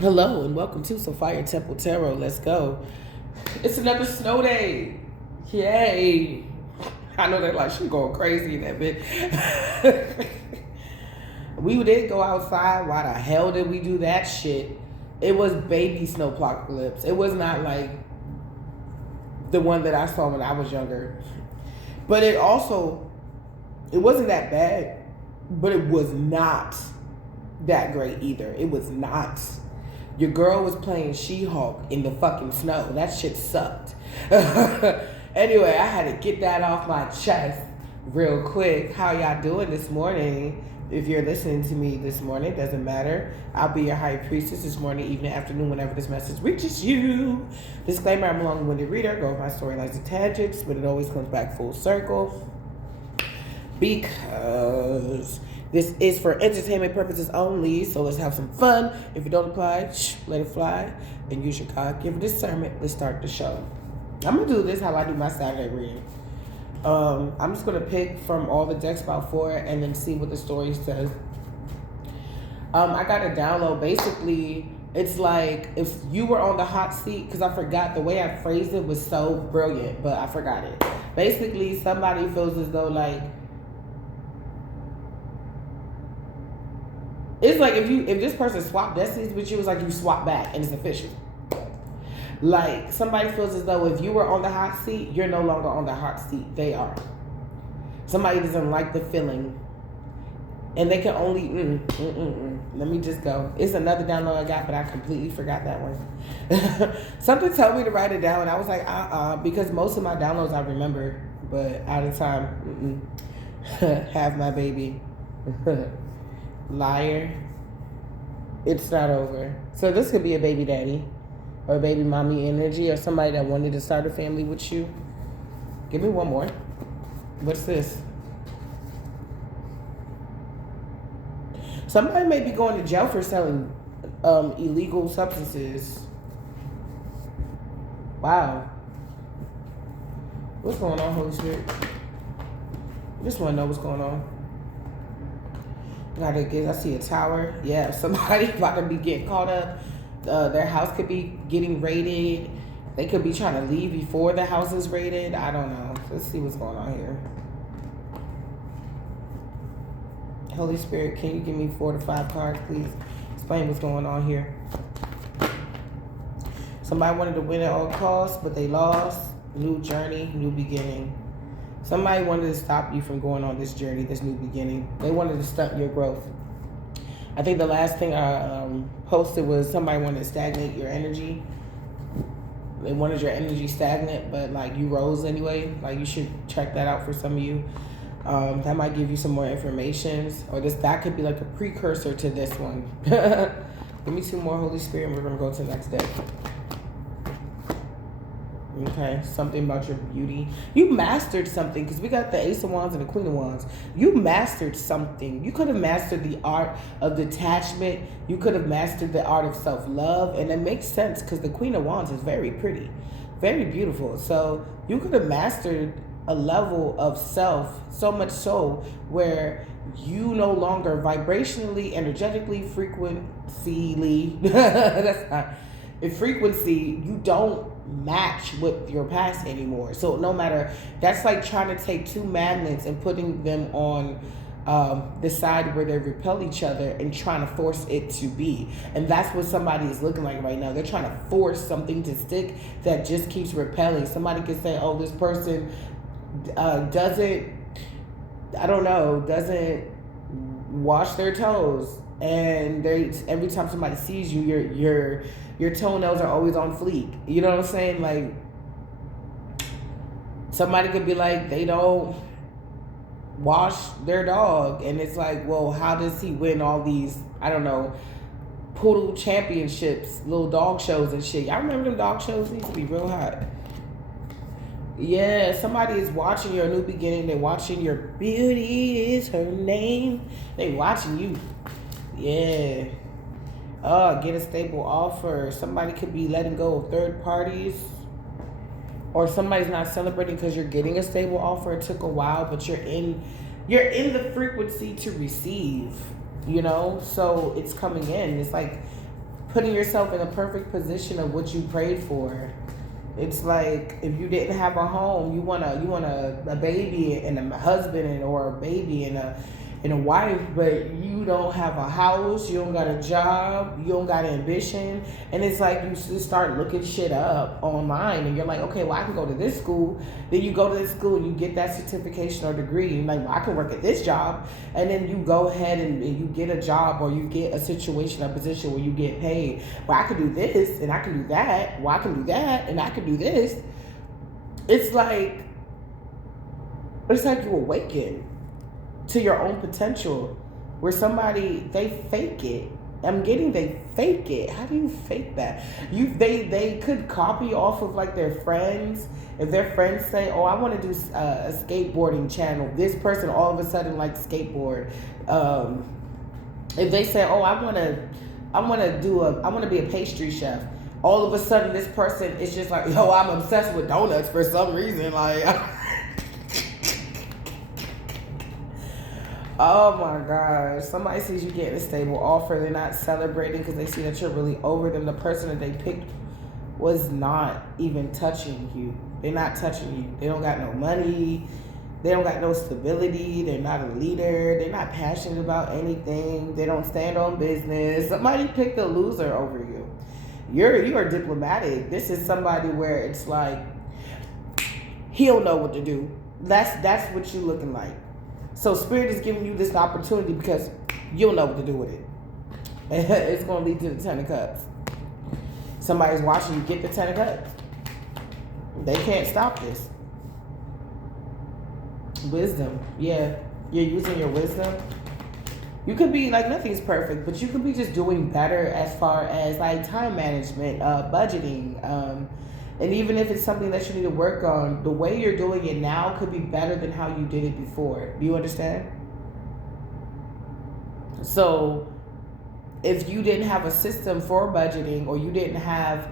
Hello and welcome to Sophia Temple Tarot. Let's go. It's another snow day. Yay. I know that like she's going crazy in that bit. We did go outside. Why the hell did we do that shit? It was baby snowpocalypse. It was not like the one that I saw when I was younger. But it wasn't that bad, but it was not that great either. It was not. Your girl was playing She-Hulk in the fucking snow. That shit sucked. Anyway, I had to get that off my chest real quick. How y'all doing this morning? If you're listening to me this morning, doesn't matter. I'll be your high priestess this morning, evening, afternoon, whenever this message reaches you. Disclaimer, I'm a long-winded reader. Go with my storylines and tangents, but it always comes back full circle. Because this is for entertainment purposes only, so let's have some fun. If it don't apply, let it fly, and use your God-given discernment. Let's start the show. I'm going to do this how I do my Saturday reading. I'm just going to pick from all the decks about 4 and then see what the story says. I got a download. Basically, it's like if you were on the hot seat, because I forgot the way I phrased it was so brilliant, but I forgot it. Basically, somebody feels as though like, it's like if this person swapped destinies with you, it's like you swap back and it's official. Like somebody feels as though if you were on the hot seat, you're no longer on the hot seat. They are. Somebody doesn't like the feeling. And they can only, let me just go. It's another download I got, but I completely forgot that one. Something told me to write it down. And I was like, because most of my downloads I remember, but out of time, have my baby. Liar. It's not over. So this could be a baby daddy or a baby mommy energy or somebody that wanted to start a family with you. Give me one more. What's this? Somebody may be going to jail for selling illegal substances. Wow. What's going on, Holy Spirit? I just want to know what's going on. I see a tower. Yeah, somebody about to be getting caught up. Their house could be getting raided. They could be trying to leave before the house is raided. I don't know. Let's see what's going on here. Holy Spirit, can you give me 4 to 5 cards, please? Explain what's going on here. Somebody wanted to win at all costs, but they lost. New journey, new beginning. Somebody wanted to stop you from going on this journey, this new beginning. They wanted to stunt your growth. I think the last thing I posted was somebody wanted to stagnate your energy. They wanted your energy stagnant, but like you rose anyway. Like you should check that out for some of you. That might give you some more information. Or that could be like a precursor to this one. Give me 2 more, Holy Spirit, and we're going to go to the next deck. Okay, something about your beauty. You mastered something because we got the Ace of Wands and the Queen of Wands. You mastered something. You could have mastered the art of detachment. You could have mastered the art of self-love. And it makes sense because the Queen of Wands is very pretty, very beautiful. So you could have mastered a level of self, so much so where you no longer vibrationally, energetically, frequency, that's not, in frequency, you don't match with your past anymore. So no matter, that's like trying to take 2 magnets and putting them on the side where they repel each other and trying to force it to be. And that's what somebody is looking like right now. They're trying to force something to stick that just keeps repelling. Somebody could say, oh, this person doesn't wash their toes, and every time somebody sees you, your toenails are always on fleek. You know what I'm saying? Like somebody could be like, they don't wash their dog, and it's like, well, how does he win all these, I don't know, poodle championships, little dog shows and shit? Y'all remember them dog shows? They used to be real hot. Yeah, somebody is watching your new beginning. They're watching your beauty is her name. They watching you. Yeah. Get a stable offer. Somebody could be letting go of third parties. Or somebody's not celebrating because you're getting a stable offer. It took a while, but you're in the frequency to receive, you know? So it's coming in. It's like putting yourself in a perfect position of what you prayed for. It's like if you didn't have a home, you want a baby and a husband or a baby and a wife, but you don't have a house, you don't got a job, you don't got ambition, and it's like you just start looking shit up online, and you're like, okay, well, I can go to this school. Then you go to this school and you get that certification or degree, and you're like, well, I can work at this job, and then you go ahead and you get a job or you get a situation, a position where you get paid. Well, I can do this and I can do that. Well, I can do that and I can do this. It's like you awaken to your own potential, where somebody, they fake it. They fake it. How do you fake that? They could copy off of like their friends. If their friends say, oh, I want to do a skateboarding channel, this person all of a sudden likes skateboard. If they say, oh, I want to be a pastry chef, all of a sudden this person is just like, yo, I'm obsessed with donuts for some reason. Like, oh my gosh. Somebody sees you getting a stable offer. They're not celebrating because they see that you're really over them. The person that they picked was not even touching you. They're not touching you. They don't got no money. They don't got no stability. They're not a leader. They're not passionate about anything. They don't stand on business. Somebody picked a loser over you. You are diplomatic. This is somebody where it's like, he don't know what to do. That's what you looking like. So Spirit is giving you this opportunity because you don't know what to do with it. It's going to lead to the 10 of Cups. Somebody's watching you get the 10 of Cups. They can't stop this. Wisdom. Yeah. You're using your wisdom. You could be like, nothing's perfect, but you could be just doing better as far as like time management, budgeting, and even if it's something that you need to work on, the way you're doing it now could be better than how you did it before. Do you understand? So if you didn't have a system for budgeting, or you didn't have,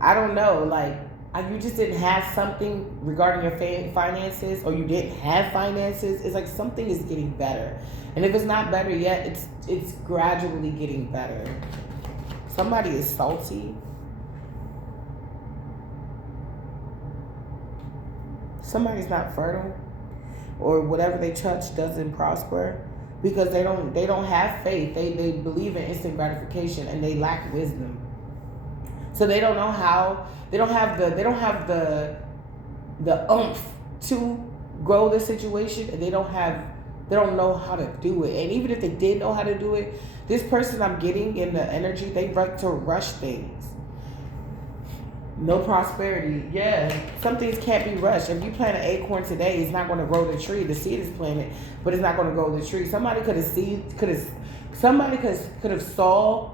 I don't know, like you just didn't have something regarding your finances, or you didn't have finances, it's like something is getting better. And if it's not better yet, it's gradually getting better. Somebody is salty. Somebody's not fertile, or whatever they touch doesn't prosper, because they don't have faith. They believe in instant gratification, and they lack wisdom. So they don't know how. They don't have the oomph to grow the situation, and they don't know how to do it. And even if they did know how to do it, this person I'm getting in the energy, they like to rush things. No prosperity. Yeah, some things can't be rushed. If you plant an acorn today, it's not going to grow the tree. The seed is planted, but it's not going to grow the tree. Somebody could have saw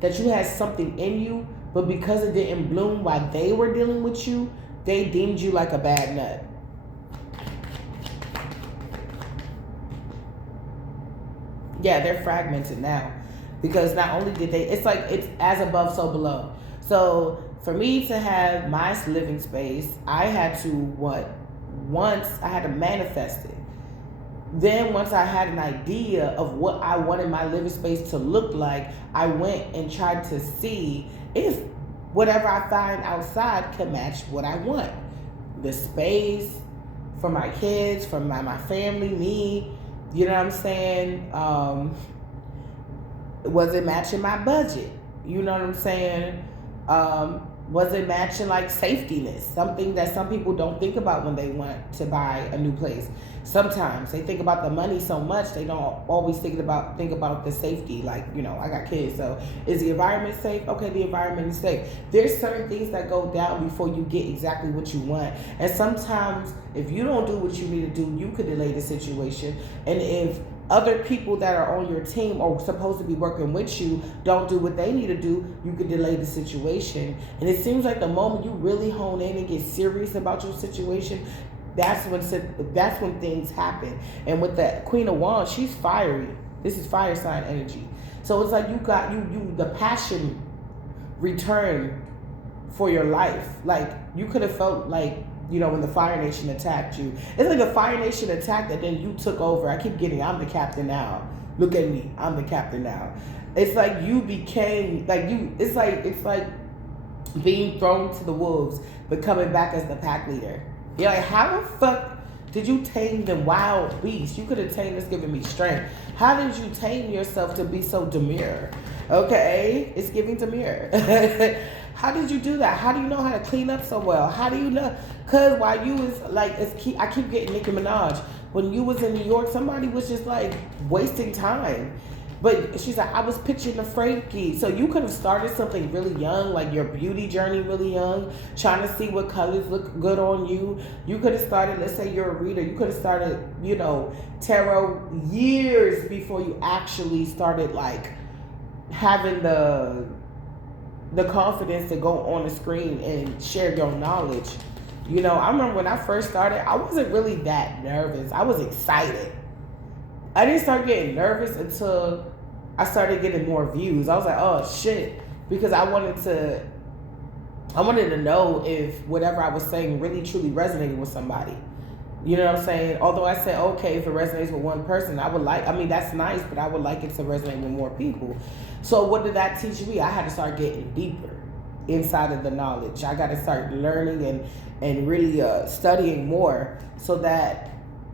that you had something in you, but because it didn't bloom while they were dealing with you, they deemed you like a bad nut. Yeah, they're fragmented now, because not only did it's as above, so below. So for me to have my living space, I had to manifest it. Then once I had an idea of what I wanted my living space to look like, I went and tried to see if whatever I find outside can match what I want. The space for my kids, for my family, me, you know what I'm saying? Was it matching my budget? You know what I'm saying? Was it matching like safetyness? Something that some people don't think about when they want to buy a new place. Sometimes they think about the money so much, they don't always think about the safety. Like, you know, I got kids, so is the environment safe? Okay, the environment is safe. There's certain things that go down before you get exactly what you want. And sometimes if you don't do what you need to do, you could delay the situation. And if other people that are on your team or supposed to be working with you don't do what they need to do, you could delay the situation. And it seems like the moment you really hone in and get serious about your situation, that's when things happen. And with the Queen of Wands, she's fiery. This is fire sign energy. So it's like you got the passion return for your life. Like you could have felt like, you know, when the Fire Nation attacked you. It's like the Fire Nation attacked and then you took over. I keep getting, I'm the captain now. Look at me, I'm the captain now. It's like you became like you. It's like being thrown to the wolves, but coming back as the pack leader. You're like, how the fuck did you tame the wild beast? You could have tamed this, giving me strength. How did you tame yourself to be so demure? Okay, it's giving demure. How did you do that? How do you know how to clean up so well? How do you know? Cause while you was like, I keep getting Nicki Minaj. When you was in New York, somebody was just like wasting time. But she's like, I was pitching the Frankie. So you could have started something really young, like your beauty journey really young, trying to see what colors look good on you. You could have started, let's say you're a reader, you could have started, tarot years before you actually started like having the confidence to go on the screen and share your knowledge. I remember when I first started, I wasn't really that nervous. I was excited. I didn't start getting nervous until I started getting more views. I was like, oh shit, because I wanted to know if whatever I was saying really truly resonated with somebody. You know what I'm saying? Although I said, okay, if it resonates with one person, that's nice, but I would like it to resonate with more people. So what did that teach me? I had to start getting deeper inside of the knowledge. I got to start learning and really studying more so that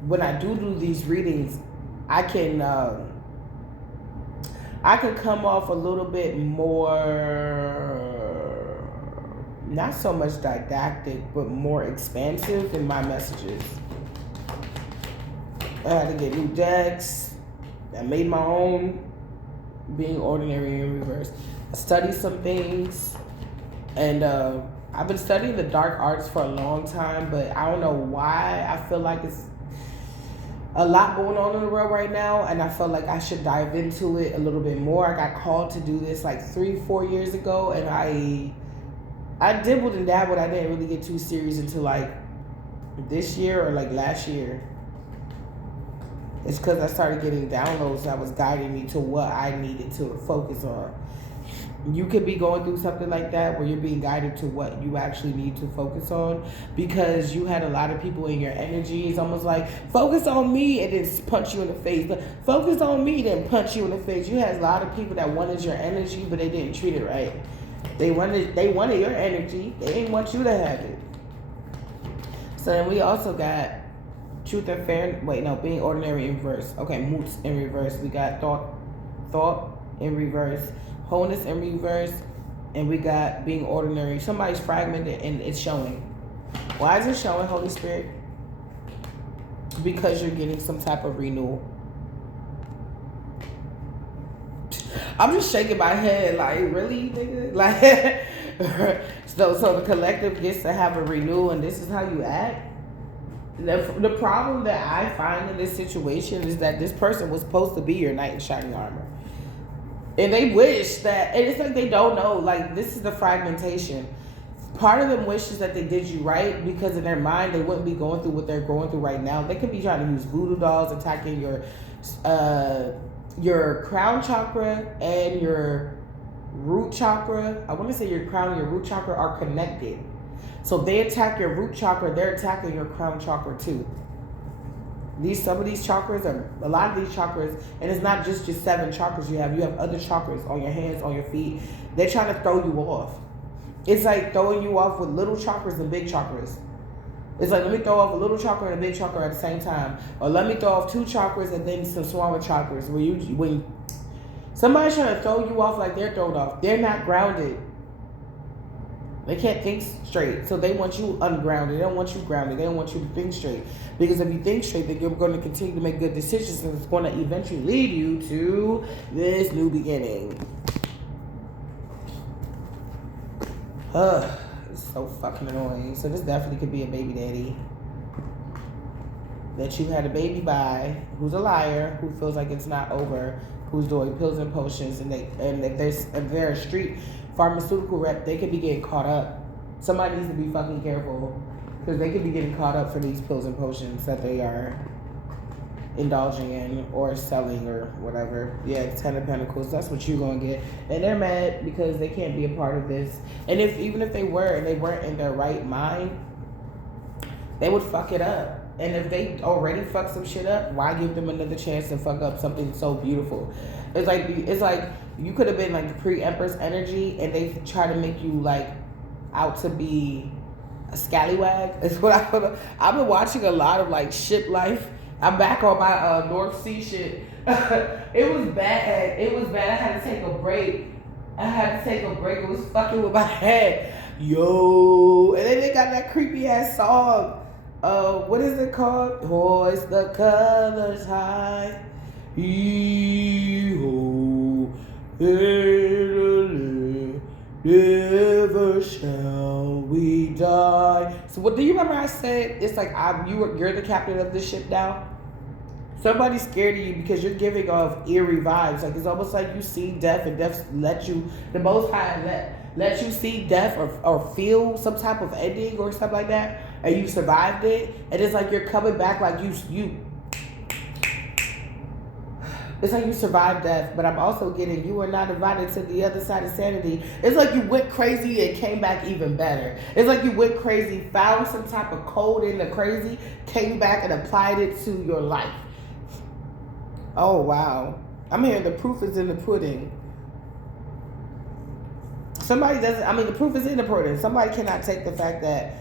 when I do these readings, I can come off a little bit more, not so much didactic, but more expansive in my messages. I had to get new decks. I made my own, being ordinary in reverse. I studied some things, and I've been studying the dark arts for a long time, but I don't know why. I feel like it's a lot going on in the world right now, and I felt like I should dive into it a little bit more. I got called to do this like 3-4 years ago, and I dibbled and dabbled. I didn't really get too serious until like this year or like last year. It's because I started getting downloads that was guiding me to what I needed to focus on. You could be going through something like that where you're being guided to what you actually need to focus on because you had a lot of people in your energy. It's almost like, focus on me and then punch you in the face. Focus on me, then punch you in the face. You had a lot of people that wanted your energy, but they didn't treat it right. They wanted your energy. They didn't want you to have it. So then we also got truth and fair. Being ordinary in reverse. Okay, moots in reverse. We got thought in reverse. Wholeness in reverse, and we got being ordinary. Somebody's fragmented and it's showing. Why is it showing, Holy Spirit? Because you're getting some type of renewal. I'm just shaking my head like, really, nigga? Like, so the collective gets to have a renewal, and this is how you act? The problem that I find in this situation is that this person was supposed to be your knight in shining armor. And they wish that, and it's like they don't know, like this is the fragmentation. Part of them wishes that they did you right because in their mind they wouldn't be going through what they're going through right now. They could be trying to use voodoo dolls, attacking your crown chakra and your root chakra. I want to say your crown and your root chakra are connected. So if they attack your root chakra, they're attacking your crown chakra too. Some of these chakras are a lot of these chakras, and it's not just your 7 chakras you have other chakras on your hands, on your feet. They're trying to throw you off. It's like throwing you off with little chakras and big chakras. It's like, let me throw off a little chakra and a big chakra at the same time, or let me throw off 2 chakras and then some smaller chakras. When somebody's trying to throw you off like they're thrown off, they're not grounded. They can't think straight, so they want you ungrounded. They don't want you grounded. They don't want you to think straight. Because if you think straight, then you're going to continue to make good decisions, and it's going to eventually lead you to this new beginning. It's so fucking annoying. So this definitely could be a baby daddy that you had a baby by, who's a liar, who feels like it's not over, who's doing pills and potions, and if they're a street pharmaceutical rep, they could be getting caught up. Somebody needs to be fucking careful because they could be getting caught up for these pills and potions that they are indulging in or selling or whatever. Yeah, 10 of Pentacles, that's what you're gonna get. And they're mad because they can't be a part of this. And even if they were and they weren't in their right mind, they would fuck it up. And if they already fuck some shit up, why give them another chance to fuck up something so beautiful? It's like you could have been like pre-Empress energy, and they try to make you like out to be a scallywag. Is what I've been watching a lot of like ship life. I'm back on my North Sea shit. It was bad. It was bad. I had to take a break. It was fucking with my head. Yo. And then they got that creepy ass song. What is it called? Hoist the colors high. He-ho. Never shall we die. So what do you remember I said? It's like you're the captain of this ship now. Somebody's scared of you because you're giving off eerie vibes. Like it's almost like you see death, and death let you, the Most High let you see death or feel some type of ending or something like that, and you survived it. And it's like you're coming back, like you. It's like you survived death, but I'm also getting you are not invited to the other side of sanity. It's like you went crazy and came back even better. It's like you went crazy, found some type of code in the crazy, came back and applied it to your life. Oh, wow. I'm hearing the proof is in the pudding. The proof is in the pudding. Somebody cannot take the fact that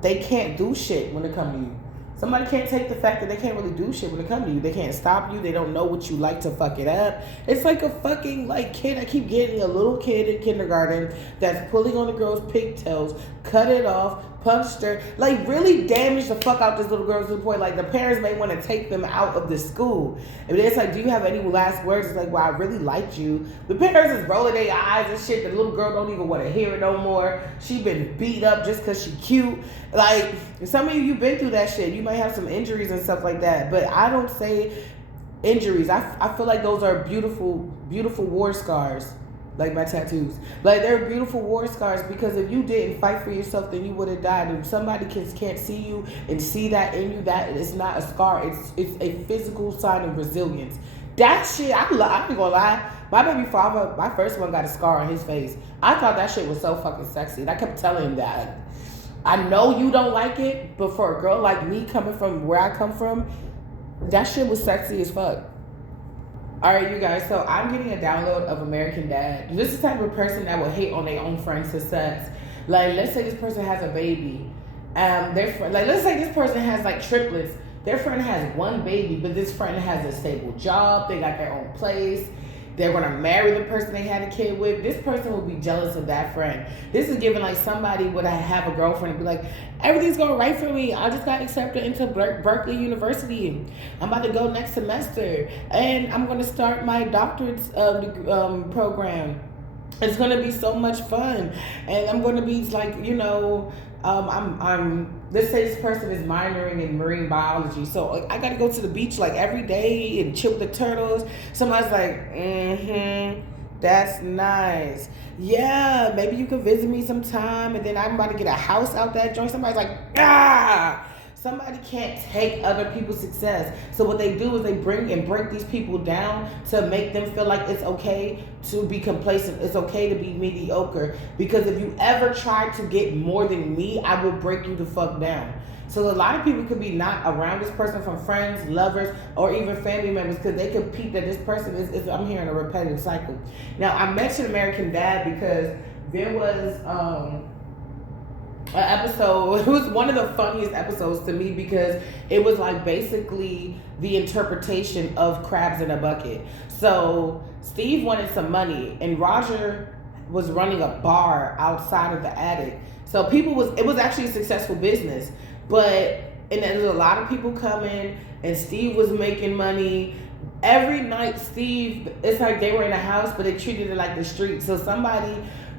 they can't do shit when it comes to you. Somebody can't take the fact that they can't really do shit when it comes to you. They can't stop you. They don't know what you like to fuck it up. It's like a fucking kid. I keep getting a little kid in kindergarten that's pulling on the girl's pigtails, cut it off, punched her, like really damaged the fuck out this little girl to the point like the parents may want to take them out of the school. And it's like, do you have any last words? It's like, well, I really liked you. The parents is rolling their eyes and shit. The little girl don't even want to hear it no more. She been beat up just because she cute. Like, some of you've been through that shit. You might have some injuries and stuff like that. But I don't say injuries. I feel like those are beautiful, beautiful war scars. Like my tattoos. Like they're beautiful war scars because if you didn't fight for yourself, then you would have died. If somebody can't see you and see that in you, that it's not a scar. It's a physical sign of resilience. That shit, I'm not gonna lie. My baby father, my first one got a scar on his face. I thought that shit was so fucking sexy. And I kept telling him that. I know you don't like it, but for a girl like me coming from where I come from, that shit was sexy as fuck. All right, you guys, so I'm getting a download of American Dad. This is the type of person that will hate on their own friend's success. Like, let's say this person has a baby. Let's say this person has like triplets. Their friend has one baby, but this friend has a stable job. They got their own place. They're going to marry the person they had a kid with. This person will be jealous of that friend. This is giving like somebody would have a girlfriend and be like, everything's going right for me. I just got accepted into Berkeley University. I'm about to go next semester. And I'm going to start my doctorate program. It's going to be so much fun. And I'm going to be like, let's say this person is minoring in marine biology. So like, I got to go to the beach like every day and chill with the turtles. Somebody's like, that's nice. Yeah, maybe you can visit me sometime. And then I'm about to get a house out that joint. Somebody's like, Somebody can't take other people's success. So what they do is they break these people down to make them feel like it's okay to be complacent. It's okay to be mediocre. Because if you ever try to get more than me, I will break you the fuck down. So a lot of people could be not around this person from friends, lovers, or even family members because they could peep that this person is I'm hearing a repetitive cycle. Now, I mentioned American Dad because there was an episode. It was one of the funniest episodes to me because it was like basically the interpretation of crabs in a bucket. So Steve wanted some money and Roger was running a bar outside of the attic. So it was actually a successful business, and there was a lot of people coming and Steve was making money. Every night it's like they were in a house, but they treated it like the street. So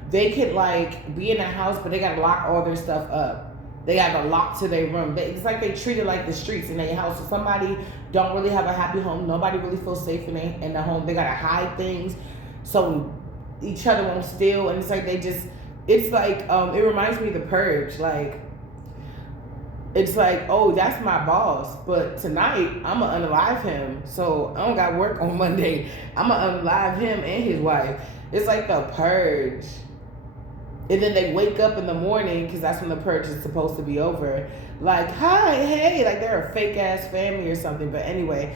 they could like be in a house, but they got to lock all their stuff up. They got to lock to their room. It's like they treat it like the streets in their house. So somebody don't really have a happy home. Nobody really feels safe in the home. They got to hide things so each other won't steal. And it's like it reminds me of The Purge. Like, it's like, oh, that's my boss. But tonight, I'm going to unalive him. So I don't got work on Monday. I'm going to unalive him and his wife. It's like The Purge. And then they wake up in the morning, because that's when the purge is supposed to be over. Like, hi, hey, like they're a fake ass family or something. But anyway,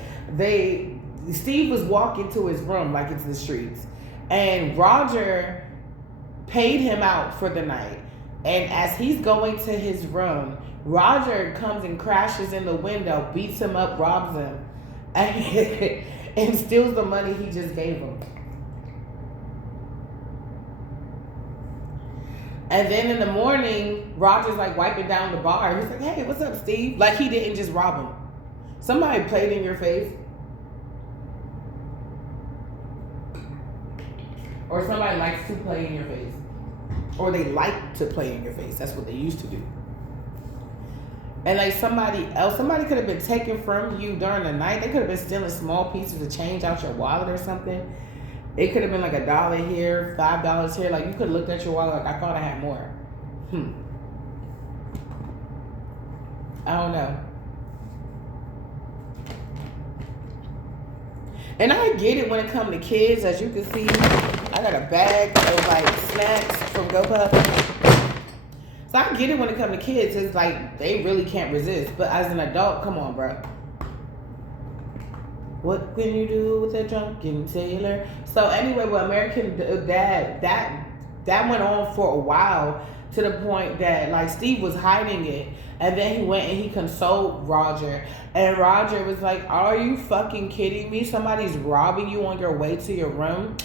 Steve was walking to his room like it's the streets. And Roger paid him out for the night. And as he's going to his room, Roger comes and crashes in the window, beats him up, robs him, and steals the money he just gave him. And then in the morning, Roger's like wiping down the bar. He's like, hey, what's up, Steve? Like he didn't just rob him. Somebody played in your face. Or somebody likes to play in your face. Or they like to play in your face. That's what they used to do. And like somebody could have been taken from you during the night. They could have been stealing small pieces of change out your wallet or something. It could have been like $1 here, $5 here. Like you could have looked at your wallet like, I thought I had more. I don't know. And I get it when it comes to kids. As you can see, I got a bag of like snacks from GoPuff. So I get it when it comes to kids. It's like they really can't resist. But as an adult, come on, bro. What can you do with a drunken sailor? So anyway, with American Dad, that went on for a while, to the point that like Steve was hiding it, and then he went and he consoled Roger, and Roger was like, are you fucking kidding me? Somebody's robbing you on your way to your room?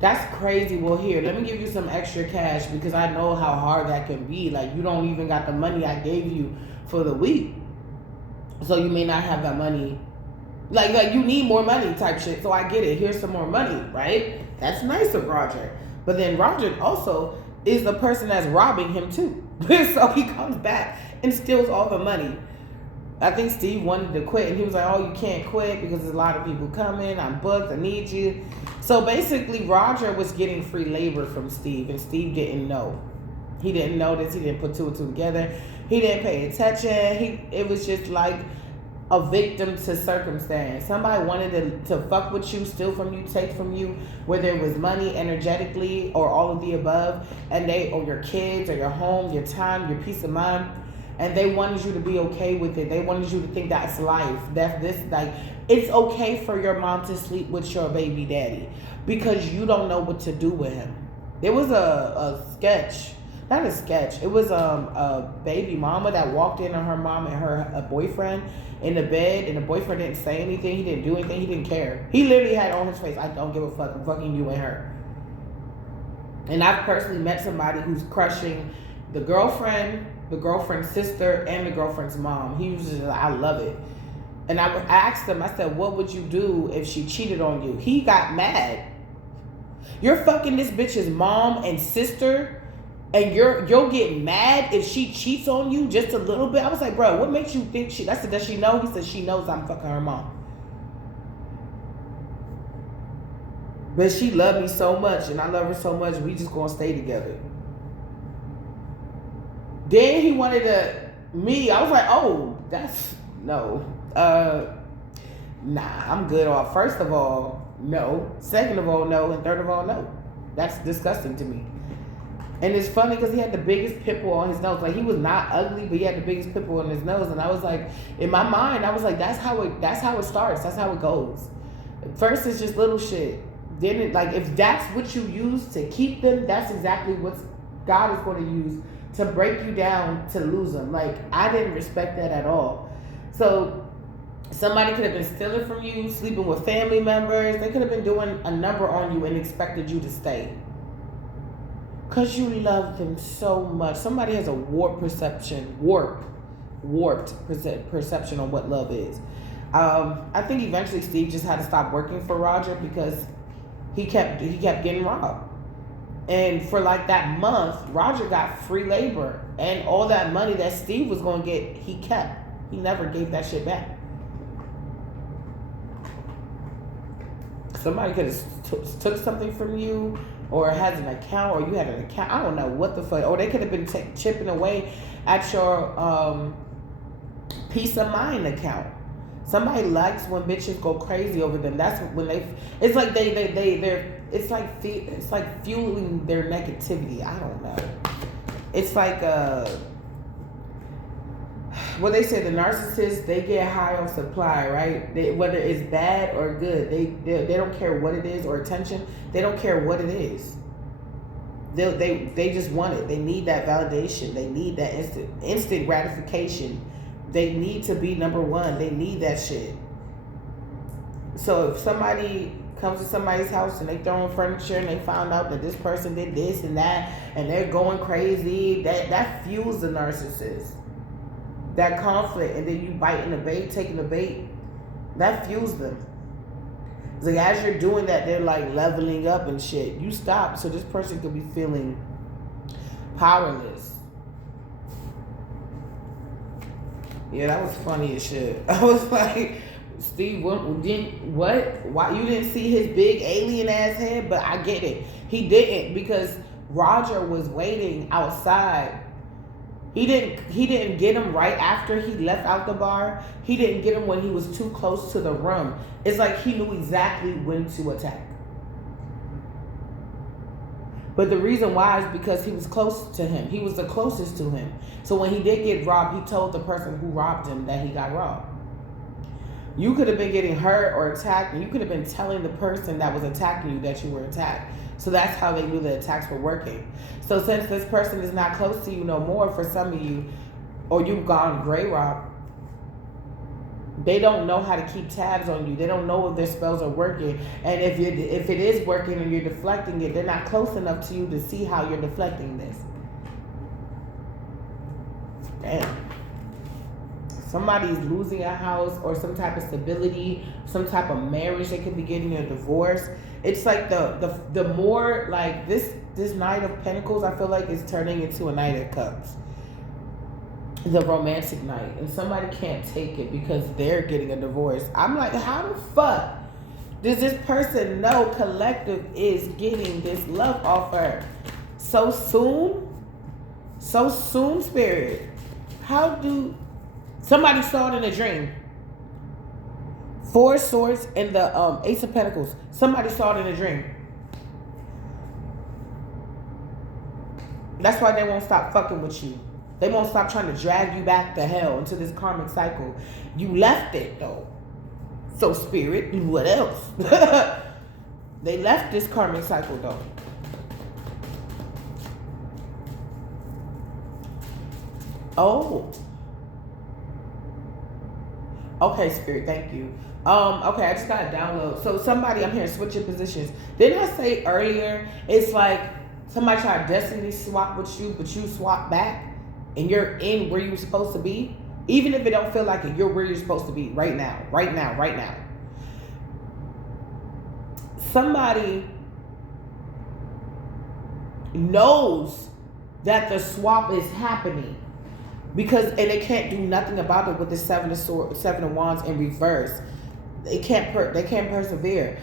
That's crazy. Well, here, let me give you some extra cash, because I know how hard that can be. Like, you don't even got the money I gave you for the week, so you may not have that money. Like you need more money type shit. So I get it. Here's some more money, right? That's nice of Roger. But then Roger also is the person that's robbing him too. So he comes back and steals all the money. I think Steve wanted to quit, and he was like, oh, you can't quit because there's a lot of people coming. I'm booked. I need you. So basically, Roger was getting free labor from Steve, and Steve didn't know. He didn't notice. He didn't put two and two together. He didn't pay attention. It was just like a victim to circumstance. Somebody wanted to fuck with you, steal from you, take from you, whether it was money, energetically, or all of the above, and or your kids, or your home, your time, your peace of mind, and they wanted you to be okay with it. They wanted you to think that's life. That's this, like, it's okay for your mom to sleep with your baby daddy because you don't know what to do with him. There was a sketch. Not a sketch. It was a baby mama that walked in on her mom and her boyfriend in the bed, and the boyfriend didn't say anything. He didn't do anything. He didn't care. He literally had on his face, I don't give a fuck. I'm fucking you and her. And I've personally met somebody who's crushing the girlfriend's sister, and the girlfriend's mom. He was just like, I love it. And I asked him, I said, what would you do if she cheated on you? He got mad. You're fucking this bitch's mom and sister, and you'll get mad if she cheats on you just a little bit. I was like, bro, what makes you think I said, does she know? He said, she knows I'm fucking her mom. But she loved me so much, and I love her so much, we just gonna stay together. Then he wanted me. I was like, oh, that's, no. Nah, I'm good off. First of all, no. Second of all, no. And third of all, no. That's disgusting to me. And it's funny because he had the biggest pimple on his nose. Like, he was not ugly, but he had the biggest pimple on his nose. And I was like, in my mind, I was like, that's how it starts. That's how it goes. First, it's just little shit. Then it, like, if that's what you use to keep them, that's exactly what God is going to use to break you down to lose them. Like, I didn't respect that at all. So somebody could have been stealing from you, sleeping with family members. They could have been doing a number on you and expected you to stay. Because you love them so much. Somebody has a warped perception on what love is. I think eventually Steve just had to stop working for Roger because he kept getting robbed. And for like that month, Roger got free labor. And all that money that Steve was going to get, he kept. He never gave that shit back. Somebody could have took something from you, or has an account, or you had an account. I don't know what the fuck. Or they could have been chipping away at your peace of mind account. Somebody likes when bitches go crazy over them. That's when it's like it's like fueling their negativity. I don't know. It's like what they say, the narcissists, they get high on supply, right? Whether it's bad or good, they don't care what it is, or attention. They don't care what it is. They just want it. They need that validation. They need that instant gratification. They need to be number one. They need that shit. So if somebody comes to somebody's house and they throw in furniture and they found out that this person did this and that and they're going crazy, that fuels the narcissist. That conflict, and then you biting the bait, taking the bait, that fuels them. It's like as you're doing that, they're like leveling up and shit. You stop, so this person could be feeling powerless. Yeah, that was funny as shit. I was like, Steve, what? Why you didn't see his big alien ass head? But I get it. He didn't, because Roger was waiting outside. He didn't get him right after he left out the bar. He didn't get him when he was too close to the room. It's like he knew exactly when to attack. But the reason why is because he was close to him. He was the closest to him. So when he did get robbed, he told the person who robbed him that he got robbed. You could have been getting hurt or attacked, and you could have been telling the person that was attacking you that you were attacked. So that's how they knew the attacks were working. So since this person is not close to you no more, for some of you, or you've gone gray rock, they don't know how to keep tabs on you. They don't know if their spells are working. And if it is working and you're deflecting it, they're not close enough to you to see how you're deflecting this. Damn. Somebody's losing a house or some type of stability, some type of marriage. They could be getting a divorce. It's like the more like this Knight of Pentacles, I feel like is turning into a Knight of Cups. The romantic night. And somebody can't take it because they're getting a divorce. I'm like, how the fuck does this person know collective is getting this love offer so soon? So soon, Spirit. How do... Somebody saw it in a dream. 4 Swords and the Ace of Pentacles. Somebody saw it in a dream. That's why they won't stop fucking with you. They won't stop trying to drag you back to hell into this karmic cycle. You left it though. So Spirit, what else? They left this karmic cycle though. Oh. Okay, Spirit, thank you. Okay, I just got to download. So somebody, I'm hearing switching positions. Didn't I say earlier, it's like somebody tried to destiny swap with you, but you swap back and you're in where you're supposed to be? Even if it don't feel like it, you're where you're supposed to be right now, right now, right now. Somebody knows that the swap is happening. Because, and they can't do nothing about it with the Seven of Wands in reverse. They can't persevere.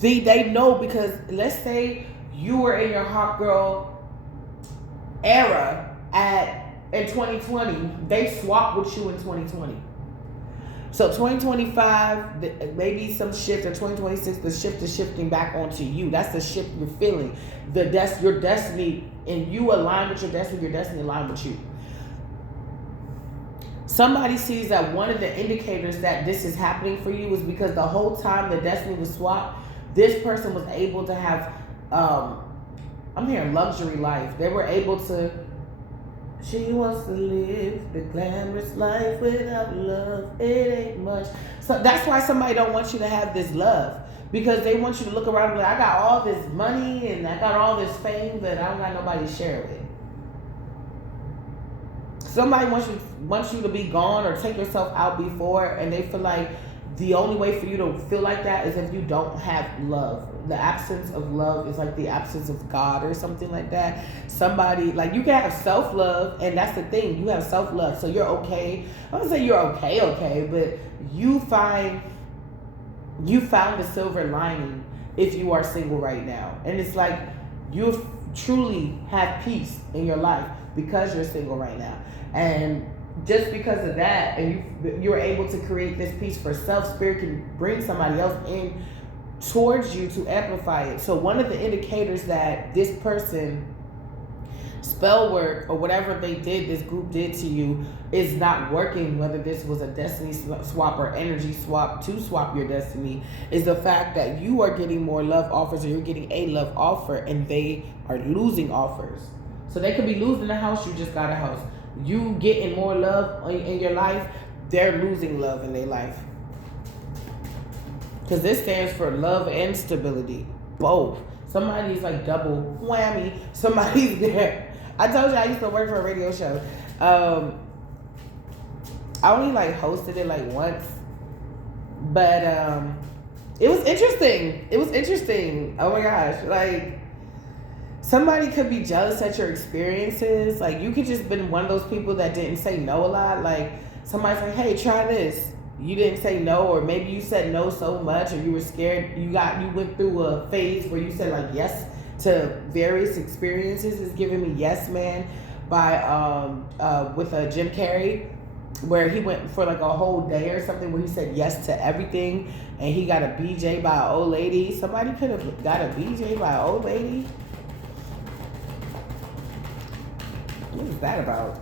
They know, because let's say you were in your hot girl era in 2020. They swapped with you in 2020. So 2025, maybe some shift, or 2026, the shift is shifting back onto you. That's the shift you're feeling. Your destiny, and you align with your destiny align with you. Somebody sees that one of the indicators that this is happening for you is because the whole time the destiny was swapped, this person was able to have, I'm hearing luxury life. They were able to, she wants to live the glamorous life without love. It ain't much. So that's why somebody don't want you to have this love. Because they want you to look around and be like, I got all this money and I got all this fame, but I don't got nobody to share it with. Somebody wants you to be gone or take yourself out before, and they feel like the only way for you to feel like that is if you don't have love. The absence of love is like the absence of God or something like that. Somebody, like, you can have self-love, and that's the thing. You have self-love, so you're okay. I don't say you're okay, but you found the silver lining if you are single right now. And it's like you truly have peace in your life because you're single right now. And just because of that, and you're able to create this peace for self, Spirit can bring somebody else in towards you to amplify it. So one of the indicators that this person spell work or whatever they did, this group did to you, is not working, whether this was a destiny swap or energy swap to swap your destiny, is the fact that you are getting more love offers, or you're getting a love offer and they are losing offers. So they could be losing a house, you just got a house. You getting more love in your life, they're losing love in their life. Because this stands for love and stability, both. Somebody's like double whammy. Somebody's there. I told you I used to work for a radio show. I only like hosted it like once, but it was interesting. It was interesting. Oh my gosh, like somebody could be jealous at your experiences. Like you could just been one of those people that didn't say no a lot. Like somebody's like, hey, try this. You didn't say no, or maybe you said no so much, or you were scared. You went through a phase where you said like yes to various experiences. Is giving me Yes Man by with Jim Carrey, where he went for like a whole day or something where he said yes to everything, and he got a BJ by an old lady. Somebody could have got a BJ by an old lady. What is that about?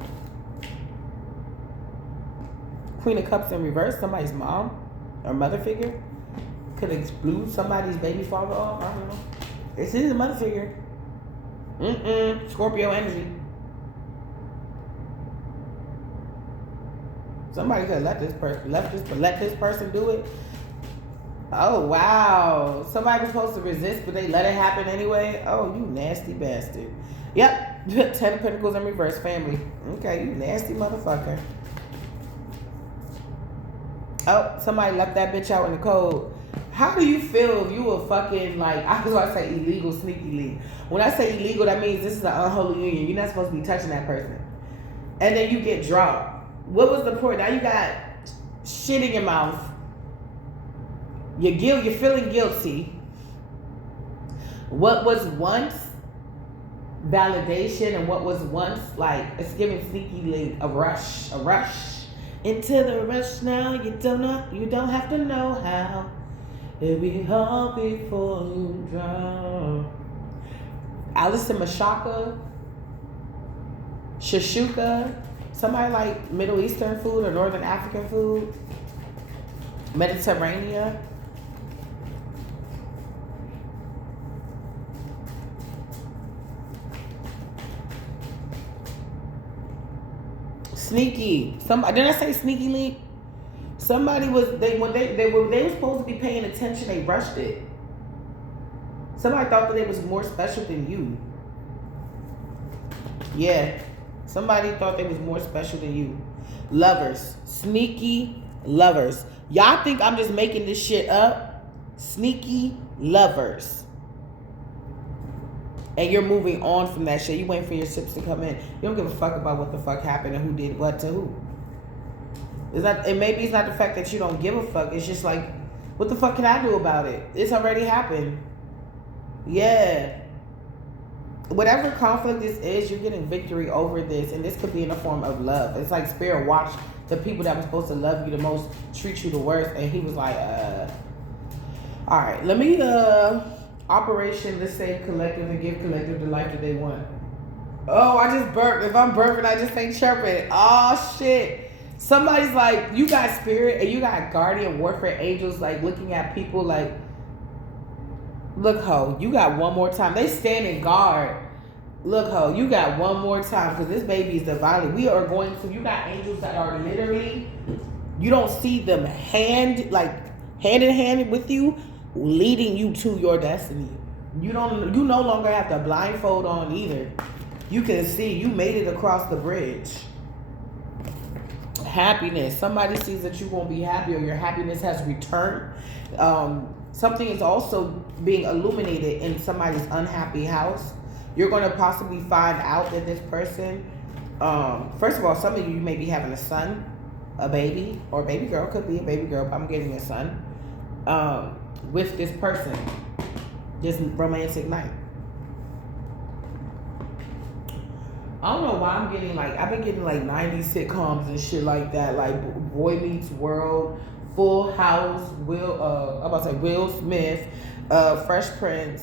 Queen of Cups in reverse, somebody's mom or mother figure could exclude somebody's baby father off. I don't know. This is a mother figure. Scorpio energy. Somebody could let this person do it. Oh wow. Somebody was supposed to resist, but they let it happen anyway. Oh, you nasty bastard. Yep. 10 of Pentacles in reverse, family. Okay, you nasty motherfucker. Oh, somebody left that bitch out in the cold. How do you feel if you were fucking, like, I was about to say illegal, sneaky league. When I say illegal, that means this is an unholy union. You're not supposed to be touching that person. And then you get dropped. What was the point? Now you got shit in your mouth. You're feeling guilty. What was once validation and what was once, like, it's giving sneaky league a rush. Into the rush now, you don't have to know how. It'll be all before you drown. Alison Mashaka, Shashuka, somebody like Middle Eastern food or Northern African food, Mediterranean. Sneaky. Didn't I say sneaky link? Somebody was they were supposed to be paying attention. They rushed it. Somebody thought that they was more special than you. Yeah, somebody thought they was more special than you. Lovers, sneaky lovers. Y'all think I'm just making this shit up? Sneaky lovers. And you're moving on from that shit. You waiting for your ships to come in. You don't give a fuck about what the fuck happened and who did what to who. And maybe it's not the fact that you don't give a fuck. It's just like, what the fuck can I do about it? It's already happened. Yeah. Whatever conflict this is, you're getting victory over this. And this could be in the form of love. It's like Spirit watched the people that were supposed to love you the most treat you the worst. And he was like, all right, let me, Operation Let's Save Collective and give collective the life that they want. Oh, I just burped. If I'm burping, I just ain't chirping. Oh, shit. Somebody's like, you got spirit and you got guardian warfare angels like looking at people like, look, ho, you got one more time. They stand in guard. Look, ho, you got one more time because this baby is divinely. We are going to, you got angels that are literally, you don't see them hand in hand with you, leading you to your destiny. You no longer have to blindfold on either. You can see you made it across the bridge. Happiness. Somebody sees that you're going to be happy or your happiness has returned. Something is also being illuminated in somebody's unhappy house. You're going to possibly find out that this person, first of all, some of you may be having a son, a baby, or a baby girl. Could be a baby girl, but I'm getting a son. With this person, this romantic night. I don't know why I'm getting I've been getting 90s sitcoms and shit like that, like Boy Meets World, Full House, I'm about to say Will Smith, Fresh Prince.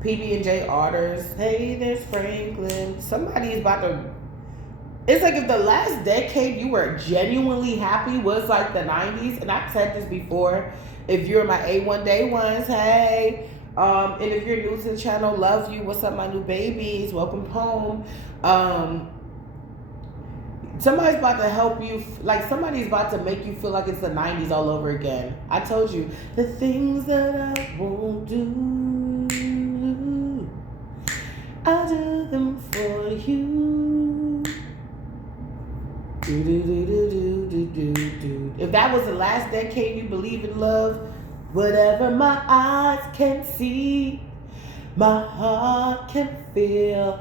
PB&J Artists. Hey, there's Franklin. Somebody is about to. It's like if the last decade you were genuinely happy was like the 90s, and I've said this before. If you're my A1 Day Ones, hey. And if you're new to the channel, love you. What's up, my new babies? Welcome home. Somebody's about to help you, like somebody's about to make you feel like it's the 90s all over again. I told you, the things that I won't do, I'll do them for you. If that was the last decade you believe in love, whatever my eyes can see, my heart can feel.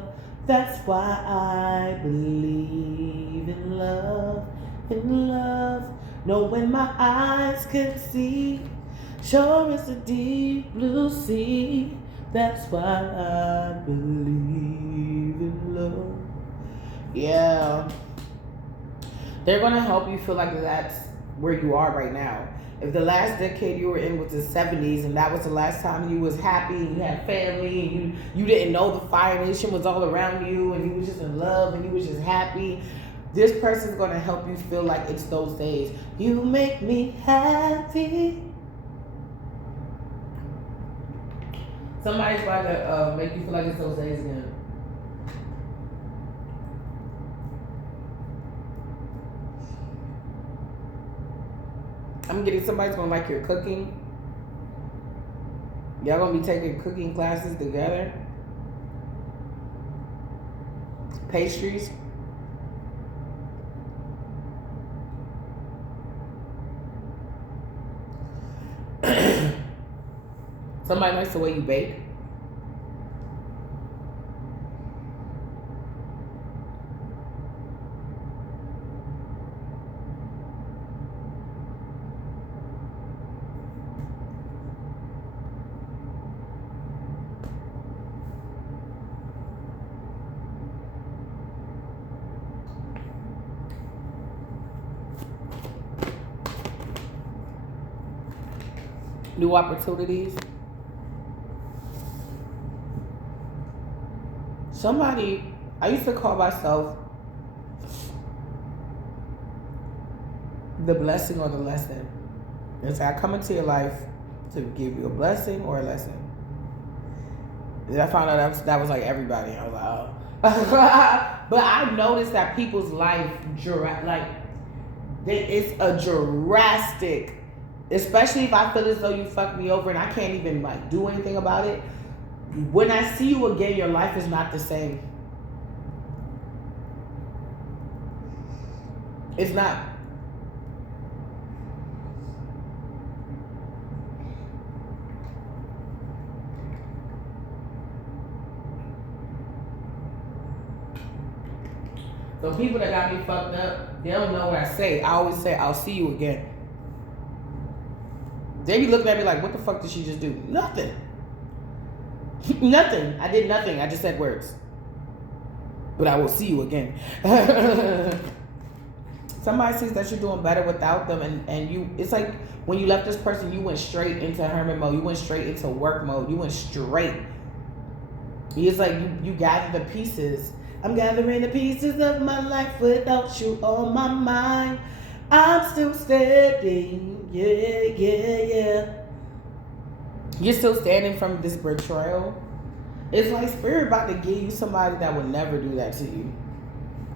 That's why I believe in love, in love. Know when my eyes can see, sure as the deep blue sea. That's why I believe in love. Yeah. They're going to help you feel like that's where you are right now. If the last decade you were in was the 70s and that was the last time you was happy and you had family and you didn't know the Fire Nation was all around you and you was just in love and you was just happy, this person's going to help you feel like it's those days. You make me happy. Somebody's about to make you feel like it's those days again. I'm getting somebody's gonna like your cooking. Y'all gonna be taking cooking classes together. Pastries. Somebody likes the way you bake. New opportunities. Somebody, I used to call myself the blessing or the lesson. It's I come into your life to give you a blessing or a lesson. And I found out that was like everybody. I was like, oh. But I've noticed that people's life, it's a drastic. Especially if I feel as though you fucked me over and I can't even like do anything about it. When I see you again, your life is not the same. It's not. So people that got me fucked up, they don't know what I say. I always say, I'll see you again. They be looking at me like, what the fuck did she just do? Nothing. Nothing. I did nothing. I just said words. But I will see you again. Somebody sees that you're doing better without them, and you, it's like when you left this person, you went straight into hermit mode. You went straight into work mode. You went straight. It's like you gather the pieces. I'm gathering the pieces of my life without you on my mind. I'm still standing. Yeah. You're still standing from this betrayal. It's like Spirit about to give you somebody that would never do that to you.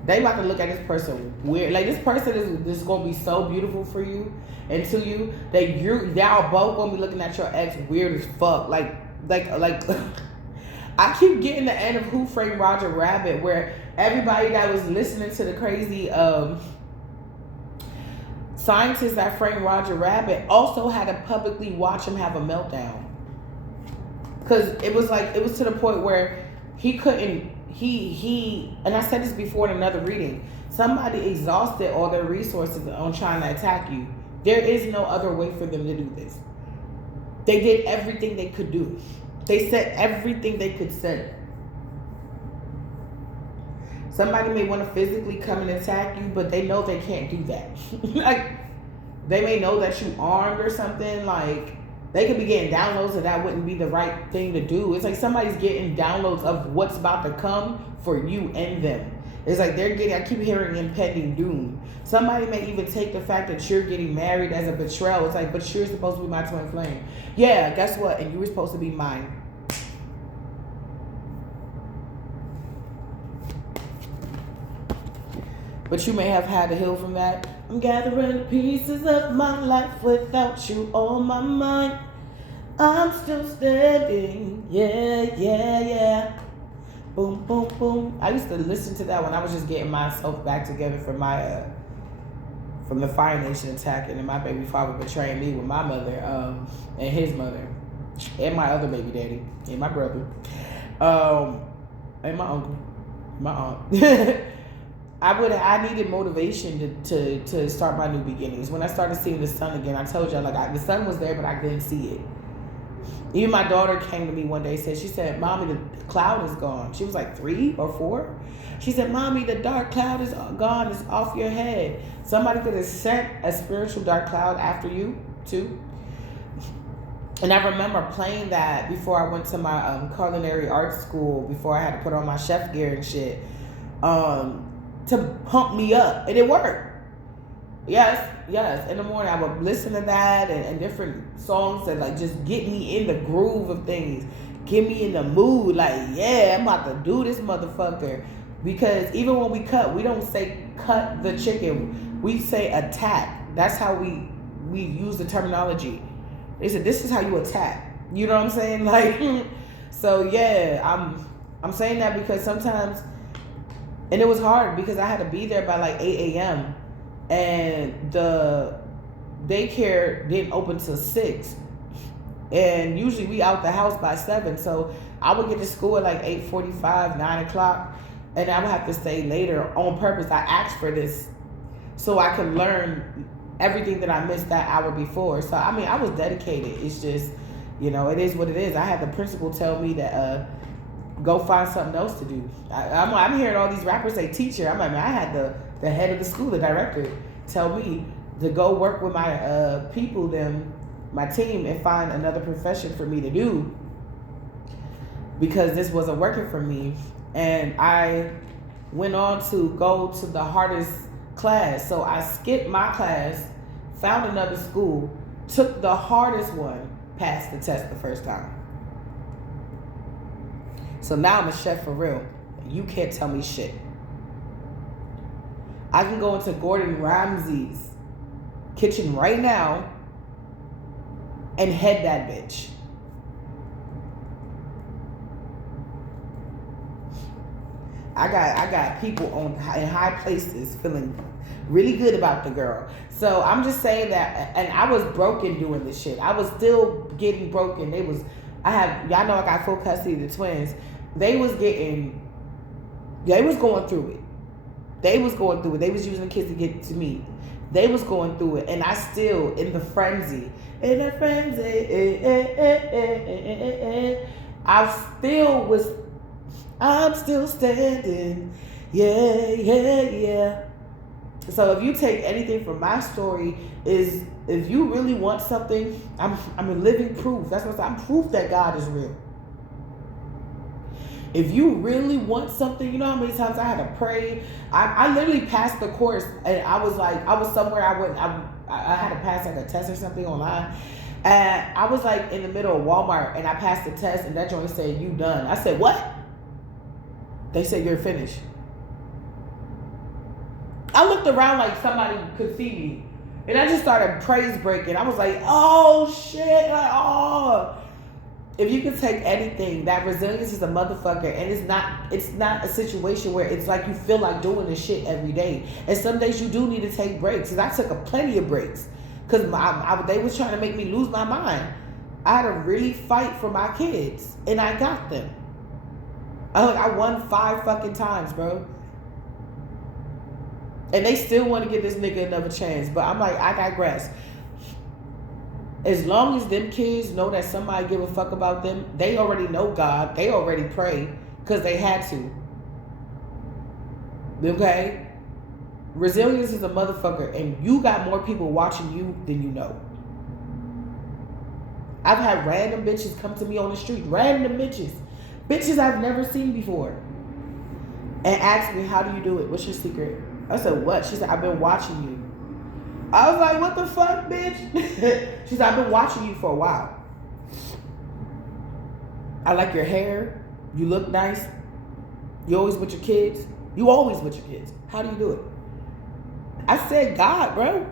They about to look at this person weird. Like this person is gonna be so beautiful for you and to you that y'all both gonna be looking at your ex weird as fuck. Like I keep getting the end of Who Framed Roger Rabbit, where everybody that was listening to the crazy scientists that framed Roger Rabbit also had to publicly watch him have a meltdown. Because it was to the point where he couldn't, and I said this before in another reading, somebody exhausted all their resources on trying to attack you. There is no other way for them to do this. They did everything they could do. They said everything they could say. Somebody may want to physically come and attack you, but they know they can't do that. Like, they may know that you armed or something. Like, they could be getting downloads and that wouldn't be the right thing to do. It's like somebody's getting downloads of what's about to come for you and them. It's like I keep hearing impending doom. Somebody may even take the fact that you're getting married as a betrayal. It's like, but you're supposed to be my twin flame. Yeah, guess what? And you were supposed to be mine. But you may have had to heal from that. I'm gathering pieces of my life without you on my mind. I'm still standing. Yeah, yeah, yeah. Boom, boom, boom. I used to listen to that when I was just getting myself back together from my from the Fire Nation attack, and then my baby father betraying me with my mother and his mother and my other baby daddy and my brother and my uncle, my aunt. I needed motivation to start my new beginnings. When I started seeing the sun again, I told y'all, like, the sun was there, but I couldn't see it. Even my daughter came to me one day, she said, Mommy, the cloud is gone. She was like 3 or 4. She said, Mommy, the dark cloud is gone. It's off your head. Somebody could have sent a spiritual dark cloud after you, too. And I remember playing that before I went to my culinary arts school, before I had to put on my chef gear and shit, to pump me up. And it worked. Yes. In the morning, I would listen to that and different songs that, like, just get me in the groove of things. Get me in the mood. Like, yeah, I'm about to do this motherfucker. Because even when we cut, we don't say cut the chicken. We say attack. That's how we use the terminology. They said, this is how you attack. You know what I'm saying? Like, so yeah, I'm saying that because sometimes, and it was hard because I had to be there by like 8 a.m. and the daycare didn't open till 6. And usually we out the house by 7. So I would get to school at like 8:45, 9 o'clock, and I would have to stay later on purpose. I asked for this so I could learn everything that I missed that hour before. So, I mean, I was dedicated. It's just, you know, it is what it is. I had the principal tell me that, go find something else to do. I'm hearing all these rappers say teacher. I'm like, man, I had the head of the school, the director, tell me to go work with my people, my team, and find another profession for me to do because this wasn't working for me. And I went on to go to the hardest class. So I skipped my class, found another school, took the hardest one, passed the test the first time. So now I'm a chef for real. You can't tell me shit. I can go into Gordon Ramsay's kitchen right now and head that bitch. I got people in high places feeling really good about the girl. So I'm just saying that, and I was broken doing this shit. I was still getting broken. Y'all know I got full custody of the twins. They was going through it. They was using the kids to get to me. They was going through it, and I still in the frenzy. I'm still standing. Yeah. So if you take anything from my story, is if you really want something, I'm a living proof. That's what I'm proof that God is real. If you really want something, you know how many times I had to pray. I literally passed the course, and I was somewhere I had to pass like a test or something online. And I was like in the middle of Walmart, and I passed the test, and that joint said, "You done." I said, "What?" They said, "You're finished." I looked around like somebody could see me, and I just started praise breaking. I was like, "Oh shit!" Like, oh. If you can take anything, that resilience is a motherfucker, and it's not a situation where it's like you feel like doing this shit every day. And some days you do need to take breaks, and I took plenty of breaks because they was trying to make me lose my mind. I had to really fight for my kids, and I got them. I won 5 fucking times, bro. And they still want to give this nigga another chance, but I'm like, I digress. As long as them kids know that somebody give a fuck about them, they already know God. They already pray because they had to. Okay? Resilience is a motherfucker, and you got more people watching you than you know. I've had random bitches come to me on the street. Random bitches. Bitches I've never seen before. And ask me, how do you do it? What's your secret? I said, what? She said, I've been watching you. I was like, what the fuck, bitch? She said, I've been watching you for a while. I like your hair. You look nice. You always with your kids. You always with your kids. How do you do it? I said, God, bro.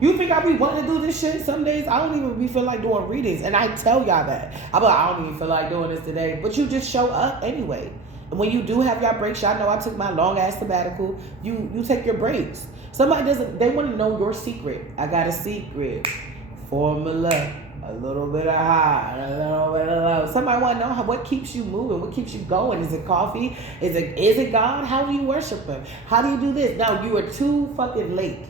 You think I be wanting to do this shit? Some days I don't even feel like doing readings. And I tell y'all that. I'm like, I don't even feel like doing this today. But you just show up anyway. And when you do have your breaks, y'all know I took my long ass sabbatical. You take your breaks. Somebody they want to know your secret. I got a secret. Formula. A little bit of high, a little bit of low. Somebody want to know what keeps you moving, what keeps you going. Is it coffee? Is it God? How do you worship Him? How do you do this? Now, you are too fucking late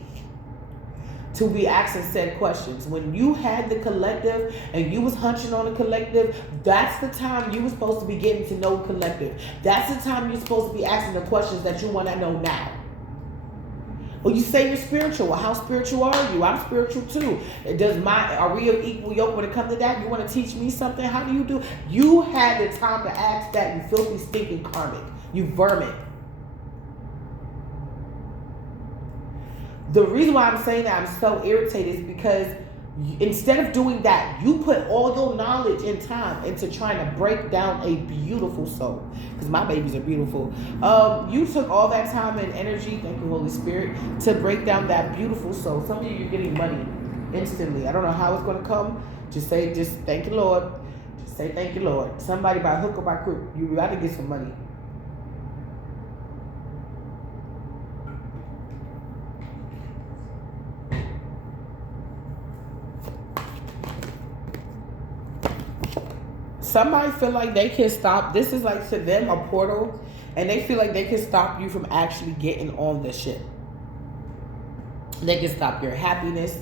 to be asking said questions. When you had the collective and you was hunching on the collective, that's the time you was supposed to be getting to know collective. That's the time you're supposed to be asking the questions that you want to know now. Well, you say you're spiritual. Well, how spiritual are you? I'm spiritual too. Are we of equal yoke when it comes to that? You want to teach me something? How do you do? You had the time to ask that, you filthy, stinking karmic. You vermin. The reason why I'm saying that I'm so irritated is because instead of doing that, you put all your knowledge and time into trying to break down a beautiful soul. Because my babies are beautiful. You took all that time and energy, thank you, Holy Spirit, to break down that beautiful soul. Some of you, you're getting money instantly. I don't know how it's going to come. Just thank you, Lord. Just say thank you, Lord. Somebody by hook or by crook, you got to get some money. Somebody feel like they can stop. This is like to them a portal, and they feel like they can stop you from actually getting on the ship. They can stop your happiness.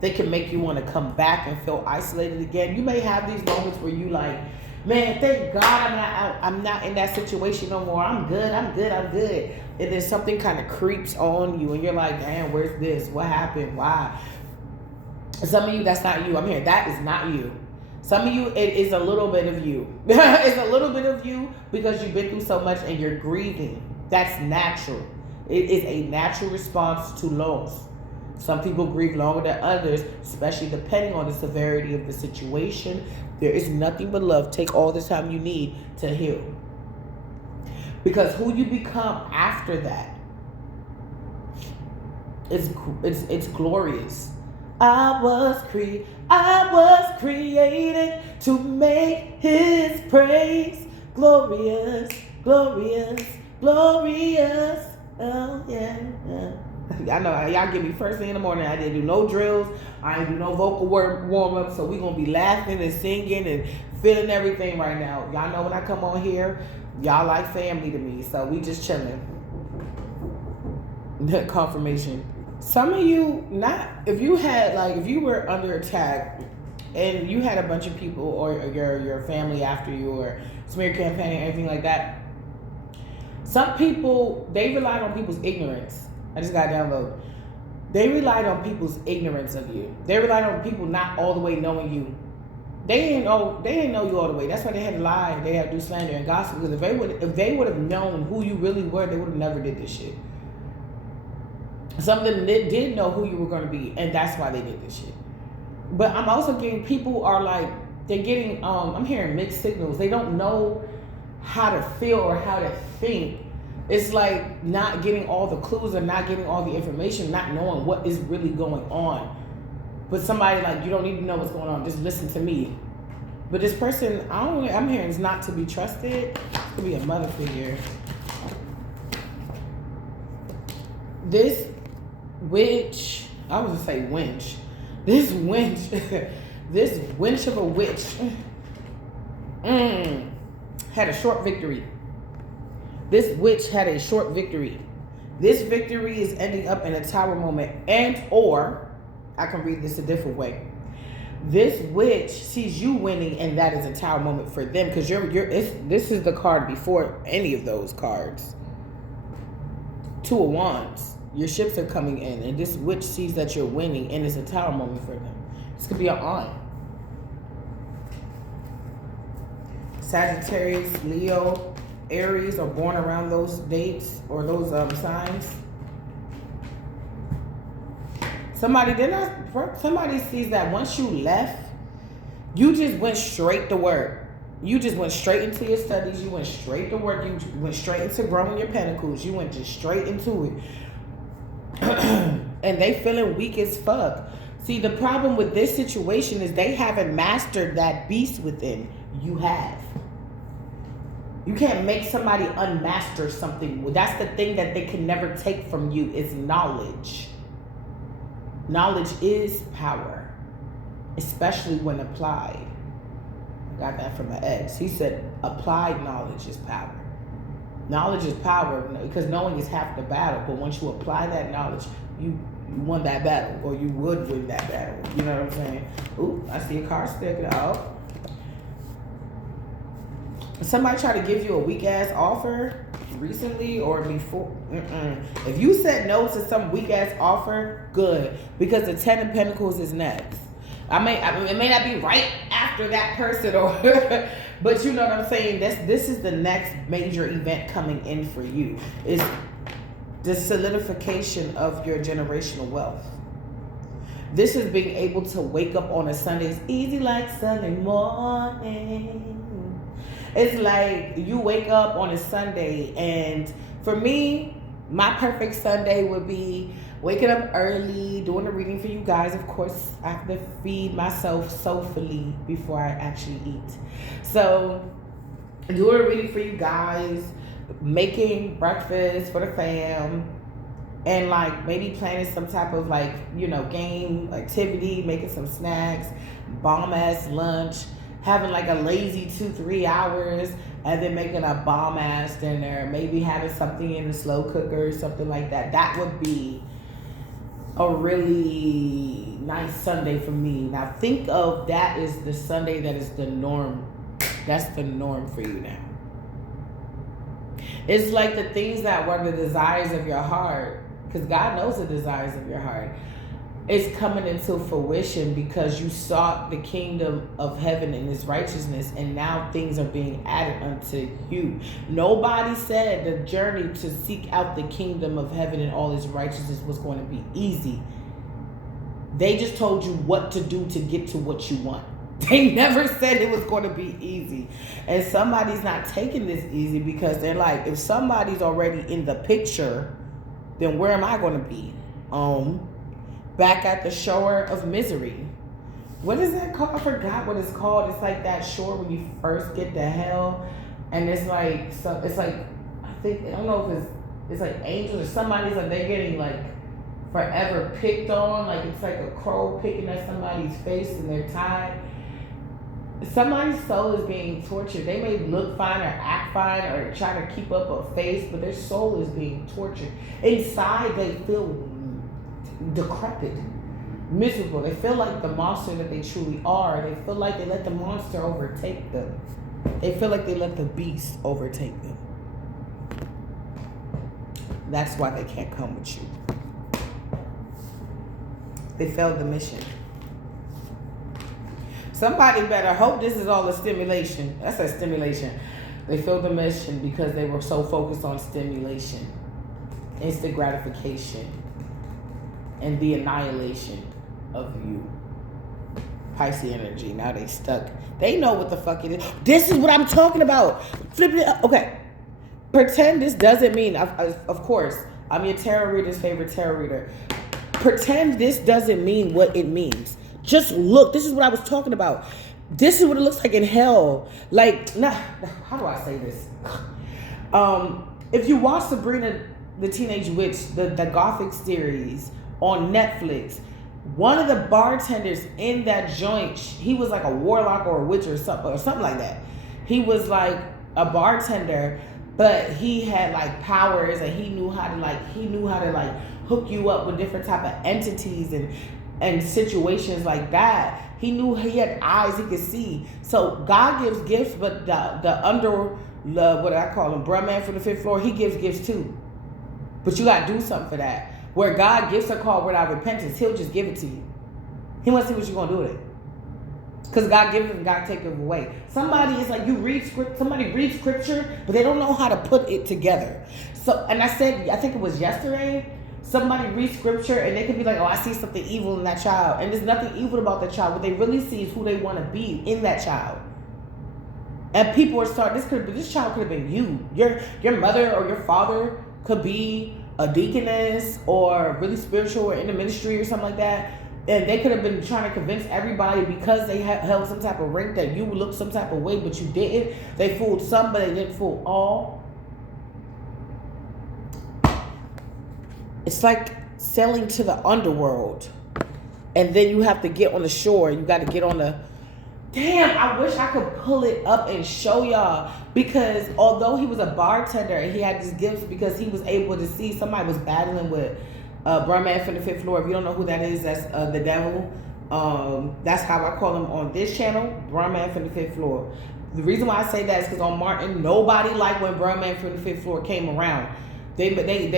They can make you want to come back and feel isolated again. You may have these moments where you like, man, thank God I'm not in that situation no more. I'm good. And then something kind of creeps on you, and you're like, damn, where's this? What happened? Why? Some of you, that's not you. I'm here. That is not you. Some of you, it is a little bit of you. It's a little bit of you because you've been through so much and you're grieving. That's natural. It is a natural response to loss. Some people grieve longer than others, especially depending on the severity of the situation. There is nothing but love. Take all the time you need to heal. Because who you become after that, it's glorious. I was created to make His praise glorious, glorious, glorious. Oh yeah. I know y'all give me first thing in the morning. I didn't do no drills. I didn't do no vocal warm up. So we gonna be laughing and singing and feeling everything right now. Y'all know when I come on here, y'all like family to me. So we just chilling. Confirmation. Some of you, if you were under attack and you had a bunch of people or your family after you or smear campaign or anything like that, some people, they relied on people's ignorance. I just got to download. They relied on people's ignorance of you. They relied on people not all the way knowing you. They didn't know you all the way. That's why they had to lie. They had to do slander and gossip. Because if they would have known who you really were, they would have never did this shit. Some of them did know who you were going to be, and that's why they did this shit. But I'm also getting, people are like, they're getting, I'm hearing mixed signals. They don't know how to feel or how to think. It's like not getting all the clues and not getting all the information, not knowing what is really going on. But somebody like, you don't need to know what's going on, just listen to me. But this person, I'm hearing is not to be trusted. It could be a mother figure. This witch, I was gonna say winch. This winch, this winch of a witch had a short victory. This witch had a short victory. This victory is ending up in a tower moment, and or I can read this a different way. This witch sees you winning, and that is a tower moment for them because this is the card before any of those cards. Two of Wands. Your ships are coming in, and this witch sees that you're winning, and it's a tower moment for them. This could be an aunt. Sagittarius, Leo, Aries are born around those dates or those signs. Somebody sees that once you left, you just went straight to work. You just went straight into your studies. You went straight to work. You went straight into growing your pentacles. You went just straight into it. And they feeling weak as fuck. See, the problem with this situation is they haven't mastered that beast within. You have. You can't make somebody unmaster something. That's the thing that they can never take from you is knowledge. Knowledge is power, especially when applied. I got that from my ex. He said, applied knowledge is power. Knowledge is power because knowing is half the battle. But once you apply that knowledge, you won that battle, or you would win that battle. You know what I'm saying? Ooh, I see a car sticking out. Somebody try to give you a weak ass offer recently or before. If you said no to some weak ass offer, good, because the 10 of Pentacles is next. It may not be right after that person, or but you know what I'm saying. This is the next major event coming in for you. Is the solidification of your generational wealth. This is being able to wake up on a Sunday. It's easy like Sunday morning. It's like you wake up on a Sunday, and for me, my perfect Sunday would be waking up early, doing a reading for you guys. Of course, I have to feed myself soulfully before I actually eat. So, doing a reading for you guys, making breakfast for the fam, and like maybe planning some type of like, you know, game activity, making some snacks, bomb ass lunch, having like a lazy 2-3 hours, and then making a bomb ass dinner, maybe having something in the slow cooker or something like that. That would be a really nice Sunday for me. Now think of that as the Sunday that is the norm. That's the norm for you now. It's like the things that were the desires of your heart, because God knows the desires of your heart, is coming into fruition because you sought the kingdom of heaven and his righteousness, and now things are being added unto you. Nobody said the journey to seek out the kingdom of heaven and all his righteousness was going to be easy. They just told you what to do to get to what you want. They never said it was going to be easy. And somebody's not taking this easy because they're like, if somebody's already in the picture, then where am I going to be? Back at the shore of misery. What is that called? I forgot what it's called. It's like that shore when you first get to hell, and it's like, so it's like, I don't know if it's like angels or somebody's like they're getting like forever picked on, like it's like a crow picking at somebody's face and they're tied. Somebody's soul is being tortured. They may look fine or act fine or try to keep up a face, but their soul is being tortured. Inside, they feel decrepit, miserable. They feel like the monster that they truly are. They feel like they let the monster overtake them. They feel like they let the beast overtake them. That's why they can't come with you. They failed the mission. Somebody better hope this is all a stimulation. That's a stimulation. They failed the mission because they were so focused on stimulation, instant gratification, and the annihilation of you. Pisces energy. Now they stuck. They know what the fuck it is. This is what I'm talking about. Flip it up. Okay. Pretend this doesn't mean, of course, I'm your tarot reader's favorite tarot reader. Pretend this doesn't mean what it means. Just look. This is what I was talking about. This is what it looks like in hell. Like, nah, how do I say this? If you watch Sabrina the Teenage Witch, the Gothic series on Netflix, one of the bartenders in that joint, he was like a warlock or a witch or something like that. He was like a bartender, but he had like powers, and he knew how to hook you up with different type of entities and situations like that. He knew he had eyes, he could see. So God gives gifts, but what I call him, bruh man from the fifth floor, he gives gifts too. But you got to do something for that. Where God gives a call without repentance, he'll just give it to you. He wants to see what you're going to do with it. Because God gives it and God takes it away. Somebody is like, somebody reads scripture, but they don't know how to put it together. So, and I said, I think it was yesterday, somebody reads scripture and they could be like, oh, I see something evil in that child. And there's nothing evil about that child. What they really see is who they want to be in that child. And people are starting, this child could have been you. Your mother or your father could be a deaconess or really spiritual or in the ministry or something like that. And they could have been trying to convince everybody because they held some type of rank that you would look some type of way, but you didn't. They fooled some, but they didn't fool all. It's like sailing to the underworld. And then you have to get on the shore. You got to get on the... Damn, I wish I could pull it up and show y'all. Because although he was a bartender and he had these gifts because he was able to see somebody was battling with Bruh Man from the Fifth Floor. If you don't know who that is, that's the devil. That's how I call him on this channel, Bruh Man from the Fifth Floor. The reason why I say that is because on Martin, nobody liked when Bruh Man from the Fifth Floor came around. They hid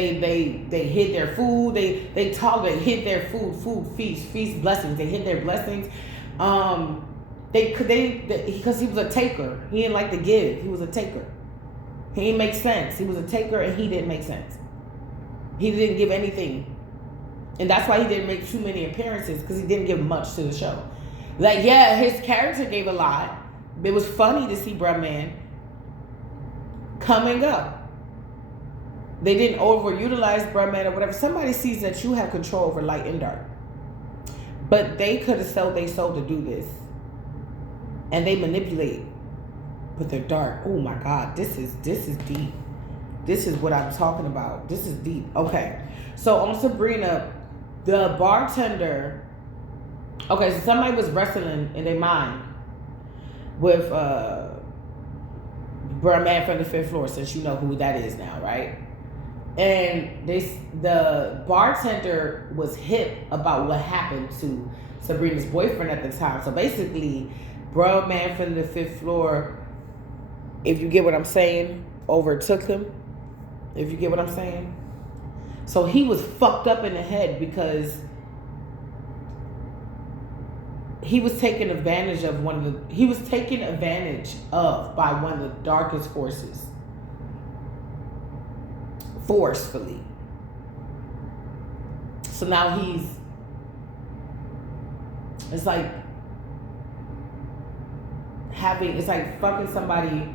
their food. They hid their food, feast, blessings. They hid their blessings. Because he was a taker. He didn't like to give. He was a taker. He didn't make sense. He was a taker and he didn't make sense. He didn't give anything. And that's why he didn't make too many appearances, because he didn't give much to the show. Like, yeah, his character gave a lot. It was funny to see Bruh Man come and go. They didn't overutilize Bruh Man or whatever. Somebody sees that you have control over light and dark. But they could have sold their soul to do this. And they manipulate. But they're dark. Oh my God, this is deep. This is what I'm talking about. This is deep. Okay. So on Sabrina, the bartender... Okay, so somebody was wrestling in their mind with Bruh Man from the Fifth Floor, since you know who that is now, right? And the bartender was hip about what happened to Sabrina's boyfriend at the time. So basically, Bruh Man from the Fifth Floor, if you get what I'm saying, overtook him. If you get what I'm saying. So he was fucked up in the head because he was taken advantage of by one of the darkest forces. Forcefully. So now it's like fucking somebody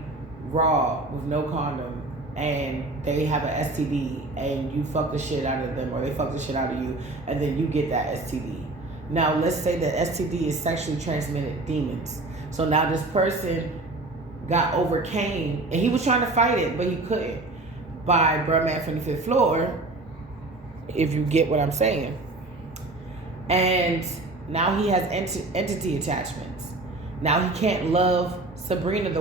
raw with no condom and they have an STD and you fuck the shit out of them or they fuck the shit out of you and then you get that STD. Now let's say that STD is sexually transmitted demons. So now this person overcame and he was trying to fight it, but he couldn't, by Bruh Man from the Fifth Floor, if you get what I'm saying. And now he has entity attachments. Now he can't love Sabrina, the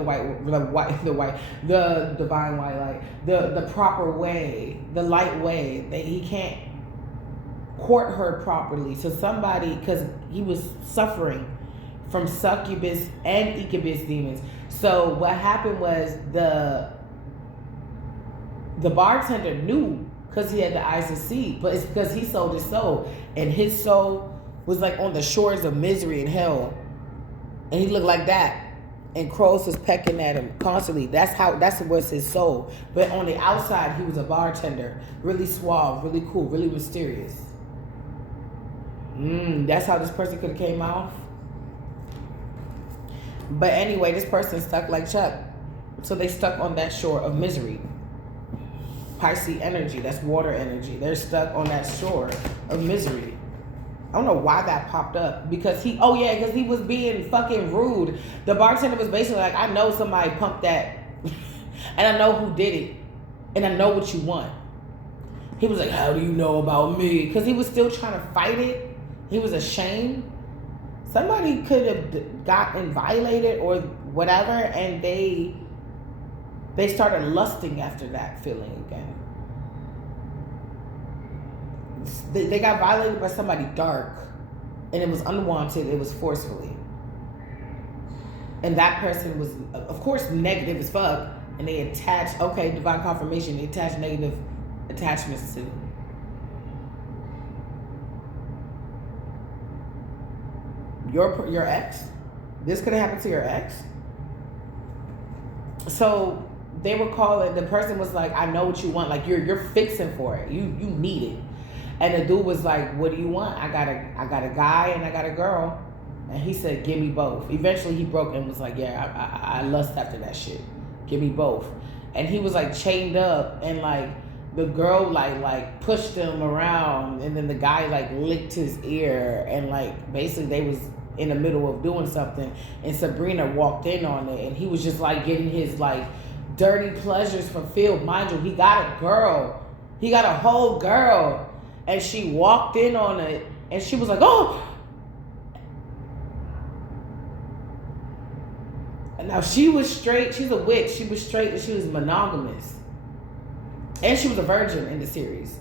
divine white light, the proper way, the light way. That he can't court her properly. So somebody, because he was suffering from succubus and incubus demons. So what happened was the bartender knew, because he had the eyes to see, but it's because he sold his soul, and his soul was like on the shores of misery and hell, and he looked like that, and crows was pecking at him constantly. That was his soul. But on the outside, he was a bartender, really suave, really cool, really mysterious. That's how this person could have came off. But anyway, this person stuck like Chuck, so they stuck on that shore of misery. Pisces energy, that's water energy. They're stuck on that shore of misery. I don't know why that popped up. Because he was being fucking rude. The bartender was basically like, I know somebody pumped that. And I know who did it. And I know what you want. He was like, how do you know about me? Because he was still trying to fight it. He was ashamed. Somebody could have gotten violated or whatever, and they started lusting after that feeling again. They got violated by somebody dark, and it was unwanted, it was forcefully. And that person was, of course, negative as fuck, and they attached, divine confirmation, they attached negative attachments to. Your ex. This could have happened to your ex. So they were calling. The person was like, "I know what you want. Like you're fixing for it. You need it." And the dude was like, "What do you want? I got a guy and I got a girl." And he said, "Give me both." Eventually he broke and was like, "Yeah, I lust after that shit. Give me both." And he was like chained up, and like the girl like pushed him around, and then the guy like licked his ear, and like basically they was in the middle of doing something, and Sabrina walked in on it, and he was just like getting his like dirty pleasures fulfilled. Mind you, he got a girl. He got a whole girl. And she walked in on it, and she was like, "Oh!" And now she was straight. She's a witch. She was straight, and she was monogamous. And she was a virgin in the series.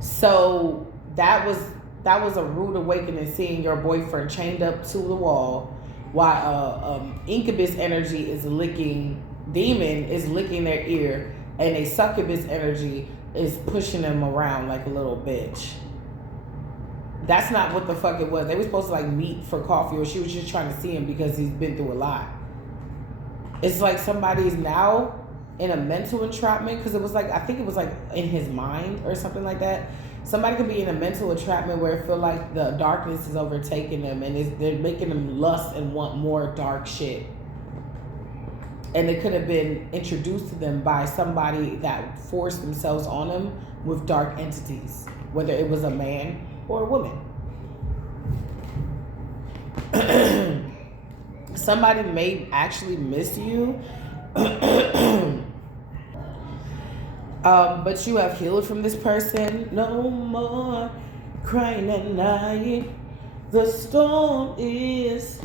So that was a rude awakening, seeing your boyfriend chained up to the wall while incubus energy is licking, demon is licking their ear, and a succubus energy is pushing them around like a little bitch. That's not what the fuck it was. They were supposed to like meet for coffee, or she was just trying to see him because he's been through a lot. It's like somebody's now in a mental entrapment, because it was like, I think it was like in his mind or something like that. Somebody could be in a mental entrapment where it feel like the darkness is overtaking them, and they're making them lust and want more dark shit. And it could have been introduced to them by somebody that forced themselves on them with dark entities, whether it was a man or a woman. Somebody may actually miss you, but you have healed from this person. No more crying at night. The storm is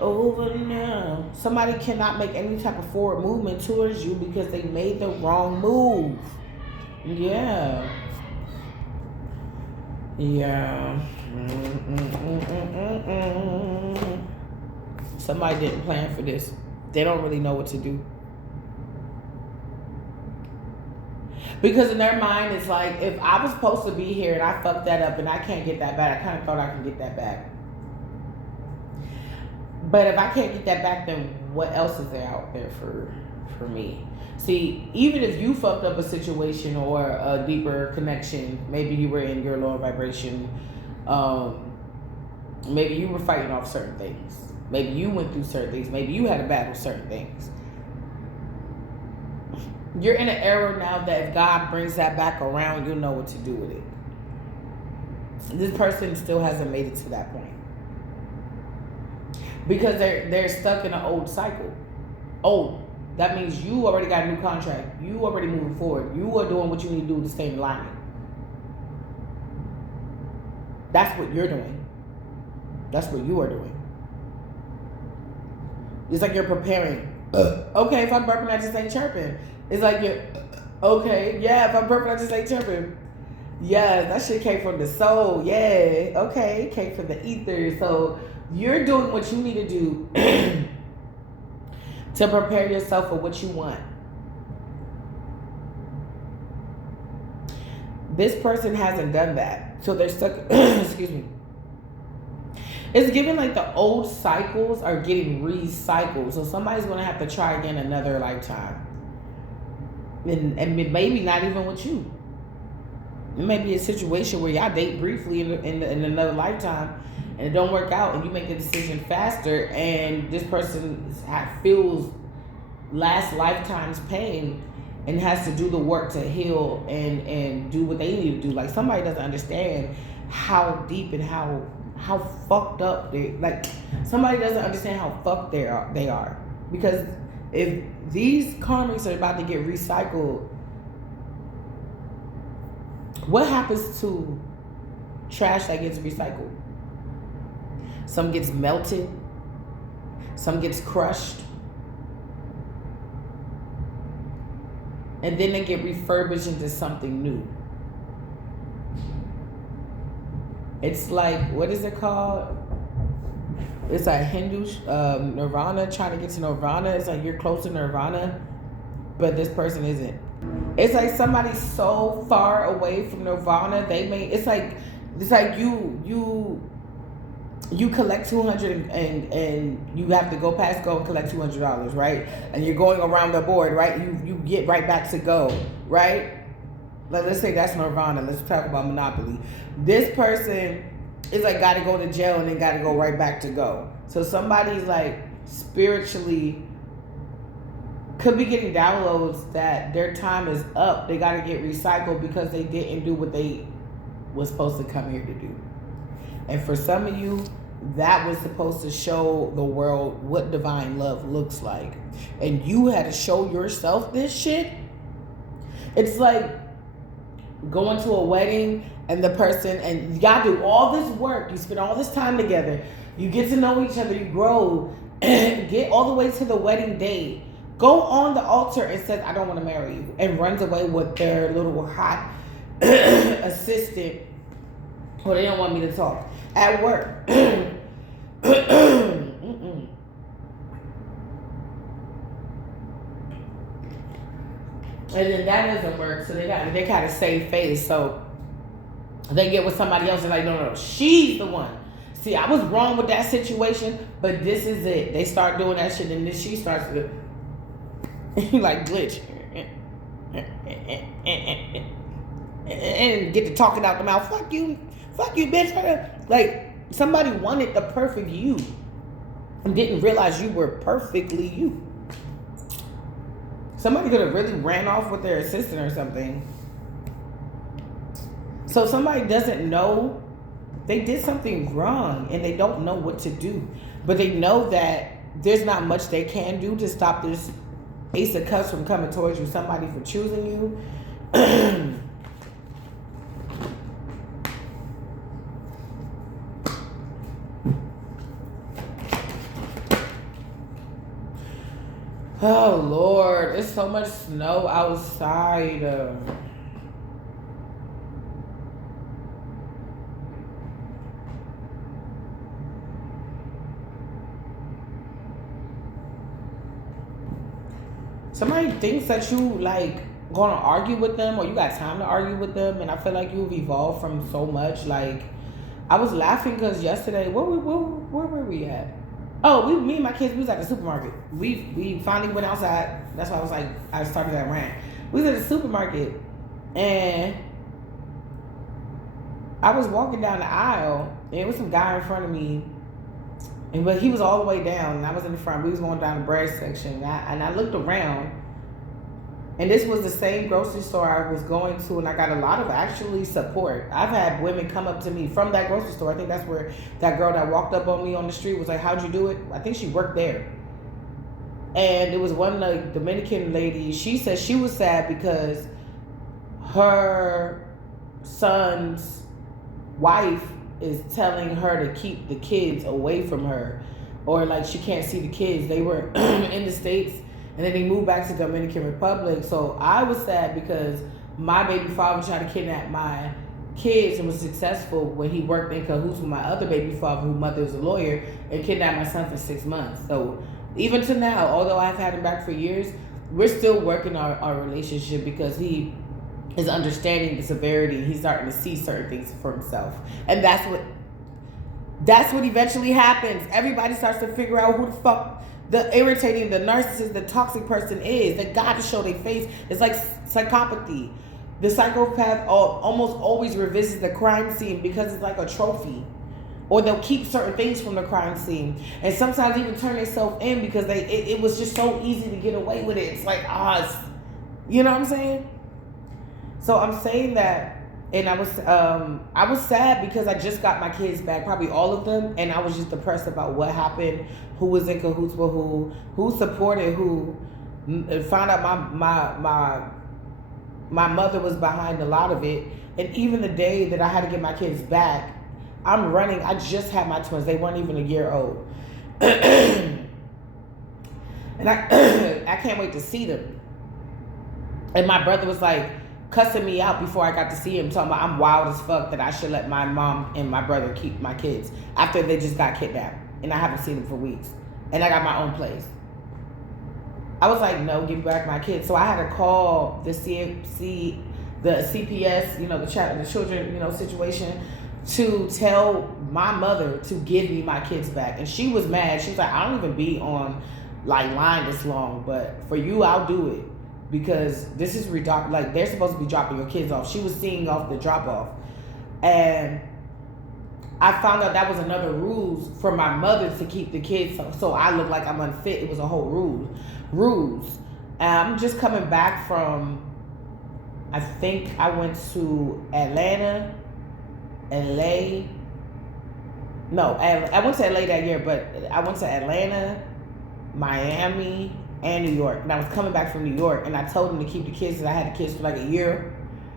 over now. Somebody cannot make any type of forward movement towards you because they made the wrong move. Yeah. Somebody didn't plan for this. They don't really know what to do. Because in their mind, it's like, if I was supposed to be here and I fucked that up and I can't get that back, I kind of thought I could get that back. But if I can't get that back, then what else is there out there for me? See, even if you fucked up a situation or a deeper connection, maybe you were in your lower vibration, maybe you were fighting off certain things. Maybe you went through certain things. Maybe you had to battle certain things. You're in an era now that if God brings that back around, you'll know what to do with it. This person still hasn't made it to that point. Because they're stuck in an old cycle. Old. That means you already got a new contract. You already moving forward. You are doing what you need to do to stay in alignment. That's what you're doing. That's what you are doing. It's like you're preparing. Okay, if I'm burping, I just ain't chirping. It's like you're, okay, yeah, if I'm burping, I just ain't chirping. Yeah, that shit came from the soul. Yeah, okay, it came from the ether. So you're doing what you need to do to prepare yourself for what you want. This person hasn't done that. So they're stuck, excuse me. It's given like the old cycles are getting recycled. So somebody's going to have to try again another lifetime. And maybe not even with you. It may be a situation where y'all date briefly in another lifetime and it don't work out and you make the decision faster and this person feels last lifetime's pain and has to do the work to heal and do what they need to do. Like somebody doesn't understand how deep and how fucked up they, like somebody doesn't understand how fucked they are. Because if these karmics are about to get recycled, what happens to trash that gets recycled? Some gets melted, some gets crushed, and then they get refurbished into something new. It's like, what is it called? It's like Hindu nirvana, trying to get to nirvana. It's like you're close to nirvana, but this person isn't. It's like somebody so far away from nirvana. It's like you collect 200 and you have to go past go and collect $200, right? And you're going around the board, right? You get right back to go, right? Let's say that's nirvana. Let's talk about Monopoly. This person is like got to go to jail and then got to go right back to go. So somebody's like spiritually could be getting downloads that their time is up. They got to get recycled because they didn't do what they was supposed to come here to do. And for some of you, that was supposed to show the world what divine love looks like. And you had to show yourself this shit. It's like going to a wedding and the person, and y'all do all this work, you spend all this time together, you get to know each other, you grow, get all the way to the wedding day, go on the altar and says, I don't want to marry you, and runs away with their little hot assistant. Well, they don't want me to talk at work. And then that doesn't work, so they kind of save face. So they get with somebody else and like, no, she's the one. See, I was wrong with that situation, but this is it. They start doing that shit, and then she starts to like glitch and get to talking out the mouth. Fuck you, bitch. Like somebody wanted the perfect you and didn't realize you were perfectly you. Somebody could have really ran off with their assistant or something. So somebody doesn't know they did something wrong and they don't know what to do. But they know that there's not much they can do to stop this Ace of Cups from coming towards you. Somebody for choosing you. Oh, Lord. It's so much snow outside. Somebody thinks that you, like, gonna argue with them or you got time to argue with them. And I feel like you've evolved from so much. Like, I was laughing because yesterday, where were we at? Oh, me and my kids, we was at the supermarket. We finally went outside. That's why I was like, I started that rant. We was at the supermarket, and I was walking down the aisle, and it was some guy in front of me, but he was all the way down, and I was in the front. We was going down the bread section, and I looked around, and this was the same grocery store I was going to, and I got a lot of actually support. I've had women come up to me from that grocery store. I think that's where that girl that walked up on me on the street was like, how'd you do it? I think she worked there. And it was one like Dominican lady. She said she was sad because her son's wife is telling her to keep the kids away from her, or like she can't see the kids. They were in the States and then they moved back to Dominican Republic. So I was sad because my baby father tried to kidnap my kids and was successful when he worked in cahoots with my other baby father, whose mother was a lawyer, and kidnapped my son for 6 months. So even to now, although I've had him back for years, we're still working our relationship because he is understanding the severity. He's starting to see certain things for himself. And that's what eventually happens. Everybody starts to figure out who the fuck the irritating, the narcissist, the toxic person is. They got to show their face. It's like psychopathy. The psychopath almost always revisits the crime scene because it's like a trophy. Or they'll keep certain things from the crime scene. And sometimes even turn themselves in because it was just so easy to get away with it. It's like, you know what I'm saying? So I'm saying that, and I was sad because I just got my kids back, probably all of them, and I was just depressed about what happened, who was in cahoots with who supported who, found out my mother was behind a lot of it. And even the day that I had to get my kids back, I'm running. I just had my twins. They weren't even a year old. And I can't wait to see them. And my brother was like cussing me out before I got to see him, talking about I'm wild as fuck that I should let my mom and my brother keep my kids after they just got kidnapped. And I haven't seen them for weeks. And I got my own place. I was like, no, give me back my kids. So I had to call the the CPS, the children, situation, to tell my mother to give me my kids back. And she was mad. She was like, I don't even be on like line this long, but for you, I'll do it, because this is like they're supposed to be dropping your kids off. She was seeing off the drop off, and I found out that was another rules for my mother to keep the kids, so I look like I'm unfit. It was a whole rules. And I'm just coming back from, I think I went to Atlanta, LA. No, I went to LA that year, but I went to Atlanta, Miami, and New York. And I was coming back from New York, and I told them to keep the kids, because I had the kids for like a year.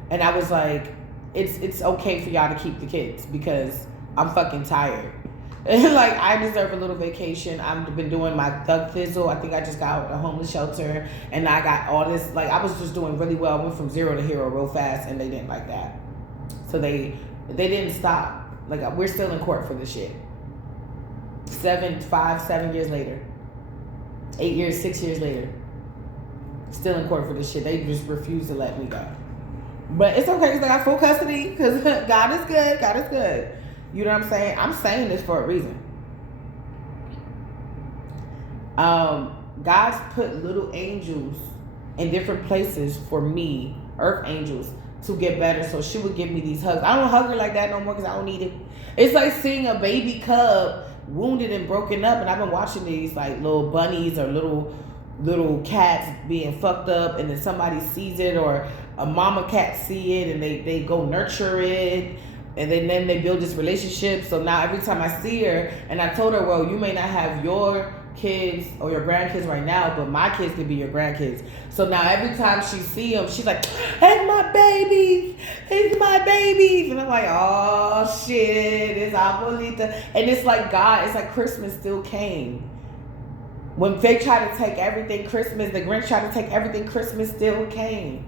And I was like, it's okay for y'all to keep the kids, because I'm fucking tired. Like, I deserve a little vacation. I've been doing my thug thizzle. I think I just got out of a homeless shelter, and I got all this, like, I was just doing really well. I went from 0 to hero real fast, and they didn't like that. So they didn't stop. Like, we're still in court for this shit. 7 years later. 8 years, 6 years later. Still in court for this shit. They just refuse to let me go. But it's okay, because I got full custody, because God is good. God is good. You know what I'm saying? I'm saying this for a reason. God's put little angels in different places for me, earth angels, to get better, so she would give me these hugs. I don't hug her like that no more, because I don't need it. It's like seeing a baby cub wounded and broken up, and I've been watching these like little bunnies or little cats being fucked up, and then somebody sees it, or a mama cat see it, and they go nurture it, and then they build this relationship. So now every time I see her, and I told her, well, you may not have your kids or your grandkids right now, but my kids could be your grandkids. So now every time she see them, she's like, hey, my babies, it's my babies. And I'm like, oh shit, it's abuelita. And it's like God, it's like Christmas still came. When they try to take everything Christmas, the Grinch tried to take everything Christmas, still came.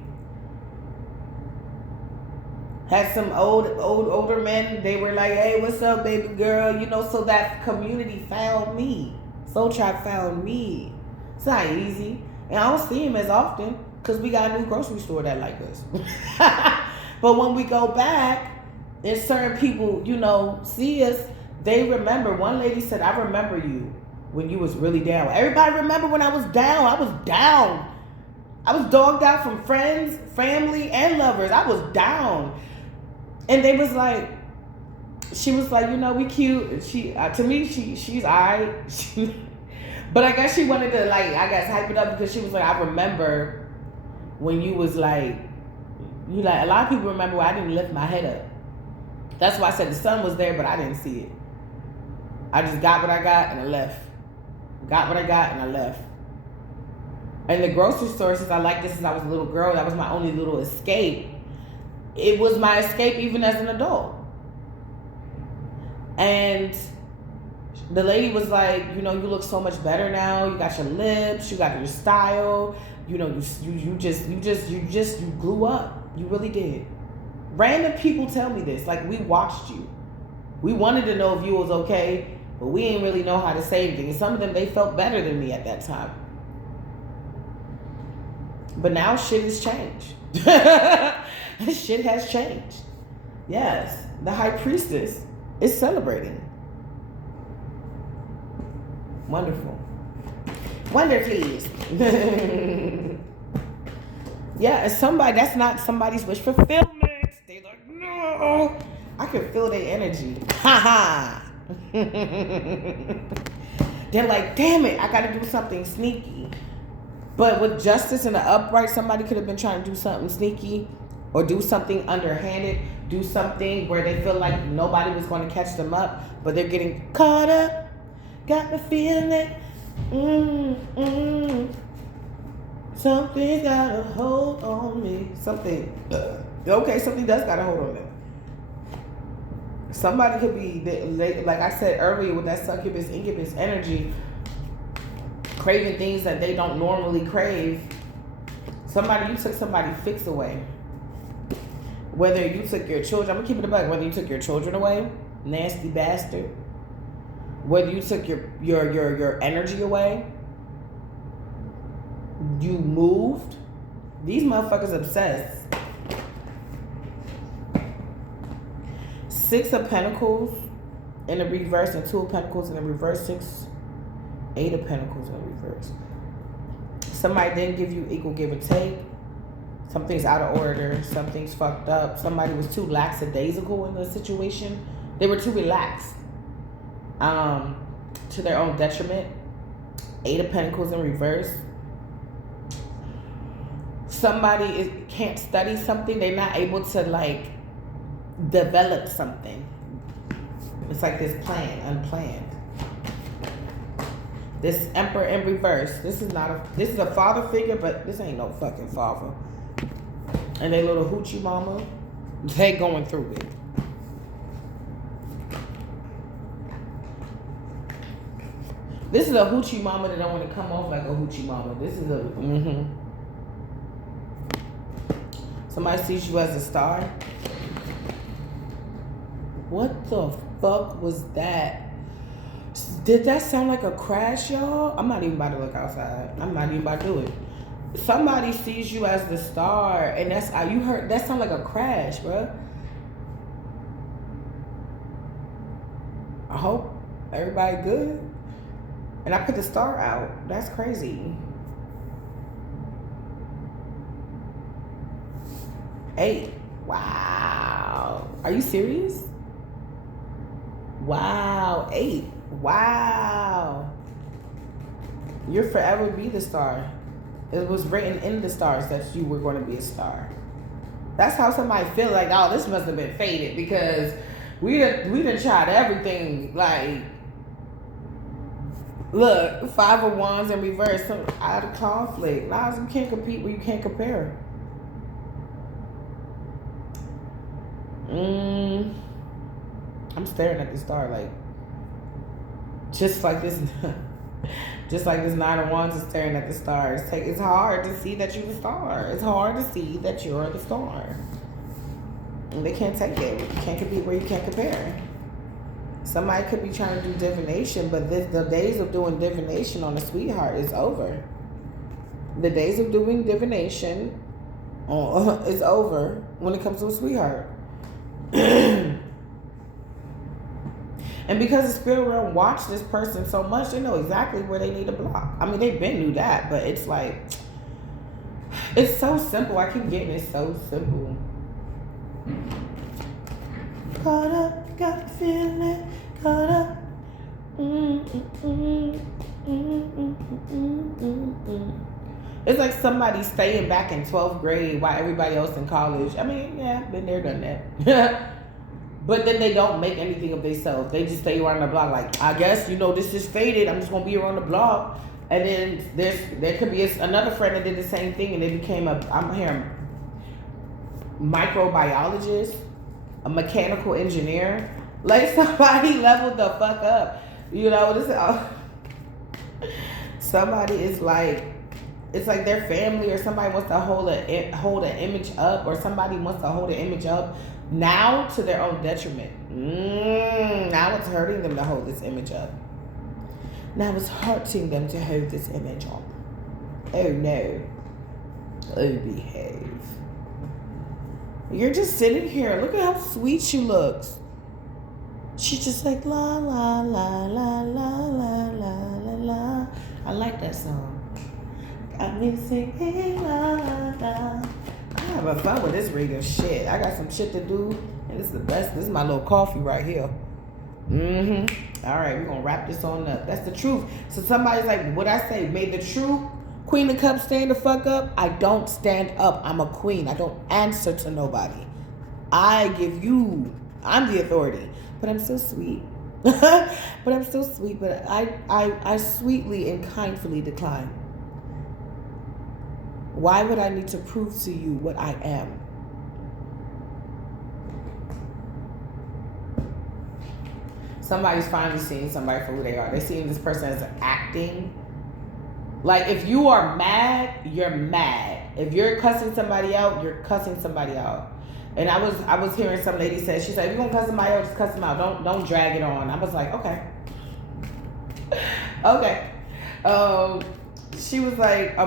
Had some older men, they were like, hey, what's up, baby girl? So that community found me. Soul Tribe found me. It's not easy. And I don't see him as often, because we got a new grocery store that like us. But when we go back, there's certain people, see us, they remember. One lady said, I remember you when you was really down. Everybody remember when I was down. I was down. I was dogged out from friends, family, and lovers. I was down. And they was like, she was like, we cute. She, to me, she's all right. But I guess she wanted to, hype it up, because she was like, I remember when you was like, a lot of people remember when I didn't lift my head up. That's why I said the sun was there, but I didn't see it. I just got what I got and I left. Got what I got and I left. And the grocery store, since I liked this since I was a little girl, that was my only little escape. It was my escape even as an adult. And the lady was like, you look so much better now. You got your lips, you got your style. You grew up. You really did. Random people tell me this. Like, we watched you. We wanted to know if you was okay, but we didn't really know how to say anything. And some of them, they felt better than me at that time. But now shit has changed. Shit has changed. Yes, the high priestess is celebrating. Wonderful. Wonder, please. Yeah, it's somebody, that's not somebody's wish fulfillment. They like, no. I can feel their energy. Ha ha. They're like, damn it, I gotta do something sneaky. But with justice and the upright, somebody could have been trying to do something sneaky or do something underhanded, do something where they feel like nobody was going to catch them up, but they're getting caught up. Got the feeling, something got a hold on me. Something does got a hold on them. Somebody could be, like I said earlier, with that succubus, incubus energy, craving things that they don't normally crave. You took somebody's fix away. Whether you took your children, I'm gonna keep it a buck. Whether you took your children away, nasty bastard. Whether you took your energy away, You moved. These motherfuckers obsessed. 6 of Pentacles in the reverse and 2 of Pentacles in the reverse. 8 of Pentacles in the reverse. Somebody didn't give you equal give and take. Something's out of order. Something's fucked up. Somebody was too lackadaisical in the situation. They were too relaxed. To their own detriment. 8 of Pentacles in reverse. Somebody can't study something. They're not able to like develop something. It's like this plan, unplanned. This Emperor in reverse. This is a father figure, but this ain't no fucking father. And they little hoochie mama, they going through it. This is a hoochie mama that don't want to come off like a hoochie mama. This is a Somebody sees you as a star. What the fuck was that? Did that sound like a crash, y'all? I'm not even about to look outside. I'm not even about to do it. Somebody sees you as the star, and that's you heard that sound like a crash, bro. I hope everybody good. And I put the star out. That's crazy. 8. Wow. Are you serious? Wow. 8. Wow. You'll forever be the star. It was written in the stars that you were going to be a star. That's how somebody feel like, oh, this must have been fated because we done tried everything. Like, look, 5 of Wands in reverse, out of conflict. Lies, you can't compete where you can't compare. I'm staring at the star like, just like this 9 of Wands is staring at the stars. It's hard to see that you're the star. It's hard to see that you're the star. And they can't take it. You can't compete where you can't compare. Somebody could be trying to do divination, but the days of doing divination on a sweetheart is over. The days of doing divination is over when it comes to a sweetheart. And because the spirit realm watched this person so much, they know exactly where they need to block. I mean, they've been knew that, but it's like, it's so simple. I keep getting it so simple. Caught up, got the feeling, caught up. It's like somebody staying back in 12th grade while everybody else in college. I mean, yeah, been there, done that. But then they don't make anything of themselves. They just stay around the block like, I guess, this is fated. I'm just going to be around the block. And then there could be another friend that did the same thing and they became I'm hearing microbiologist, a mechanical engineer. Like somebody leveled the fuck up. Somebody is like, it's like their family or somebody wants to hold an image up, or somebody wants to hold an image up now to their own detriment. Now it's hurting them to hold this image up. Now it's hurting them to hold this image up. Oh no. Oh, behave. You're just sitting here. Look at how sweet she looks. She's just like la la la la la la la la la. I like that song. Got me singing la la la. I'm having fun with this reading shit. I got some shit to do, and this is the best. This is my little coffee right here. All right, we're gonna wrap this on up. That's the truth. So somebody's like, what I say, may the true Queen of Cups stand the fuck up? I don't stand up. I'm a queen. I don't answer to nobody. I'm the authority. But I'm so sweet. But I sweetly and kindly decline. Why would I need to prove to you what I am? Somebody's finally seeing somebody for who they are. They're seeing this person as acting. Like, if you are mad, you're mad. If you're cussing somebody out, you're cussing somebody out. And I was hearing some lady say, she said, if you're gonna cuss somebody out, just cuss them out. Don't drag it on. I was like, okay. Okay. She was like,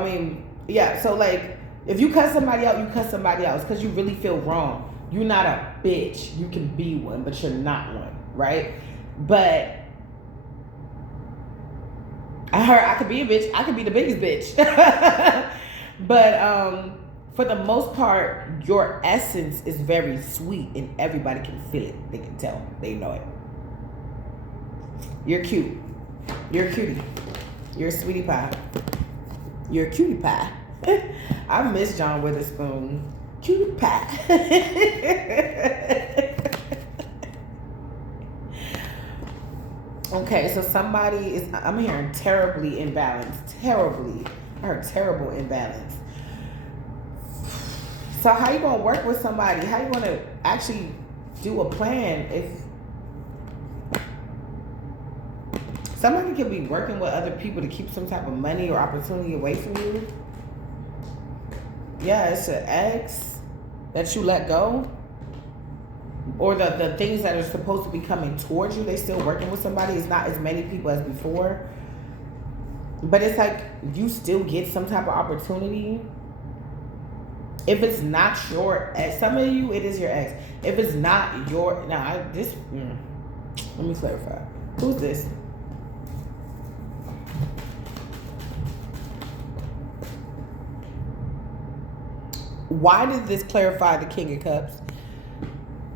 Yeah, so like, if you cut somebody out, you cut somebody else because you really feel wrong. You're not a bitch. You can be one, but you're not one, right? But I heard I could be a bitch. I could be the biggest bitch. But for the most part, your essence is very sweet and everybody can feel it. They can tell. They know it. You're cute. You're a cutie. You're a sweetie pie. You're a cutie pie. I miss John Witherspoon. Cutie pie. Okay, so somebody is, I'm hearing terribly imbalanced. Terribly. I heard terrible imbalance. So how you gonna work with somebody? How you gonna actually do a plan if somebody could be working with other people to keep some type of money or opportunity away from you? Yeah, it's an ex that you let go. Or the things that are supposed to be coming towards you, they still working with somebody. It's not as many people as before. But it's like you still get some type of opportunity. If it's not your ex, some of you, it is your ex. If it's not your, let me clarify. Who's this? Why did this clarify the King of Cups?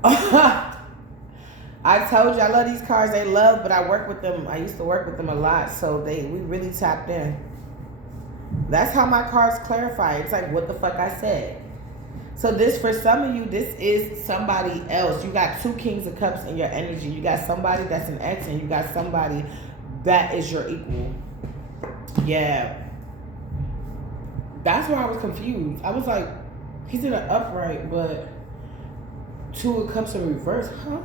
I told you I love these cards. They love, but I work with them. I used to work with them a lot, so we really tapped in. That's how my cards clarify. It's like what the fuck I said. So this, for some of you, this is somebody else. You got 2 Kings of Cups in your energy. You got somebody that's an ex, and you got somebody that is your equal. Yeah. That's why I was confused. I was like, he's in an upright, but 2 of Cups in reverse, huh?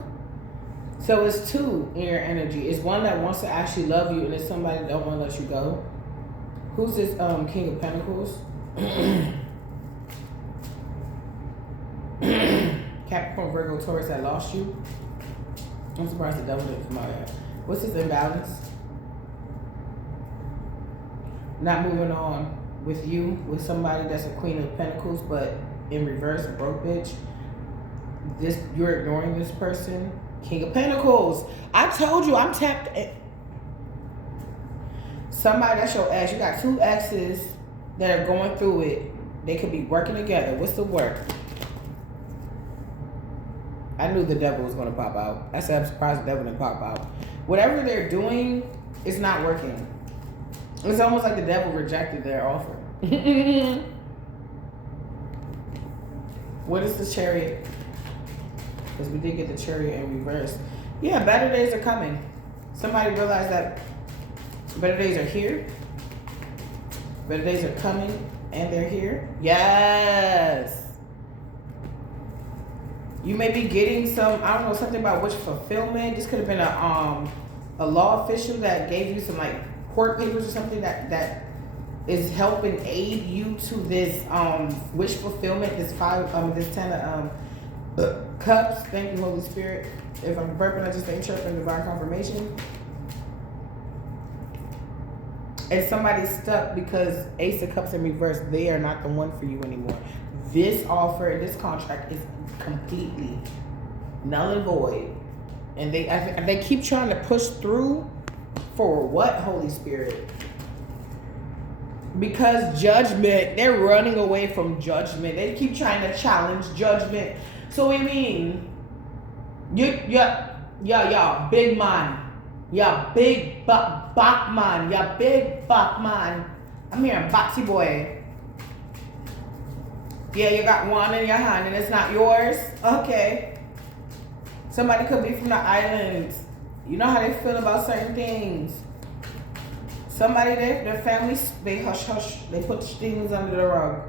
So it's 2 in your energy. It's one that wants to actually love you, and it's somebody that don't want to let you go. Who's this King of Pentacles? Capricorn, Virgo, Taurus that lost you. I'm surprised the devil didn't come out of that. What's his imbalance? Not moving on with you, with somebody that's a Queen of Pentacles, but in reverse, a broke bitch. You're ignoring this person. King of Pentacles. I told you I'm tapped. Somebody that's your ex. You got 2 exes that are going through it. They could be working together. What's the work? I knew the devil was going to pop out. I said I'm surprised the devil didn't pop out. Whatever they're doing is not working. It's almost like the devil rejected their offer. What is the Chariot? Because we did get the Chariot in reverse. Yeah, better days are coming. Somebody realized that better days are here. Better days are coming, and they're here. Yes. You may be getting some, I don't know, something about wish fulfillment. This could have been a law official that gave you some like court papers or something that is helping aid you to this wish fulfillment. This 10 of Cups. Thank you, Holy Spirit. If I'm burping, I just ain't chirping. Divine confirmation. And somebody's stuck because Ace of Cups in reverse. They are not the one for you anymore. This offer, this contract is completely null and void. And they keep trying to push through for what, Holy Spirit? Because judgment. They're running away from judgment. They keep trying to challenge judgment. So we mean, yeah, big man. Yeah, big buck man. Yeah, big buck man. I'm hearing boxy boy. Yeah, you got one in your hand and it's not yours? Okay. Somebody could be from the islands. You know how they feel about certain things. Somebody, their families, they hush. They put things under the rug.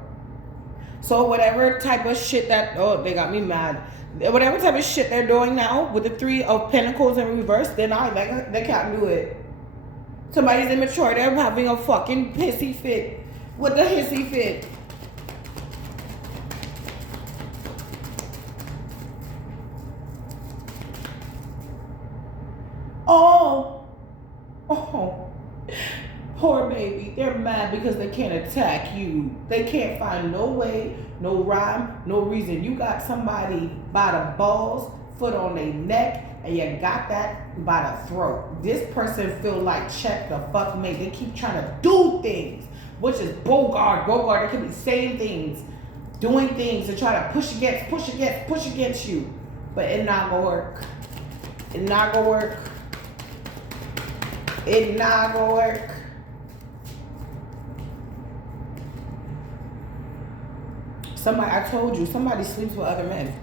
So whatever type of shit that, they got me mad. Whatever type of shit they're doing now with the 3 of Pentacles in reverse, they can't do it. Somebody's immature. They're having a fucking pissy fit. With the hissy fit. Oh. Poor baby. They're mad because they can't attack you. They can't find no way, no rhyme, no reason. You got somebody by the balls, foot on their neck, and you got that by the throat. This person feel like check the fuck me. They keep trying to do things, which is Bogart. They can be saying things, doing things, and try to push against you. But it not gonna work. It not gonna work. It not gonna work. Somebody, I told you, somebody sleeps with other men.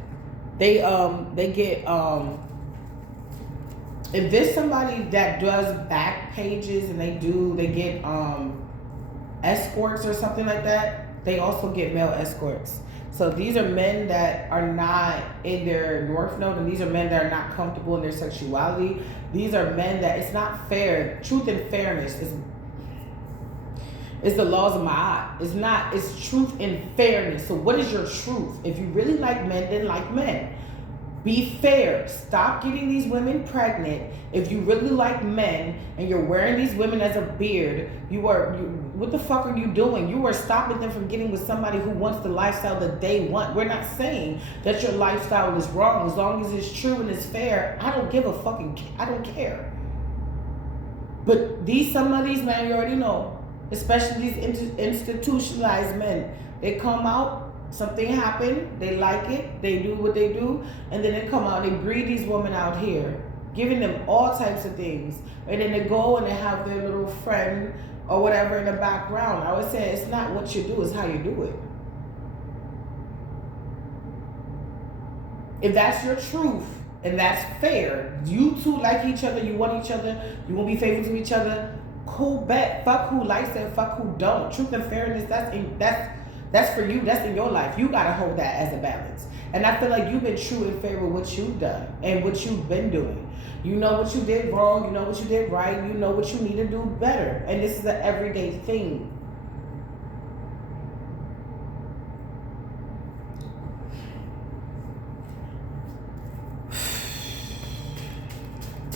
They get if there's somebody that does back pages and they get escorts or something like that, they also get male escorts. So these are men that are not in their North Node, and these are men that are not comfortable in their sexuality. These are men that it's not fair. Truth and fairness is the laws of Ma'at. It's truth and fairness. So what is your truth? If you really like men, then like men. Be fair. Stop getting these women pregnant. If you really like men and you're wearing these women as a beard, what the fuck are you doing? You are stopping them from getting with somebody who wants the lifestyle that they want. We're not saying that your lifestyle is wrong. As long as it's true and it's fair, I don't care. But some of these men, you already know, especially these institutionalized men, they come out, something happened, they like it, they do what they do, and then they come out, they breed these women out here, giving them all types of things, and then they go and they have their little friend or whatever in the background. I would say it's not what you do, it's how you do it. If that's your truth and that's fair, you two like each other, you want each other, you won't be faithful to each other, cool bet. Fuck who likes it, fuck who don't. Truth and fairness, that's for you, that's in your life. You gotta hold that as a balance. And I feel like you've been true and fair with what you've done and what you've been doing. You know what you did wrong, you know what you did right, you know what you need to do better. And this is an everyday thing.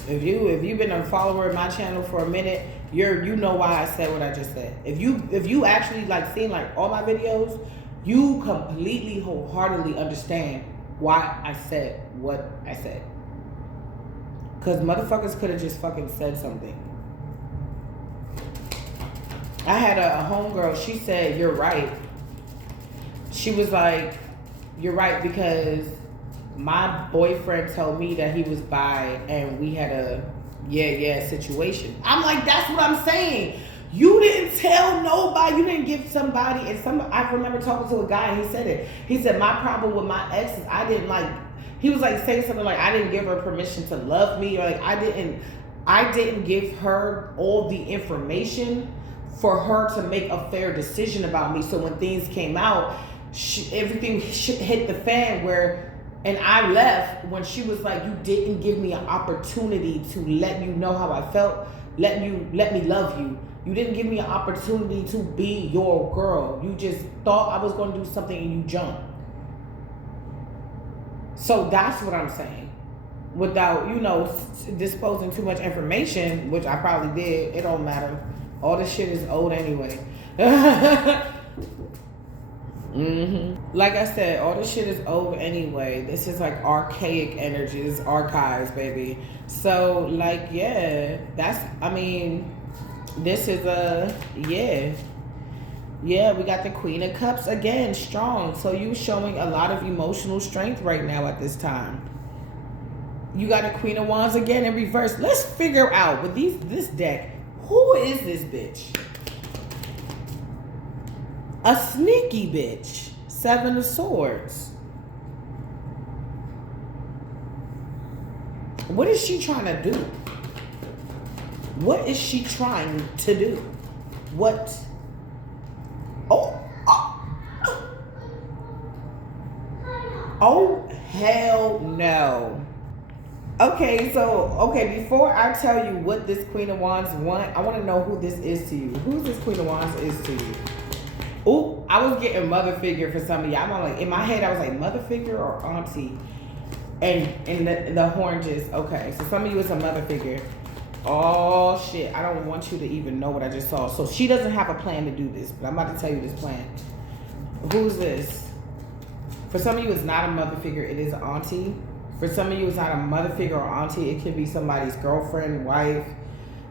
If you've been a follower of my channel for a minute, you know why I said what I just said. If you actually like seen like all my videos, you completely wholeheartedly understand why I said what I said. Cause motherfuckers could have just fucking said something. I had a homegirl, she said, "You're right." She was like, "You're right," because my boyfriend told me that he was bi and we had a situation. I'm like, that's what I'm saying. You didn't tell nobody. You didn't give somebody. And I remember talking to a guy and he said it. He said, my problem with my ex is I didn't like, he was like saying something like, I didn't give her permission to love me, or like I didn't give her all the information for her to make a fair decision about me. So when things came out, everything hit the fan and I left when she was like, you didn't give me an opportunity to let you know how I felt, let me love you. You didn't give me an opportunity to be your girl. You just thought I was going to do something and you jumped. So that's what I'm saying. Without, disposing too much information, which I probably did, it don't matter. All this shit is old anyway. Like I said, all this shit is old anyway. This is like archaic energy. This is archives, baby. So like, yeah, this is we got the Queen of Cups again, strong. So you showing a lot of emotional strength right now at this time. You got a Queen of Wands again in reverse. Let's figure out with this deck, who is this bitch? A sneaky bitch. 7 of Swords. What is she trying to do? What is she trying to do? What? Oh, hell no. Okay, before I tell you what this Queen of Wands want, I want to know who this is to you. Who this Queen of Wands is to you? Oh, I was getting mother figure for some of y'all. I'm like, in my head, I was like, mother figure or auntie? And the oranges. Okay, so some of you is a mother figure. Oh shit, I don't want you to even know what I just saw. So she doesn't have a plan to do this, but I'm about to tell you this plan. Who's this? For some of you, it's not a mother figure, it is an auntie. For some of you, it's not a mother figure or auntie. It could be somebody's girlfriend, wife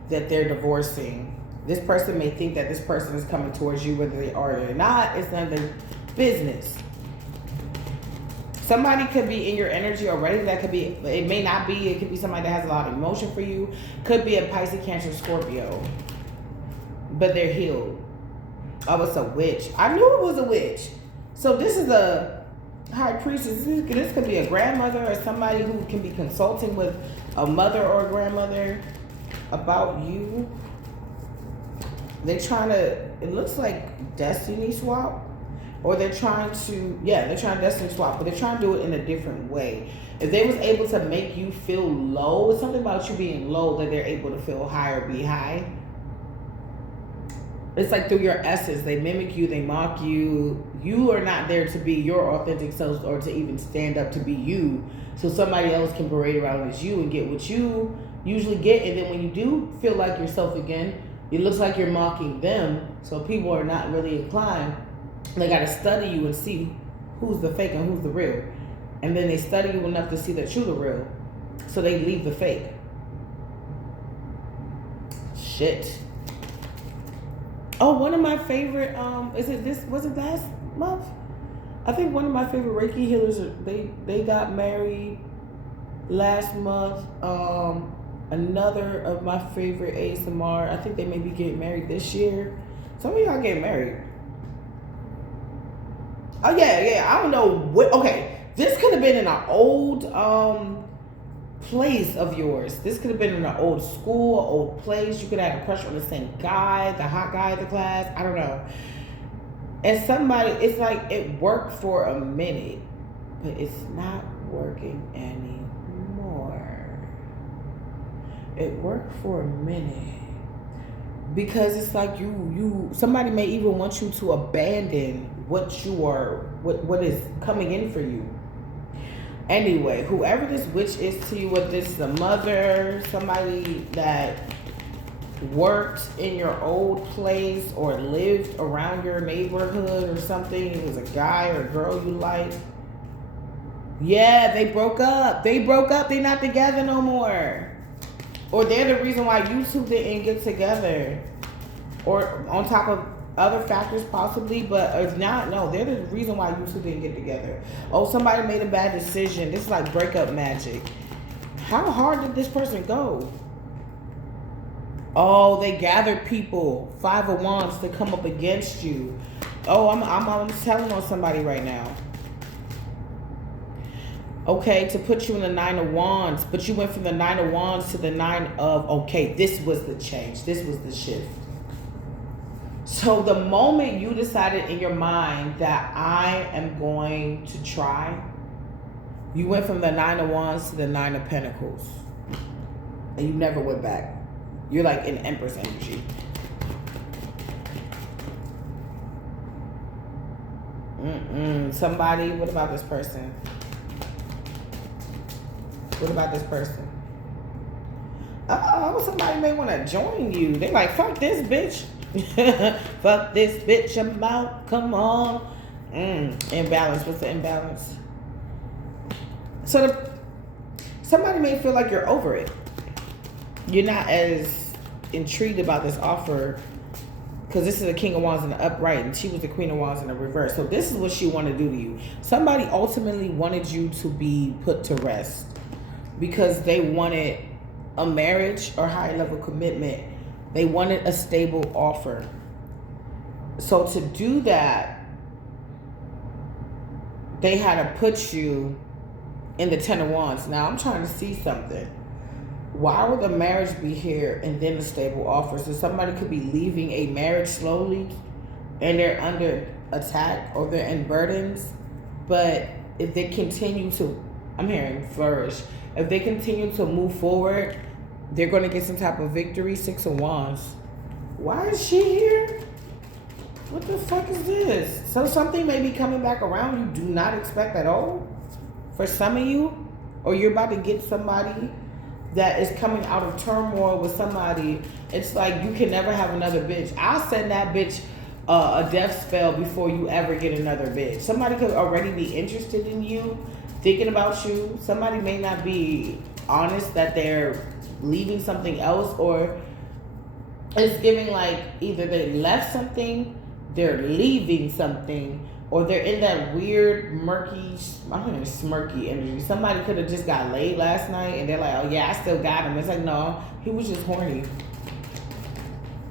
that they're divorcing. This person may think that this person is coming towards you, whether they are or not. It's none of their business. Somebody could be in your energy already. That could be, it may not be. It could be somebody that has a lot of emotion for you. Could be a Pisces, Cancer, Scorpio. But they're healed. Oh, it's a witch. I knew it was a witch. So this is a high priestess. This could be a grandmother or somebody who can be consulting with a mother or a grandmother about you. They're trying to, it looks like destiny swap. Or they're trying to, they're trying to destiny swap, but they're trying to do it in a different way. If they was able to make you feel low, it's something about you being low that they're able to feel high or be high. It's like through your essence. They mimic you, they mock you. You are not there to be your authentic self or to even stand up to be you. So somebody else can parade around as you and get what you usually get. And then when you do feel like yourself again, it looks like you're mocking them. So people are not really inclined. They got to study you and see who's the fake and who's the real. And then they study you enough to see that you're the real. So they leave the fake. Shit. Oh, one of my favorite, was it last month? I think one of my favorite Reiki healers, they got married last month. Another of my favorite ASMR, I think they may be getting married this year. Some of y'all getting married. Oh, yeah. I don't know what. Okay. This could have been in an old place of yours. This could have been in an old school, old place. You could have had a crush on the same guy, the hot guy of the class. I don't know. And somebody, it's like it worked for a minute, but it's not working anymore. It worked for a minute. Because it's like somebody may even want you to abandon what you are, what is coming in for you. Anyway, whoever this witch is to you, whether it's the mother, somebody that worked in your old place or lived around your neighborhood or something, it was a guy or a girl you liked. Yeah, they broke up. They're not together no more. Or they're the reason why you two didn't get together. Or on top of other factors possibly, but if not, no, they're the reason why you two didn't get together. Oh, somebody made a bad decision. This is like breakup magic. How hard did this person go? Oh, they gathered people, 5 of Wands, to come up against you. Oh, I'm telling on somebody right now. Okay, to put you in the 9 of Wands, but you went from the 9 of Wands to the 9 of, okay, this was the change. This was the shift. So the moment you decided in your mind that I am going to try, you went from the 9 of Wands to the 9 of Pentacles. And you never went back. You're like in Empress energy. Somebody, what about this person? What about this person? Oh, somebody may want to join you. They like, fuck this bitch. Fuck this bitch, I'm out. Come on. Imbalance. What's the imbalance? So somebody may feel like you're over it. You're not as intrigued about this offer because this is the King of Wands in the upright and she was the Queen of Wands in the reverse. So this is what she wanted to do to you. Somebody ultimately wanted you to be put to rest because they wanted a marriage or high level commitment. They wanted a stable offer. So to do that, they had to put you in the 10 of Wands. Now I'm trying to see something. Why would the marriage be here and then a stable offer? So somebody could be leaving a marriage slowly and they're under attack or they're in burdens. But if they continue to, I'm hearing flourish. If they continue to move forward, they're going to get some type of victory. 6 of Wands. Why is she here? What the fuck is this? So something may be coming back around you do not expect at all. For some of you, or you're about to get somebody that is coming out of turmoil with somebody, it's like you can never have another bitch. I'll send that bitch a death spell before you ever get another bitch. Somebody could already be interested in you, thinking about you. Somebody may not be honest that they're leaving something else, or it's giving like either they left something, they're leaving something, or they're in that weird murky, I don't know, smirky energy. Somebody could have just got laid last night and they're like, oh yeah, I still got him. It's like, no, he was just horny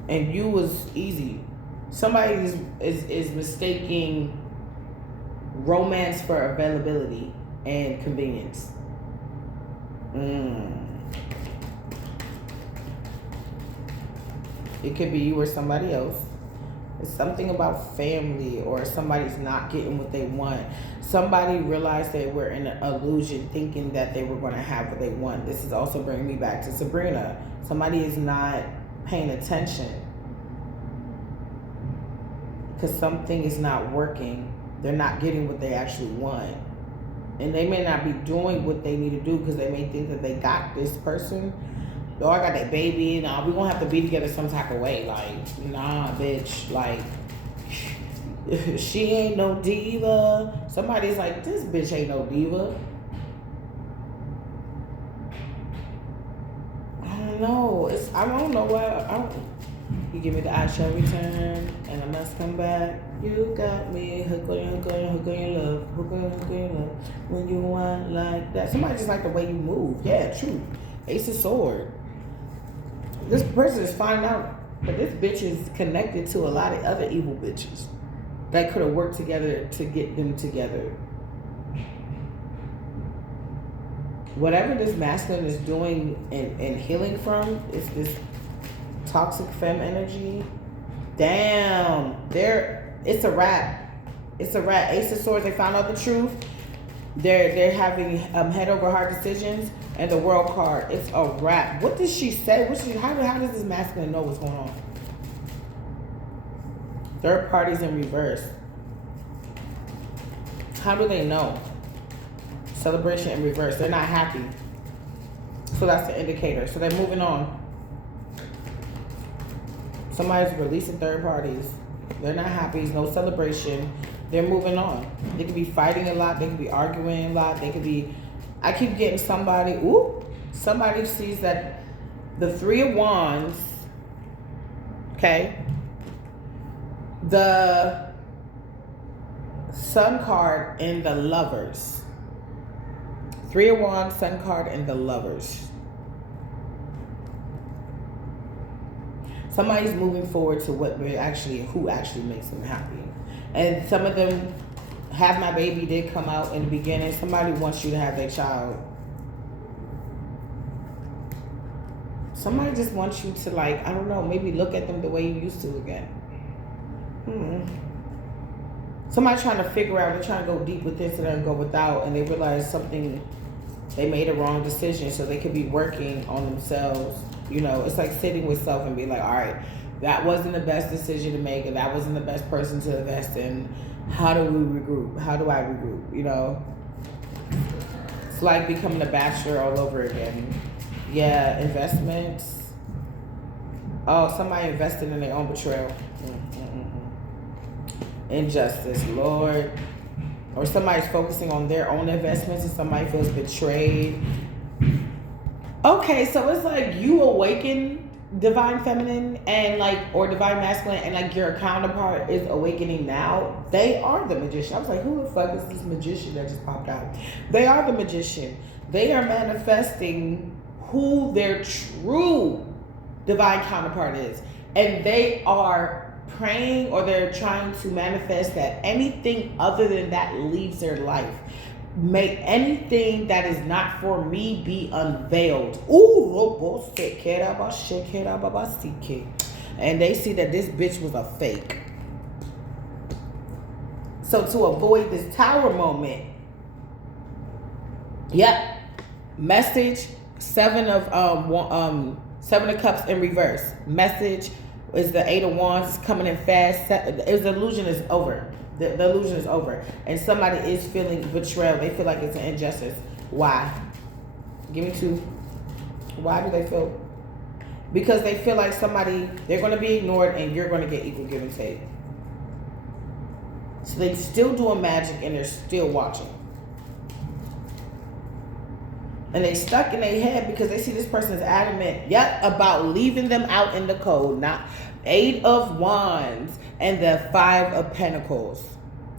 and you was easy. Somebody is mistaking romance for availability and convenience. It could be you or somebody else. It's something about family, or somebody's not getting what they want. Somebody realized they were in an illusion thinking that they were going to have what they want. This is also bringing me back to Sabrina. Somebody is not paying attention because something is not working. They're not getting what they actually want. And they may not be doing what they need to do because they may think that they got this person. Oh, I got that baby. Nah, we gonna have to be together some type of way. Like, nah, bitch. Like, she ain't no diva. Somebody's like, this bitch ain't no diva. I don't know. I don't know what. You give me the I shall return, and I must come back. You got me hook on your love, hook on your love. When you want like that, somebody just like the way you move. Yeah, true. Ace of Sword. This person is finding out that this bitch is connected to a lot of other evil bitches that could have worked together to get them together. Whatever this masculine is doing and healing from is this toxic femme energy. Damn, it's a wrap. It's a wrap. Ace of Swords, they found out the truth. They're having head over heart decisions, and the World card. It's a wrap. What does she say? How does this masculine know what's going on? Third parties in reverse. How do they know? Celebration in reverse. They're not happy. So that's the indicator. So they're moving on. Somebody's releasing third parties. They're not happy. There's no celebration. They're moving on. They could be fighting a lot. They could be arguing a lot. They could be... I keep getting somebody... Somebody sees that the Three of Wands... Okay? The Sun card and the Lovers. Three of Wands, Sun card, and the Lovers. Somebody's moving forward to who actually makes them happy. And some of them, Have My Baby did come out in the beginning. Somebody wants you to have their child. Somebody just wants you to, like, I don't know, maybe look at them the way you used to again. Somebody trying to figure out, they're trying to go deep with this and then go without, and they realize something, they made a wrong decision, so they could be working on themselves. You know, it's like sitting with self and being like, all right, that wasn't the best decision to make, and that wasn't the best person to invest in. How do we regroup? How do I regroup? You know, it's like becoming a bachelor all over again. Yeah, investments. Oh, somebody invested in their own betrayal. Injustice, Lord. Or somebody's focusing on their own investments and somebody feels betrayed. Okay, so it's like you awaken divine feminine and like, or divine masculine, and like your counterpart is awakening now. They are the magician. I was like, who the fuck is this magician that just popped out? They are the magician. They are manifesting who their true divine counterpart is. And they are praying, or they're trying to manifest that anything other than that leaves their life. May anything that is not for me be unveiled. And they see that this bitch was a fake. So to avoid this tower moment, yep, message, Seven of Cups in reverse. Message is the Eight of Wands. It's coming in fast. The illusion is over. The illusion is over. And somebody is feeling betrayal. They feel like it's an injustice. Why? Give me two. Why do they feel? Because they feel like they're going to be ignored and you're going to get equal give and take. So they still doing magic and they're still watching. And they stuck in their head because they see this person is adamant, about leaving them out in the cold. Not 8 of Wands and the 5 of Pentacles.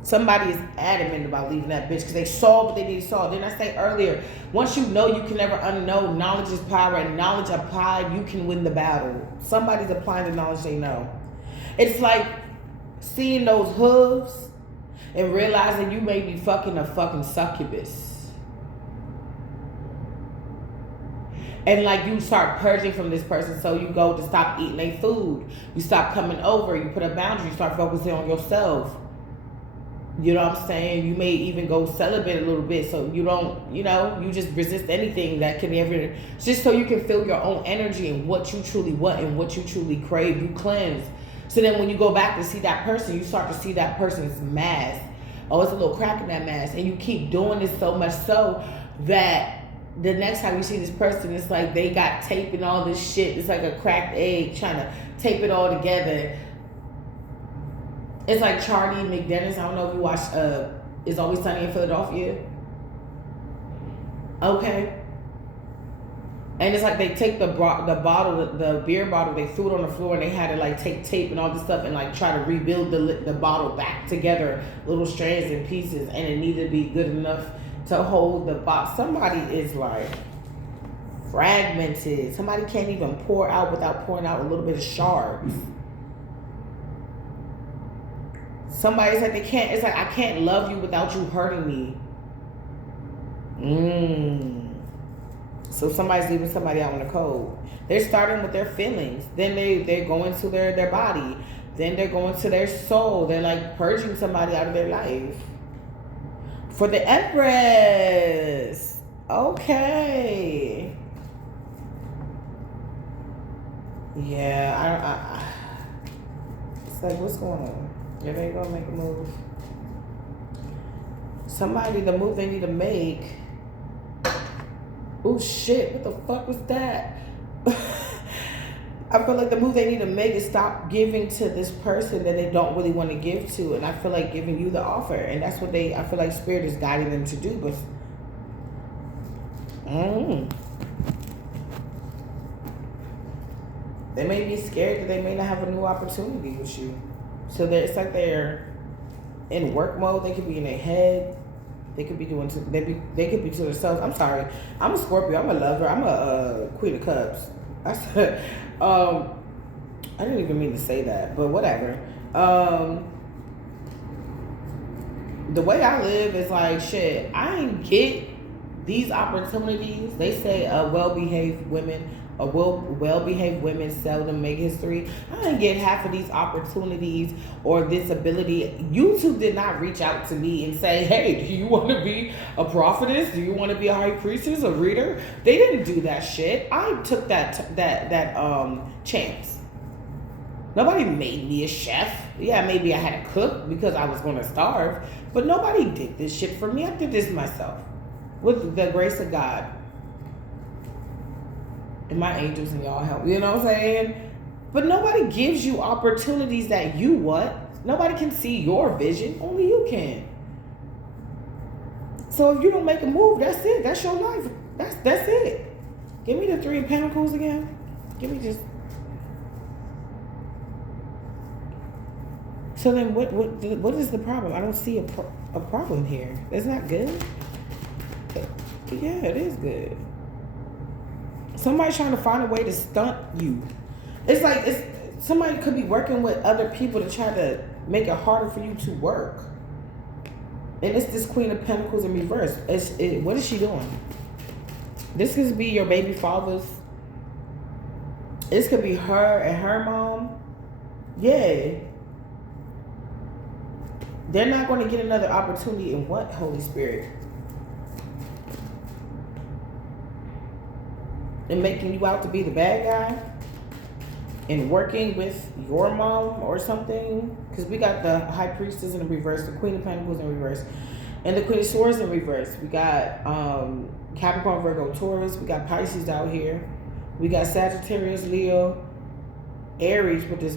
Somebody is adamant about leaving that bitch because they saw what they need to saw. Didn't I say earlier, once you know, you can never unknow. Knowledge is power, and knowledge applied, you can win the battle. Somebody's applying the knowledge they know. It's like seeing those hooves and realizing you may be fucking a fucking succubus. And like you start purging from this person, so you go to stop eating their food. You stop coming over. You put a boundary. You start focusing on yourself. You know what I'm saying? You may even go celibate a little bit, so you don't, you just resist anything that can ever, just so you can feel your own energy and what you truly want and what you truly crave. You cleanse. So then when you go back to see that person, you start to see that person's mask. Oh, it's a little crack in that mask. And you keep doing this so much so that the next time you see this person, it's like they got tape and all this shit. It's like a cracked egg trying to tape it all together. It's like Charlie McDennis. I don't know if you watched It's Always Sunny in Philadelphia. Okay. And it's like they take the bottle, the beer bottle, they threw it on the floor and they had to like take tape and all this stuff and like try to rebuild the bottle back together, little strands and pieces, and it needed to be good enough to hold the box. Somebody is like fragmented. Somebody can't even pour out without pouring out a little bit of shards. Somebody's like it's like I can't love you without you hurting me. So somebody's leaving somebody out in the cold. They're starting with their feelings. Then they're going to their body. Then they're going to their soul. They're like purging somebody out of their life. For the Empress. Okay. Yeah, it's like, what's going on? Yeah, they gonna make a move. Somebody, the move they need to make. Oh shit, what the fuck was that? I feel like the move they need to make is stop giving to this person that they don't really want to give to. And I feel like giving you the offer. And that's what I feel like Spirit is guiding them to do. But they may be scared that they may not have a new opportunity with you. So it's like they're in work mode. They could be in their head. They could be doing. They could be to themselves. I'm sorry. I'm a Scorpio. I'm a lover. I'm a Queen of Cups. I said. I didn't even mean to say that, but whatever. The way I live is like shit. I ain't get these opportunities. They say well-behaved women seldom make history. I didn't get half of these opportunities or this ability. YouTube did not reach out to me and say, hey, do you want to be a prophetess? Do you want to be a high priestess, a reader? They didn't do that shit. I took that chance. Nobody made me a chef. Yeah, maybe I had to cook because I was going to starve, but nobody did this shit for me. I did this myself with the grace of God. And my angels and y'all help. You know what I'm saying? But nobody gives you opportunities that you want. Nobody can see your vision. Only you can. So if you don't make a move, that's it. That's your life. That's it. Give me the 3 of Pentacles again. Give me just. So then what is the problem? I don't see a problem here. That's not good. Yeah, it is good. Somebody's trying to find a way to stunt you. It's like somebody could be working with other people to try to make it harder for you to work. And it's this Queen of Pentacles in reverse. What is she doing? This could be your baby father's. This could be her and her mom. Yeah. They're not going to get another opportunity in what, Holy Spirit? And making you out to be the bad guy and working with your mom or something. Because we got the High Priestess in reverse, the Queen of Pentacles in reverse, and the Queen of Swords in reverse. We got Capricorn, Virgo, Taurus. We got Pisces out here. We got Sagittarius, Leo, Aries with this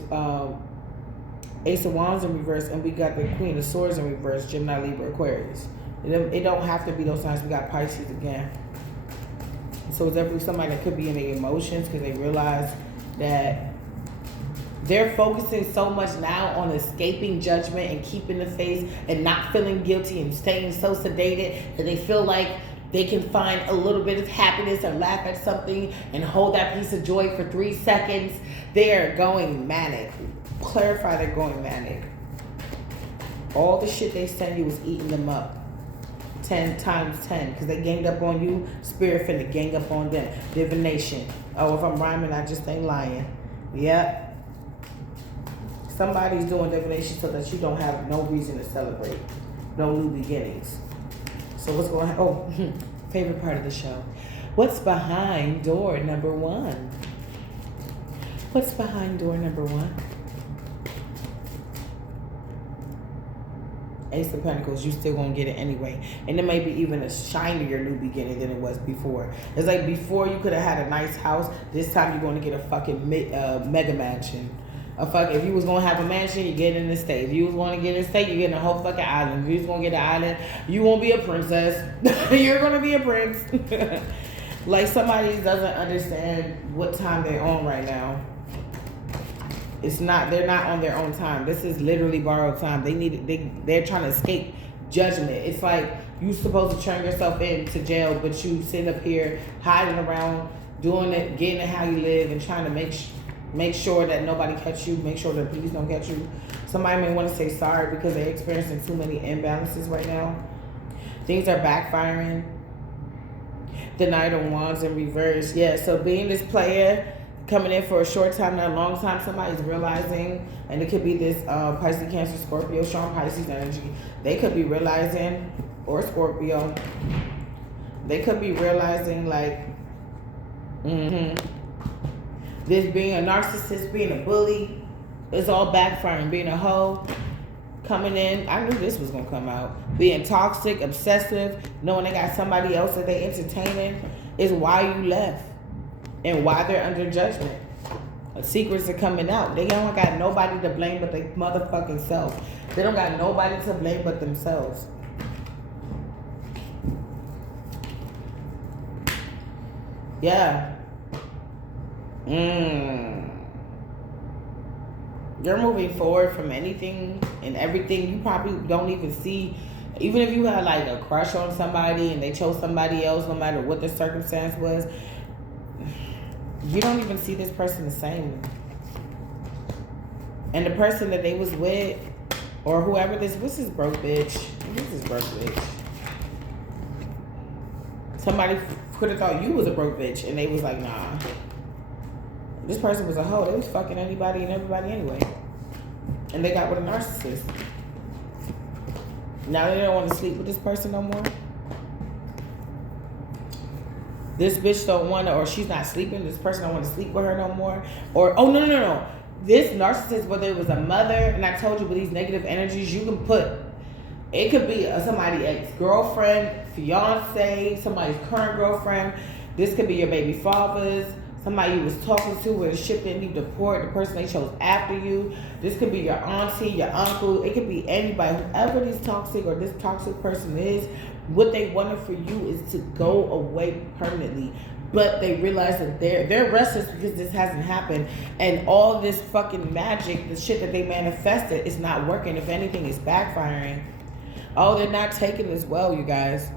Ace of Wands in reverse, and we got the Queen of Swords in reverse, Gemini, Libra, Aquarius. It don't have to be those signs. We got Pisces again. So it's definitely somebody that could be in their emotions because they realize that they're focusing so much now on escaping judgment and keeping the faith and not feeling guilty and staying so sedated that they feel like they can find a little bit of happiness or laugh at something and hold that piece of joy for 3 seconds. They're going manic. Clarify they're going manic. All the shit they send you is eating them up. 10 times 10. Because they ganged up on you. Spirit finna gang up on them. Divination. Oh, if I'm rhyming, I just ain't lying. Yep. Somebody's doing divination so that you don't have no reason to celebrate. No new beginnings. So what's going on? Oh, favorite part of the show. What's behind door number 1? What's behind door number 1? Ace of Pentacles, you still gonna get it anyway. And it may be even a shinier new beginning than it was before. It's like before you could have had a nice house. This time you're going to get a fucking mega mansion. If you was going to have a mansion, you get an estate. If you was going to get an estate, you getting a whole fucking island. If you was going to get an island, you won't be a princess. You're going to be a prince. Like somebody doesn't understand what time they're on right now. They're not on their own time. This is literally borrowed time. They're trying to escape judgment. It's like you supposed to turn yourself into jail, but you sit up here hiding around, doing it, getting it how you live, and trying to make sure that nobody catch you, make sure that police don't catch you. Somebody may want to say sorry because they're experiencing too many imbalances right now. Things are backfiring. The Knight of Wands in reverse. Yeah, so being this player, coming in for a short time, not a long time, somebody's realizing, and it could be this Pisces, Cancer, Scorpio, strong Pisces energy. They could be realizing, or Scorpio, they could be realizing like, this being a narcissist, being a bully, it's all backfiring. Being a hoe, coming in, I knew this was going to come out. Being toxic, obsessive, knowing they got somebody else that they entertaining is why you left and why they're under judgment. Secrets are coming out. They don't got nobody to blame but their motherfucking self. They don't got nobody to blame but themselves. Yeah. You're moving forward from anything and everything. You probably don't even see, even if you had like a crush on somebody and they chose somebody else, no matter what the circumstance was, you don't even see this person the same. And the person that they was with, or whoever what's this broke bitch? Who's this broke bitch? Somebody could have thought you was a broke bitch and they was like, nah. This person was a hoe. They was fucking anybody and everybody anyway. And they got with a narcissist. Now they don't want to sleep with this person no more. This bitch don't want to, or she's not sleeping. This person don't want to sleep with her no more. Or, oh, no. This narcissist, whether it was a mother, and I told you with these negative energies, you can put, it could be somebody's ex-girlfriend, fiance, somebody's current girlfriend. This could be your baby father's. Somebody you was talking to where the ship didn't need to port, the person they chose after you. This could be your auntie, your uncle. It could be anybody. Whoever this toxic person is, what they wanted for you is to go away permanently. But they realize that they're restless because this hasn't happened. And all this fucking magic, the shit that they manifested, is not working. If anything, it's backfiring. Oh, they're not taking this well, you guys.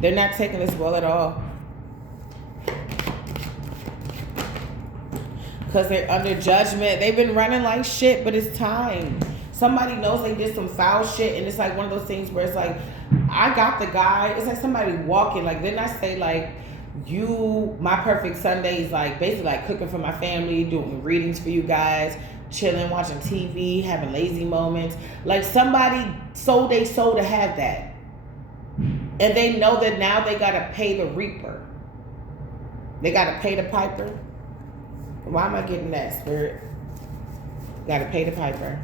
They're not taking this well at all. Because they're under judgment. They've been running like shit, but it's time. Somebody knows they did some foul shit, and it's like one of those things where it's like, I got the guy. It's like somebody walking. Like, didn't I say, like, my perfect Sunday is like basically like cooking for my family, doing readings for you guys, chilling, watching TV, having lazy moments. Like, somebody sold their soul to have that. And they know that now they got to pay the reaper. They got to pay the piper. Why am I getting that, Spirit? Got to pay the piper.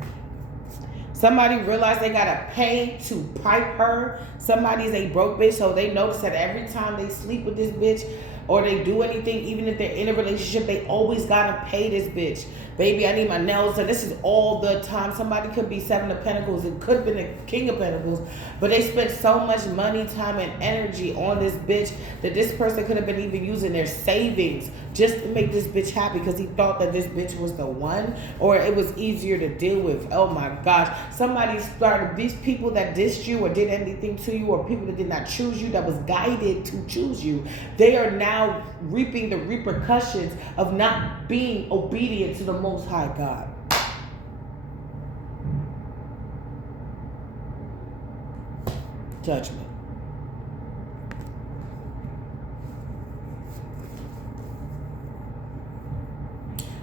Somebody realized they got to pay to pipe her. Somebody's a broke bitch, so they notice that every time they sleep with this bitch, or they do anything, even if they're in a relationship, they always gotta pay this bitch. Baby, I need my nails done. This is all the time. Somebody could be Seven of Pentacles. It could have been a King of Pentacles. But they spent so much money, time, and energy on this bitch that this person could have been even using their savings just to make this bitch happy because he thought that this bitch was the one, or it was easier to deal with. Oh my gosh. Somebody started, these people that dissed you or did anything to you, or people that did not choose you, that was guided to choose you, they are now reaping the repercussions of not being obedient to the Most High God. Judgment.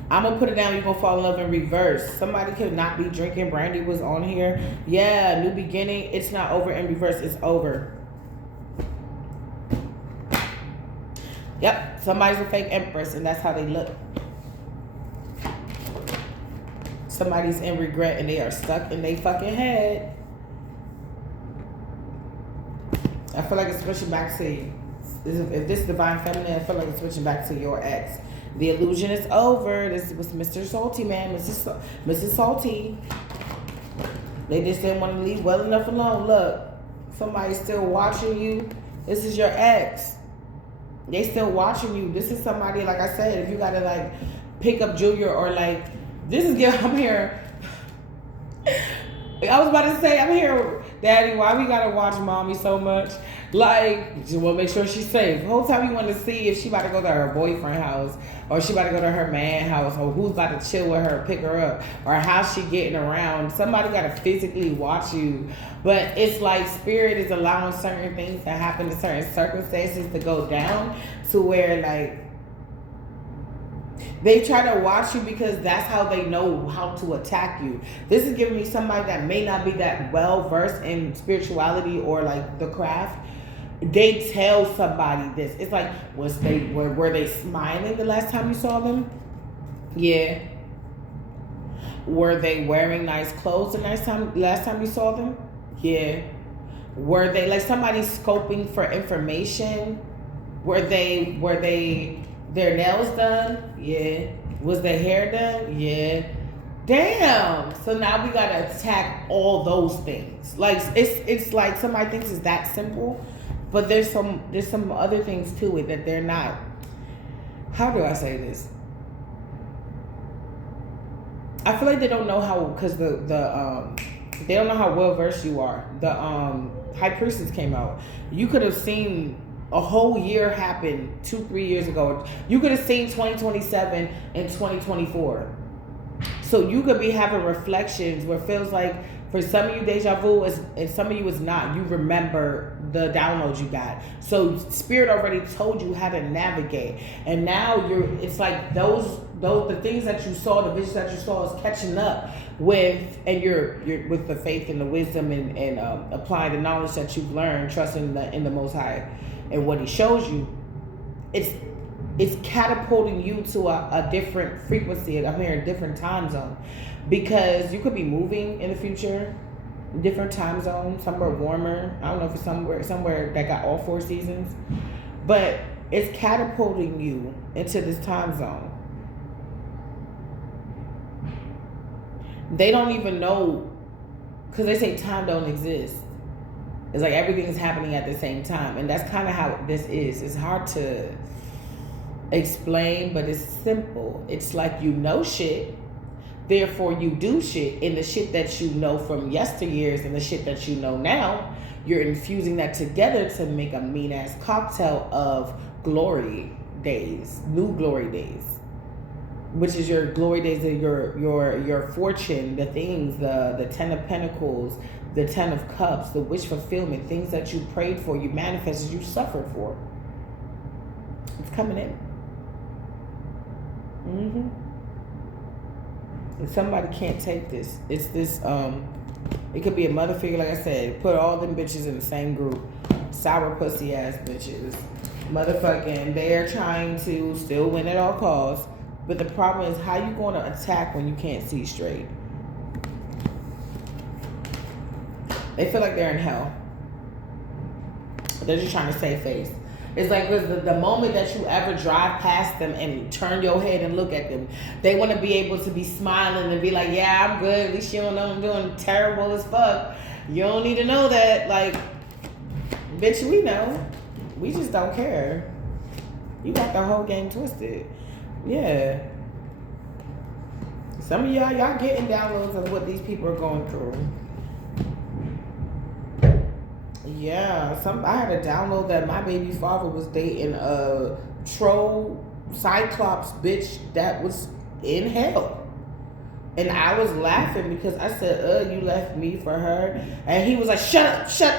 I'm going to put it down. You're going to fall in love in reverse. Somebody could not be drinking. Brandy was on here. Yeah, new beginning. It's not over in reverse. It's over. Yep. Somebody's a fake empress, and that's how they look. Somebody's in regret, and they are stuck in their fucking head. I feel like it's switching back to you. If this is divine feminine, I feel like it's switching back to your ex. The illusion is over. This was Mr. Salty, man. Mrs. Salty. They just didn't want to leave well enough alone. Look, somebody's still watching you. This is your ex. They still watching you. This is somebody, like I said, if you got to, like, pick up Junior or, like, this is, I'm here. I was about to say, I'm here, Daddy, why we got to watch Mommy so much? Like, just want to make sure she's safe. The whole time you want to see if she about to go to her boyfriend house, or she about to go to her man house, or who's about to chill with her, pick her up, or how she getting around. Somebody got to physically watch you. But it's like Spirit is allowing certain things to happen to certain circumstances to go down to where, like, they try to watch you because that's how they know how to attack you. This is giving me somebody that may not be that well versed in spirituality or, like, the craft. They tell somebody this. It's like, were they smiling the last time you saw them? Yeah. Were they wearing nice clothes the last time you saw them? Yeah. Were they, like, somebody scoping for information? Were they their nails done? Yeah. Was their hair done? Yeah. Damn. So now we gotta attack all those things. Like, it's like somebody thinks it's that simple. But there's some other things to it that they're not. How do I say this? I feel like they don't know how, because they don't know how well versed you are. The High Priestess came out. You could have seen a whole year happen 2-3 years ago. You could have seen 2027 and 2024. So you could be having reflections where it feels like, for some of you, deja vu is, and some of you is not. You remember the downloads you got. So Spirit already told you how to navigate, and now it's like the things that you saw, the visions that you saw, is catching up with, and you're with the faith and the wisdom and applying the knowledge that you've learned, trusting in the Most High and what He shows you. It's catapulting you to a different frequency. I'm here, a different time zone. Because you could be moving in the future, different time zone, somewhere warmer. I don't know if it's somewhere that got all 4 seasons. But it's catapulting you into this time zone. They don't even know, because they say time don't exist. It's like everything is happening at the same time. And that's kind of how this is. It's hard to explain, but it's simple. It's like, you know shit. Therefore, you do shit, and the shit that you know from yesteryears and the shit that you know now, you're infusing that together to make a mean-ass cocktail of glory days, new glory days, which is your glory days of your fortune, the things, the 10 of Pentacles, the 10 of Cups, the wish fulfillment, things that you prayed for, you manifested, you suffered for. It's coming in. Mm-hmm. And somebody can't take this. It's this, it could be a mother figure, like I said. Put all them bitches in the same group. Sour pussy ass bitches. Motherfucking, they're trying to still win at all costs. But the problem is, how you going to attack when you can't see straight? They feel like they're in hell. They're just trying to save face. It's like the moment that you ever drive past them and turn your head and look at them, they want to be able to be smiling and be like, yeah, I'm good. At least you don't know I'm doing terrible as fuck. You don't need to know that. Like, bitch, we know. We just don't care. You got the whole game twisted. Yeah. Some of y'all getting downloads of what these people are going through. Yeah, I had a download that my baby father was dating a troll cyclops bitch that was in hell. And I was laughing because I said, you left me for her. And he was like, shut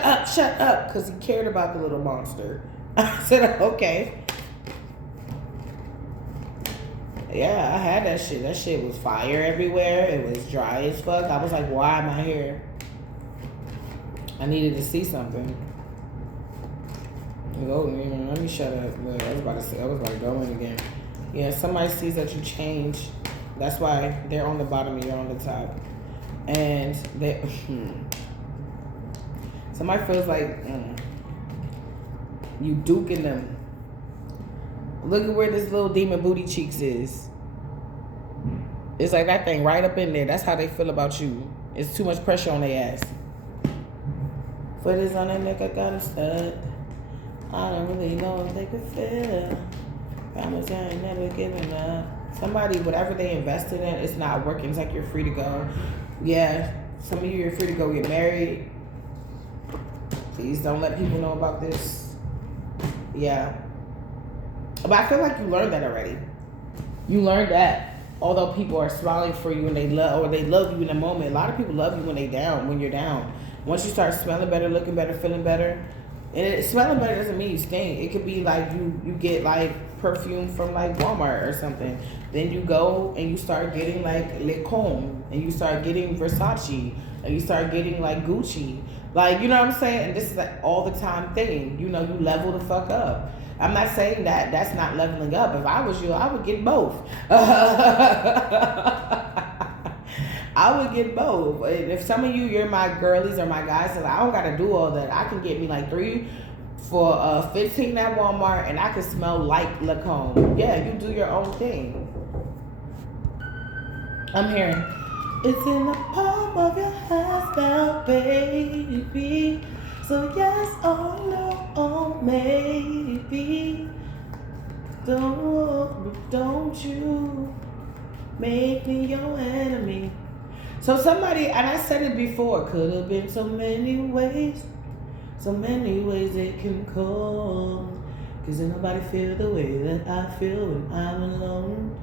up, because he cared about the little monster. I said, okay. Yeah, I had that shit. That shit was fire everywhere. It was dry as fuck. I was like, why am I here? I needed to see something. Oh, let me shut up. Look, I was about to go in again. Yeah, somebody sees that you change. That's why they're on the bottom and you're on the top. And they somebody feels like you duking them. Look at where this little demon booty cheeks is. It's like that thing right up in there. That's how they feel about you. It's too much pressure on their ass. Foot is on their neck, I got a stud. I don't really know if they could feel. Promise I ain't never giving up. Somebody, whatever they invested in, it's not working. It's like you're free to go. Yeah, some of you are free to go get married. Please don't let people know about this. Yeah. But I feel like you learned that already. You learned that although people are smiling for you and they love you in a moment, a lot of people love you when you're down. Once you start smelling better, looking better, feeling better, and smelling better doesn't mean you stink. It could be like you get like perfume from like Walmart or something. Then you go and you start getting like Lancôme, and you start getting Versace, and you start getting like Gucci. Like, you know what I'm saying? And this is like all the time thing. You know, you level the fuck up. I'm not saying that that's not leveling up. If I was you, I would get both. I would get both. If some of you're my girlies or my guys, I don't got to do all that. I can get me like 3 for 15 at Walmart, and I can smell like Lancôme. Yeah, you do your own thing. I'm hearing, it's in the palm of your hands now, baby. So yes or no, or maybe. Don't you make me your enemy. So somebody, and I said it before, could have been so many ways it can go. Cause nobody feel the way that I feel when I'm alone.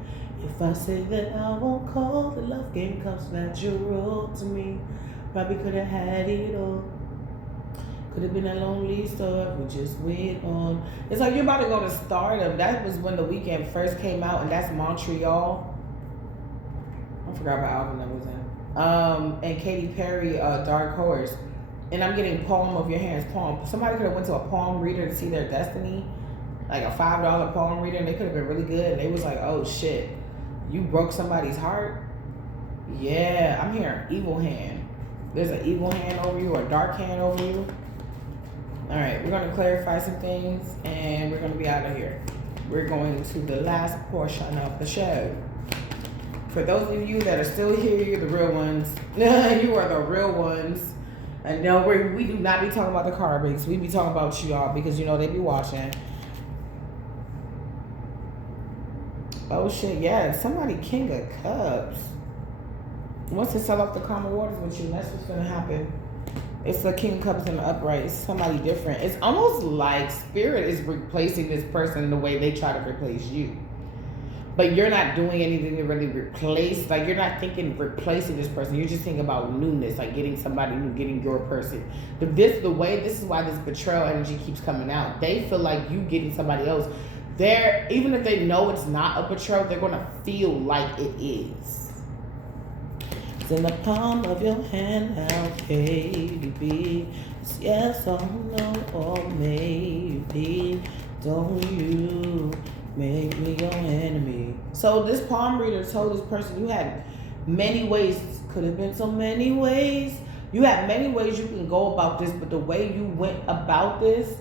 If I say that I won't call, the love game comes natural to me. Probably could have had it all. Could have been a lonely story, we just went on. It's like you're about to go to Stardom. That was when The Weeknd first came out, and that's Montreal. I forgot what album that was in. And Katy Perry, Dark Horse. And I'm getting palm of your hands, palm. Somebody could have went to a palm reader to see their destiny, like a $5 palm reader, and they could have been really good. And they was like, oh shit, you broke somebody's heart? Yeah, I'm hearing evil hand. There's an evil hand over you or a dark hand over you. All right, we're going to clarify some things, and we're going to be out of here. We're going to the last portion of the show. For those of you that are still here, you're the real ones. You are the real ones. And no, we do not be talking about the car breaks. We be talking about you all because, you know, they be watching. Oh, shit, yeah. Somebody King of Cups. Wants to sell off the common waters with you. That's what's going to happen. It's the King of Cups in the upright. It's somebody different. It's almost like Spirit is replacing this person the way they try to replace you. But you're not doing anything to really replace. Like, you're not thinking replacing this person. You're just thinking about newness, like getting somebody new, getting your person. This is why this betrayal energy keeps coming out. They feel like you getting somebody else. Even if they know it's not a betrayal, they're going to feel like it is. It's in the palm of your hand now, baby. It's yes or no or maybe. Don't you make me your enemy. So this palm reader told this person you had many ways. Could have been so many ways. You had many ways you can go about this, but the way you went about this,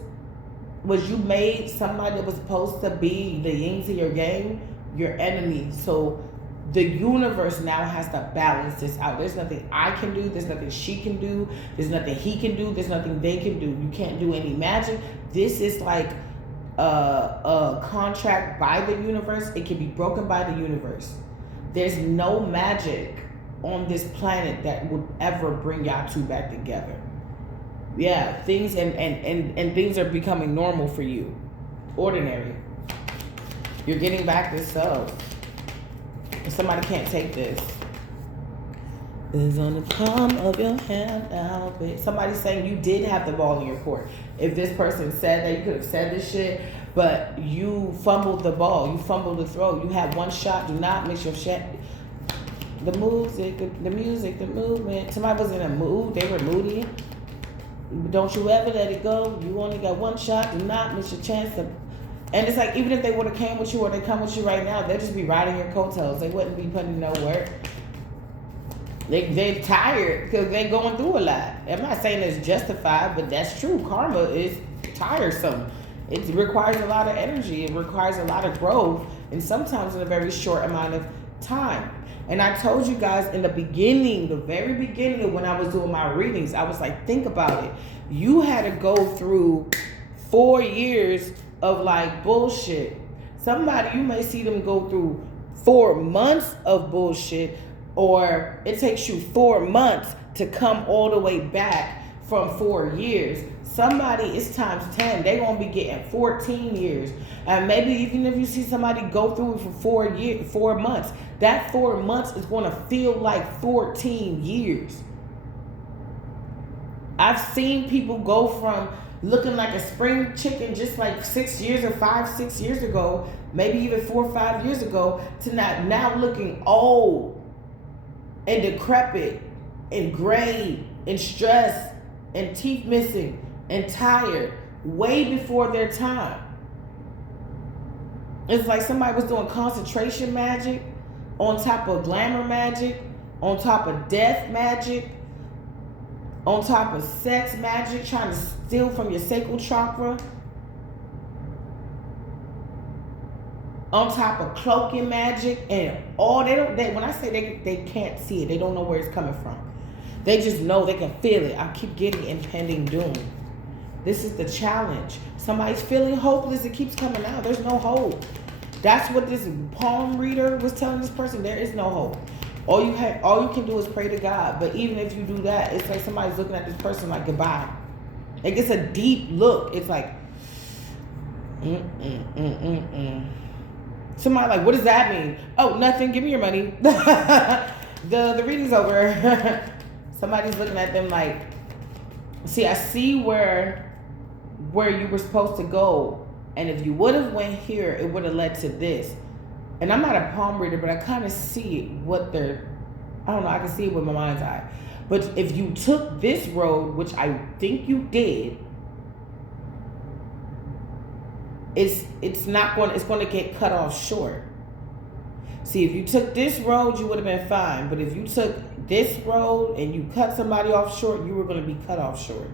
was you made somebody that was supposed to be the yin to your game, your enemy. So the universe now has to balance this out. There's nothing I can do. There's nothing she can do. There's nothing he can do. There's nothing they can do. You can't do any magic. This is like a contract by the universe. It can be broken by the universe. There's no magic on this planet that would ever bring y'all two back together. Yeah, things and things are becoming normal for you. Ordinary. You're getting back to self. If somebody can't take this. It's on the palm of your hand now, bitch. Somebody's saying you did have the ball in your court. If this person said that, you could have said this shit, but you fumbled the ball. You fumbled the throw. You had one shot. Do not miss your shot. The music, the music, the movement. Somebody was in a mood. They were moody. Don't you ever let it go. You only got one shot. Do not miss your chance to. And it's like, even if they would have came with you or they come with you right now, they'll just be riding your coattails. They wouldn't be putting in no work. They're tired because they're going through a lot. I'm not saying it's justified, but that's true. Karma is tiresome. It requires a lot of energy. It requires a lot of growth, and sometimes in a very short amount of time. And I told you guys in the beginning, the very beginning of when I was doing my readings, I was like, think about it. You had to go through 4 years of like bullshit. Somebody, you may see them go through 4 months of bullshit, or it takes you 4 months to come all the way back from 4 years. Somebody, it's times 10. They gonna be getting 14 years. And maybe even if you see somebody go through it for 4 months, that 4 months is gonna feel like 14 years. I've seen people go from looking like a spring chicken just like 6 years or 5-6 years ago, maybe even 4 or 5 years ago, to now looking old and decrepit and gray and stressed and teeth missing and tired way before their time. It's like somebody was doing concentration magic on top of glamour magic, on top of death magic, on top of sex magic, trying to steal from your sacral chakra, on top of cloaking magic, and all when I say they can't see it, they don't know where it's coming from. They just know, they can feel it. I keep getting impending doom. This is the challenge. Somebody's feeling hopeless. It keeps coming out. There's no hope. That's what this palm reader was telling this person. There is no hope. All you can do is pray to God. But even if you do that, it's like somebody's looking at this person like goodbye. Like it's a deep look. It's like, Somebody like, what does that mean? Oh, nothing. Give me your money. The reading's over. Somebody's looking at them like, see, I see where you were supposed to go. And if you would have went here, it would have led to this. And I'm not a palm reader, but I kind of see what I don't know, I can see it with my mind's eye. But if you took this road, which I think you did, it's going to get cut off short. See, if you took this road, you would have been fine. But if you took this road and you cut somebody off short, you were going to be cut off short.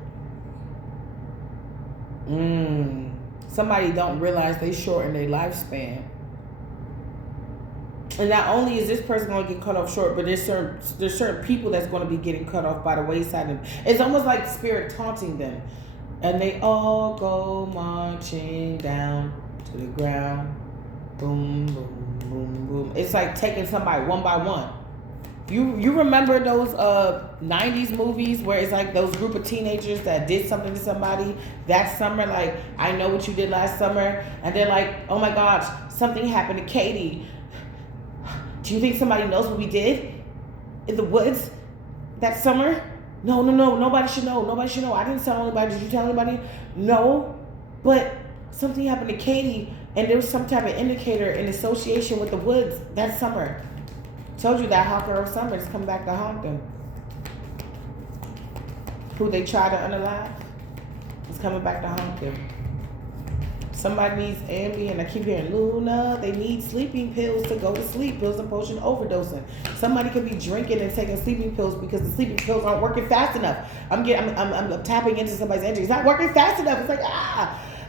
Somebody don't realize they shorten their lifespan. And not only is this person going to get cut off short, but there's certain people that's going to be getting cut off by the wayside. And it's almost like spirit taunting them. And they all go marching down to the ground. Boom, boom, boom, boom. It's like taking somebody one by one. You remember those 90s movies where it's like those group of teenagers that did something to somebody that summer, like, I know what you did last summer, and they're like, oh my gosh, something happened to Katie. Do you think somebody knows what we did in the woods that summer? No, nobody should know. Nobody should know. I didn't tell anybody. Did you tell anybody? No, but something happened to Katie, and there was some type of indicator in association with the woods that summer. Told you that hawker of summer is coming back to haunt them. Who they try to unalive is coming back to haunt them. Somebody needs Ambien. I keep hearing Luna. They need sleeping pills to go to sleep. Pills and potion overdosing. Somebody could be drinking and taking sleeping pills because the sleeping pills aren't working fast enough. I'm tapping into somebody's energy. It's not working fast enough. It's like,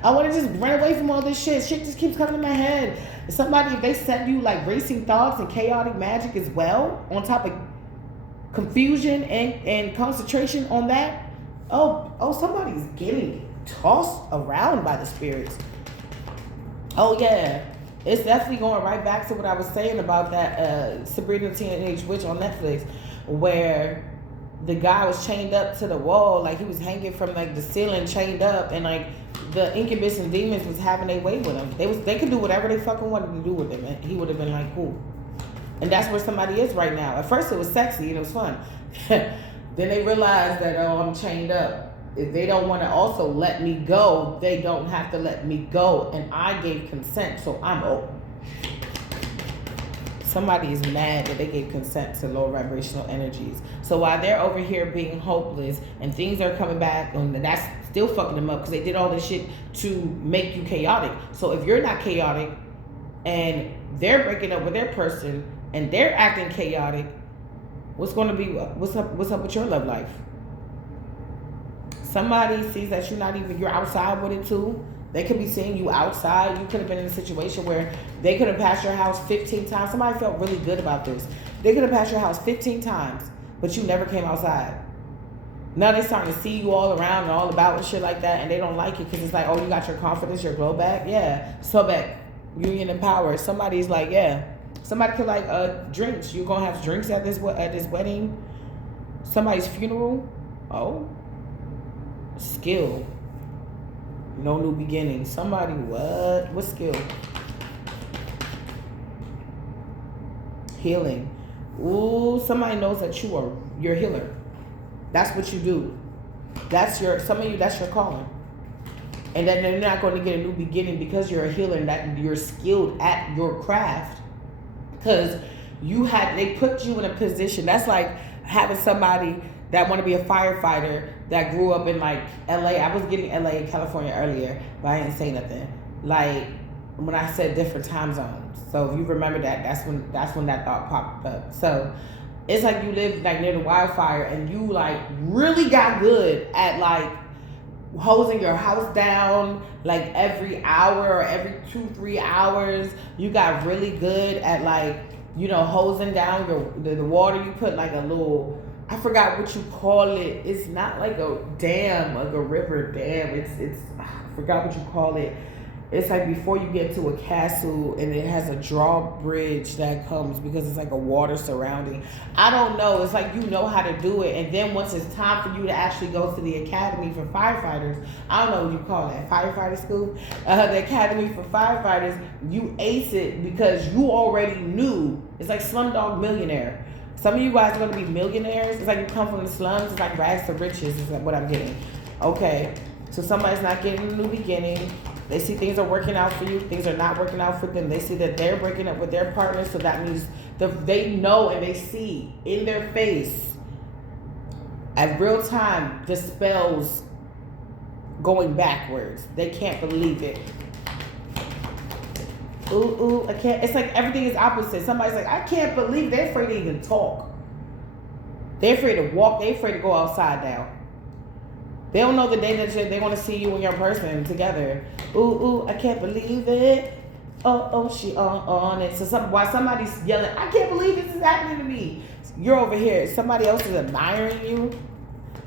I want to just run away from all this shit. Shit just keeps coming in my head. Somebody, if they send you like racing thoughts and chaotic magic as well, on top of confusion and concentration on that, oh, somebody's getting tossed around by the spirits. Oh yeah, it's definitely going right back to what I was saying about that Sabrina the Teenage Witch on Netflix, where the guy was chained up to the wall, like he was hanging from like the ceiling, chained up, and like the incubus and demons was having their way with him. They could do whatever they fucking wanted to do with him, and he would have been like, cool. And that's where somebody is right now. At first it was sexy and it was fun. Then they realized that, oh, I'm chained up. If they don't want to also let me go, they don't have to let me go. And I gave consent, so I'm open. Somebody is mad that they gave consent to low vibrational energies. So while they're over here being hopeless and things are coming back, and that's still fucking them up because they did all this shit to make you chaotic. So if you're not chaotic and they're breaking up with their person and they're acting chaotic, what's up with your love life? Somebody sees that you're outside with it too. They could be seeing you outside. You could have been in a situation where they could have passed your house 15 times. Somebody felt really good about this. They could have passed your house 15 times, but you never came outside. Now they're starting to see you all around and all about and shit like that, and they don't like it because it's like, oh, you got your confidence, your glow back? Yeah. So back, union and power. Somebody's like, yeah. Somebody could like drinks. You're going to have drinks at this wedding? Somebody's funeral? Oh. Skill. No new beginning. Somebody, what? What skill? Healing. Ooh, somebody knows that you're a healer. That's what you do. Some of you, that's your calling. And then they're not going to get a new beginning because you're a healer and that you're skilled at your craft. Because they put you in a position. That's like having somebody that want to be a firefighter that grew up in like LA. I was getting LA and California earlier, but I didn't say nothing. Like when I said different time zones. So if you remember that, that's when that thought popped up. So it's like you live like near the wildfire and you like really got good at like hosing your house down like every hour or every 2-3 hours. You got really good at like, hosing down the water. You put like a little, I forgot what you call it. It's not like a dam, like a river dam. It's I forgot what you call it. It's like before you get to a castle and it has a drawbridge that comes because it's like a water surrounding. I don't know. It's like you know how to do it. And then once it's time for you to actually go to the academy for firefighters, I don't know what you call that, firefighter school? The academy for firefighters, you ace it because you already knew. It's like Slumdog Millionaire. Some of you guys are going to be millionaires. It's like you come from the slums. It's like rags to riches is what I'm getting. Okay. So somebody's not getting a new beginning. They see things are working out for you. Things are not working out for them. They see that they're breaking up with their partner. So that means they know and they see in their face at real time the spells going backwards. They can't believe it. Ooh, I can't. It's like everything is opposite. Somebody's like, I can't believe they're afraid to even talk. They're afraid to walk. They're afraid to go outside now. They don't know the day that they want to see you and your person together. Ooh, I can't believe it. Oh, she on it. So while somebody's yelling, I can't believe this is happening to me. You're over here. Somebody else is admiring you.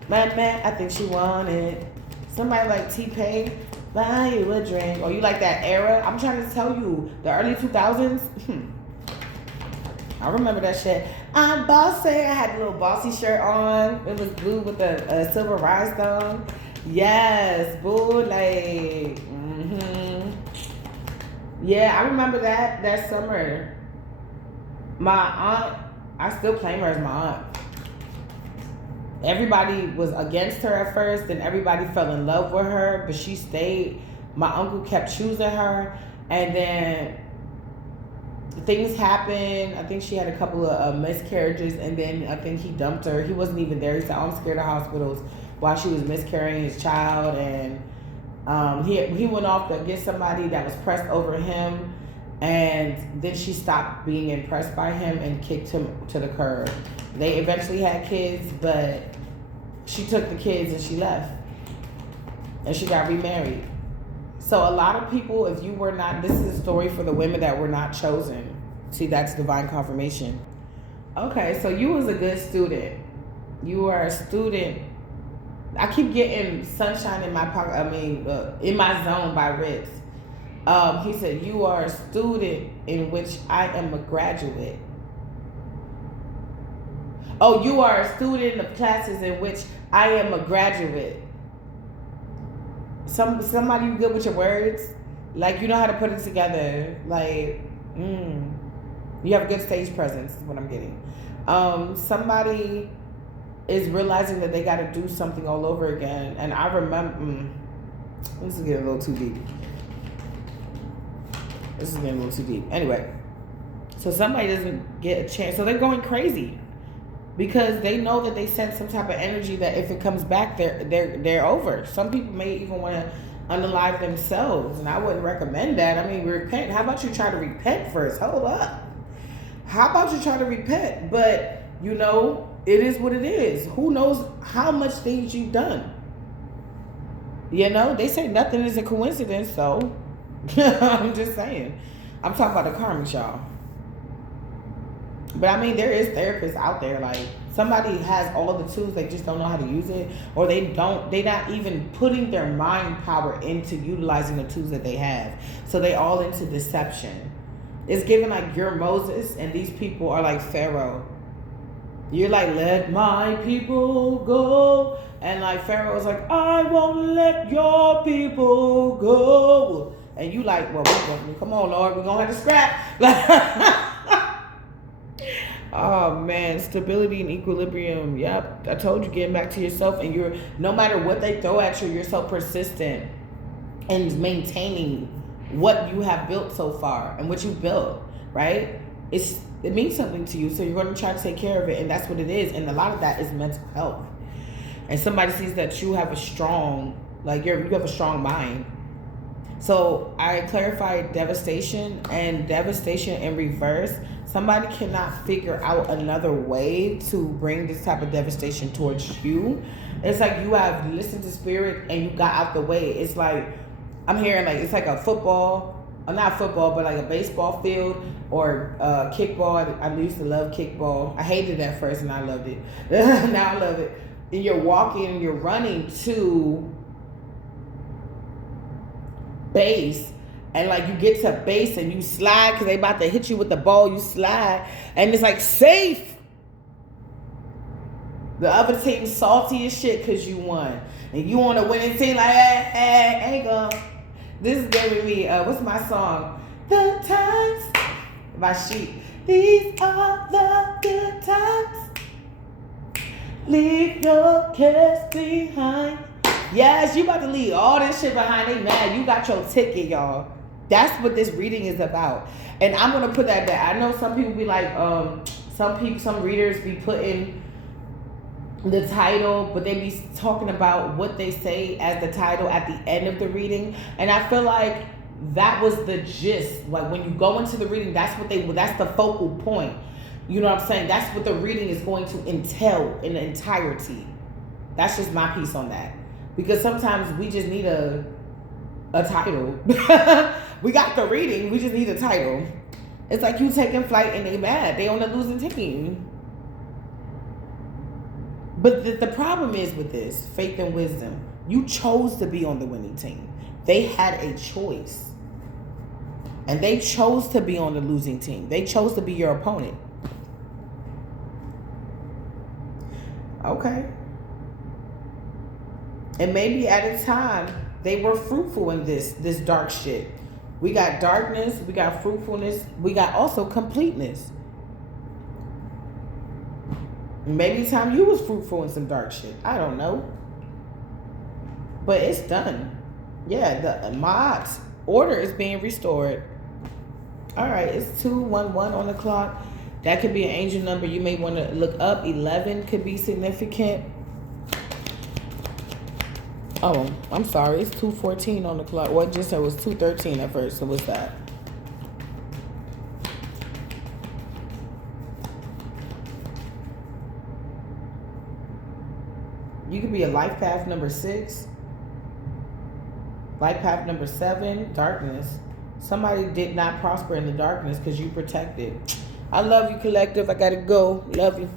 Man, I think she wanted. Somebody like T-Pain, buy you a drink. Or you like that era. I'm trying to tell you, the early 2000s. I remember that shit. I'm bossy. I had the little bossy shirt on. It was blue with a silver rhinestone. Yes, boo, like, Yeah, I remember that summer. My aunt, I still claim her as my aunt. Everybody was against her at first, and everybody fell in love with her, but she stayed. My uncle kept choosing her, and then things happened. I think she had a couple of miscarriages, and then I think he dumped her. He wasn't even there. He said, I'm scared of hospitals while she was miscarrying his child. And he went off to get somebody that was pressed over him. And then she stopped being impressed by him and kicked him to the curb. They eventually had kids, but she took the kids and she left. And she got remarried. So a lot of people, if you were not, this is a story for the women that were not chosen. See, that's divine confirmation. Okay, so you was a good student. You are a student. I keep getting sunshine in my pocket. I mean, in my zone by Ritz. He said, you are a student in which I am a graduate. Oh, you are a student of classes in which I am a graduate. Somebody you good with your words? Like, you know how to put it together. Like, you have a good stage presence is what I'm getting. Somebody is realizing that they got to do something all over again. And I remember, this is getting a little too deep. Anyway, so somebody doesn't get a chance. So they're going crazy because they know that they sent some type of energy that if it comes back, they're over. Some people may even want to unalive themselves, and I wouldn't recommend that. I mean, repent. How about you try to repent first? Hold up. How about you try to repent? But, you know, it is what it is. Who knows how much things you've done? You know, they say nothing is a coincidence, so I'm just saying. I'm talking about the karmic, y'all. But I mean, there is therapists out there. Like, somebody has all the tools, they just don't know how to use it, or they're not even putting their mind power into utilizing the tools that they have. So they all into deception. It's given like you're Moses and these people are like Pharaoh. You're like, let my people go. And like Pharaoh's like, I won't let your people go. And you like, well, come on, Lord, we're going to have to scrap. Oh, man, stability and equilibrium. Yep, I told you, getting back to yourself. And you're, no matter what they throw at you, you're so persistent in maintaining what you have built so far and what you've built, right? It means something to you, so you're going to try to take care of it, and that's what it is. And a lot of that is mental health. And somebody sees that you have a strong, like you have a strong mind. So I clarified devastation in reverse. Somebody cannot figure out another way to bring this type of devastation towards you. It's like you have listened to spirit and you got out the way. It's like, I'm hearing like, it's like a football, not football, but like a baseball field or kickball. I used to love kickball. I hated it at first and I loved it. Now I love it. And you're walking and you're running to base, and like you get to base and you slide because they about to hit you with the ball. You slide and it's like safe. The other team's salty as shit because you won, and you on a winning team like, hey, ain't gonna. This is giving me what's my song? The times by Sheep. These are the good times. Leave your cares behind. Yes, you about to leave all this shit behind. They mad. You got your ticket, y'all. That's what this reading is about. And I'm gonna put that back. I know some people be like, some readers be putting the title, but they be talking about what they say as the title at the end of the reading. And I feel like that was the gist. Like when you go into the reading, that's the focal point. You know what I'm saying? That's what the reading is going to entail in the entirety. That's just my piece on that. Because sometimes we just need a title. We got the reading, we just need a title. It's like you taking flight and they mad. They on the losing team. But the problem is with this, faith and wisdom, you chose to be on the winning team. They had a choice. And they chose to be on the losing team. They chose to be your opponent. Okay. And maybe at a time, they were fruitful in this dark shit. We got darkness, we got fruitfulness, we got also completeness. Maybe the time you was fruitful in some dark shit. I don't know. But it's done. Yeah, the Ma'at's order is being restored. All right, it's 211 on the clock. That could be an angel number you may want to look up. 11 could be significant. Oh, I'm sorry. It's 2:14 on the clock. Well, just it was 2:13 at first. So what's that? You could be a life path number 6. Light path number 7, darkness. Somebody did not prosper in the darkness because you protected. I love you, collective. I gotta go. Love you.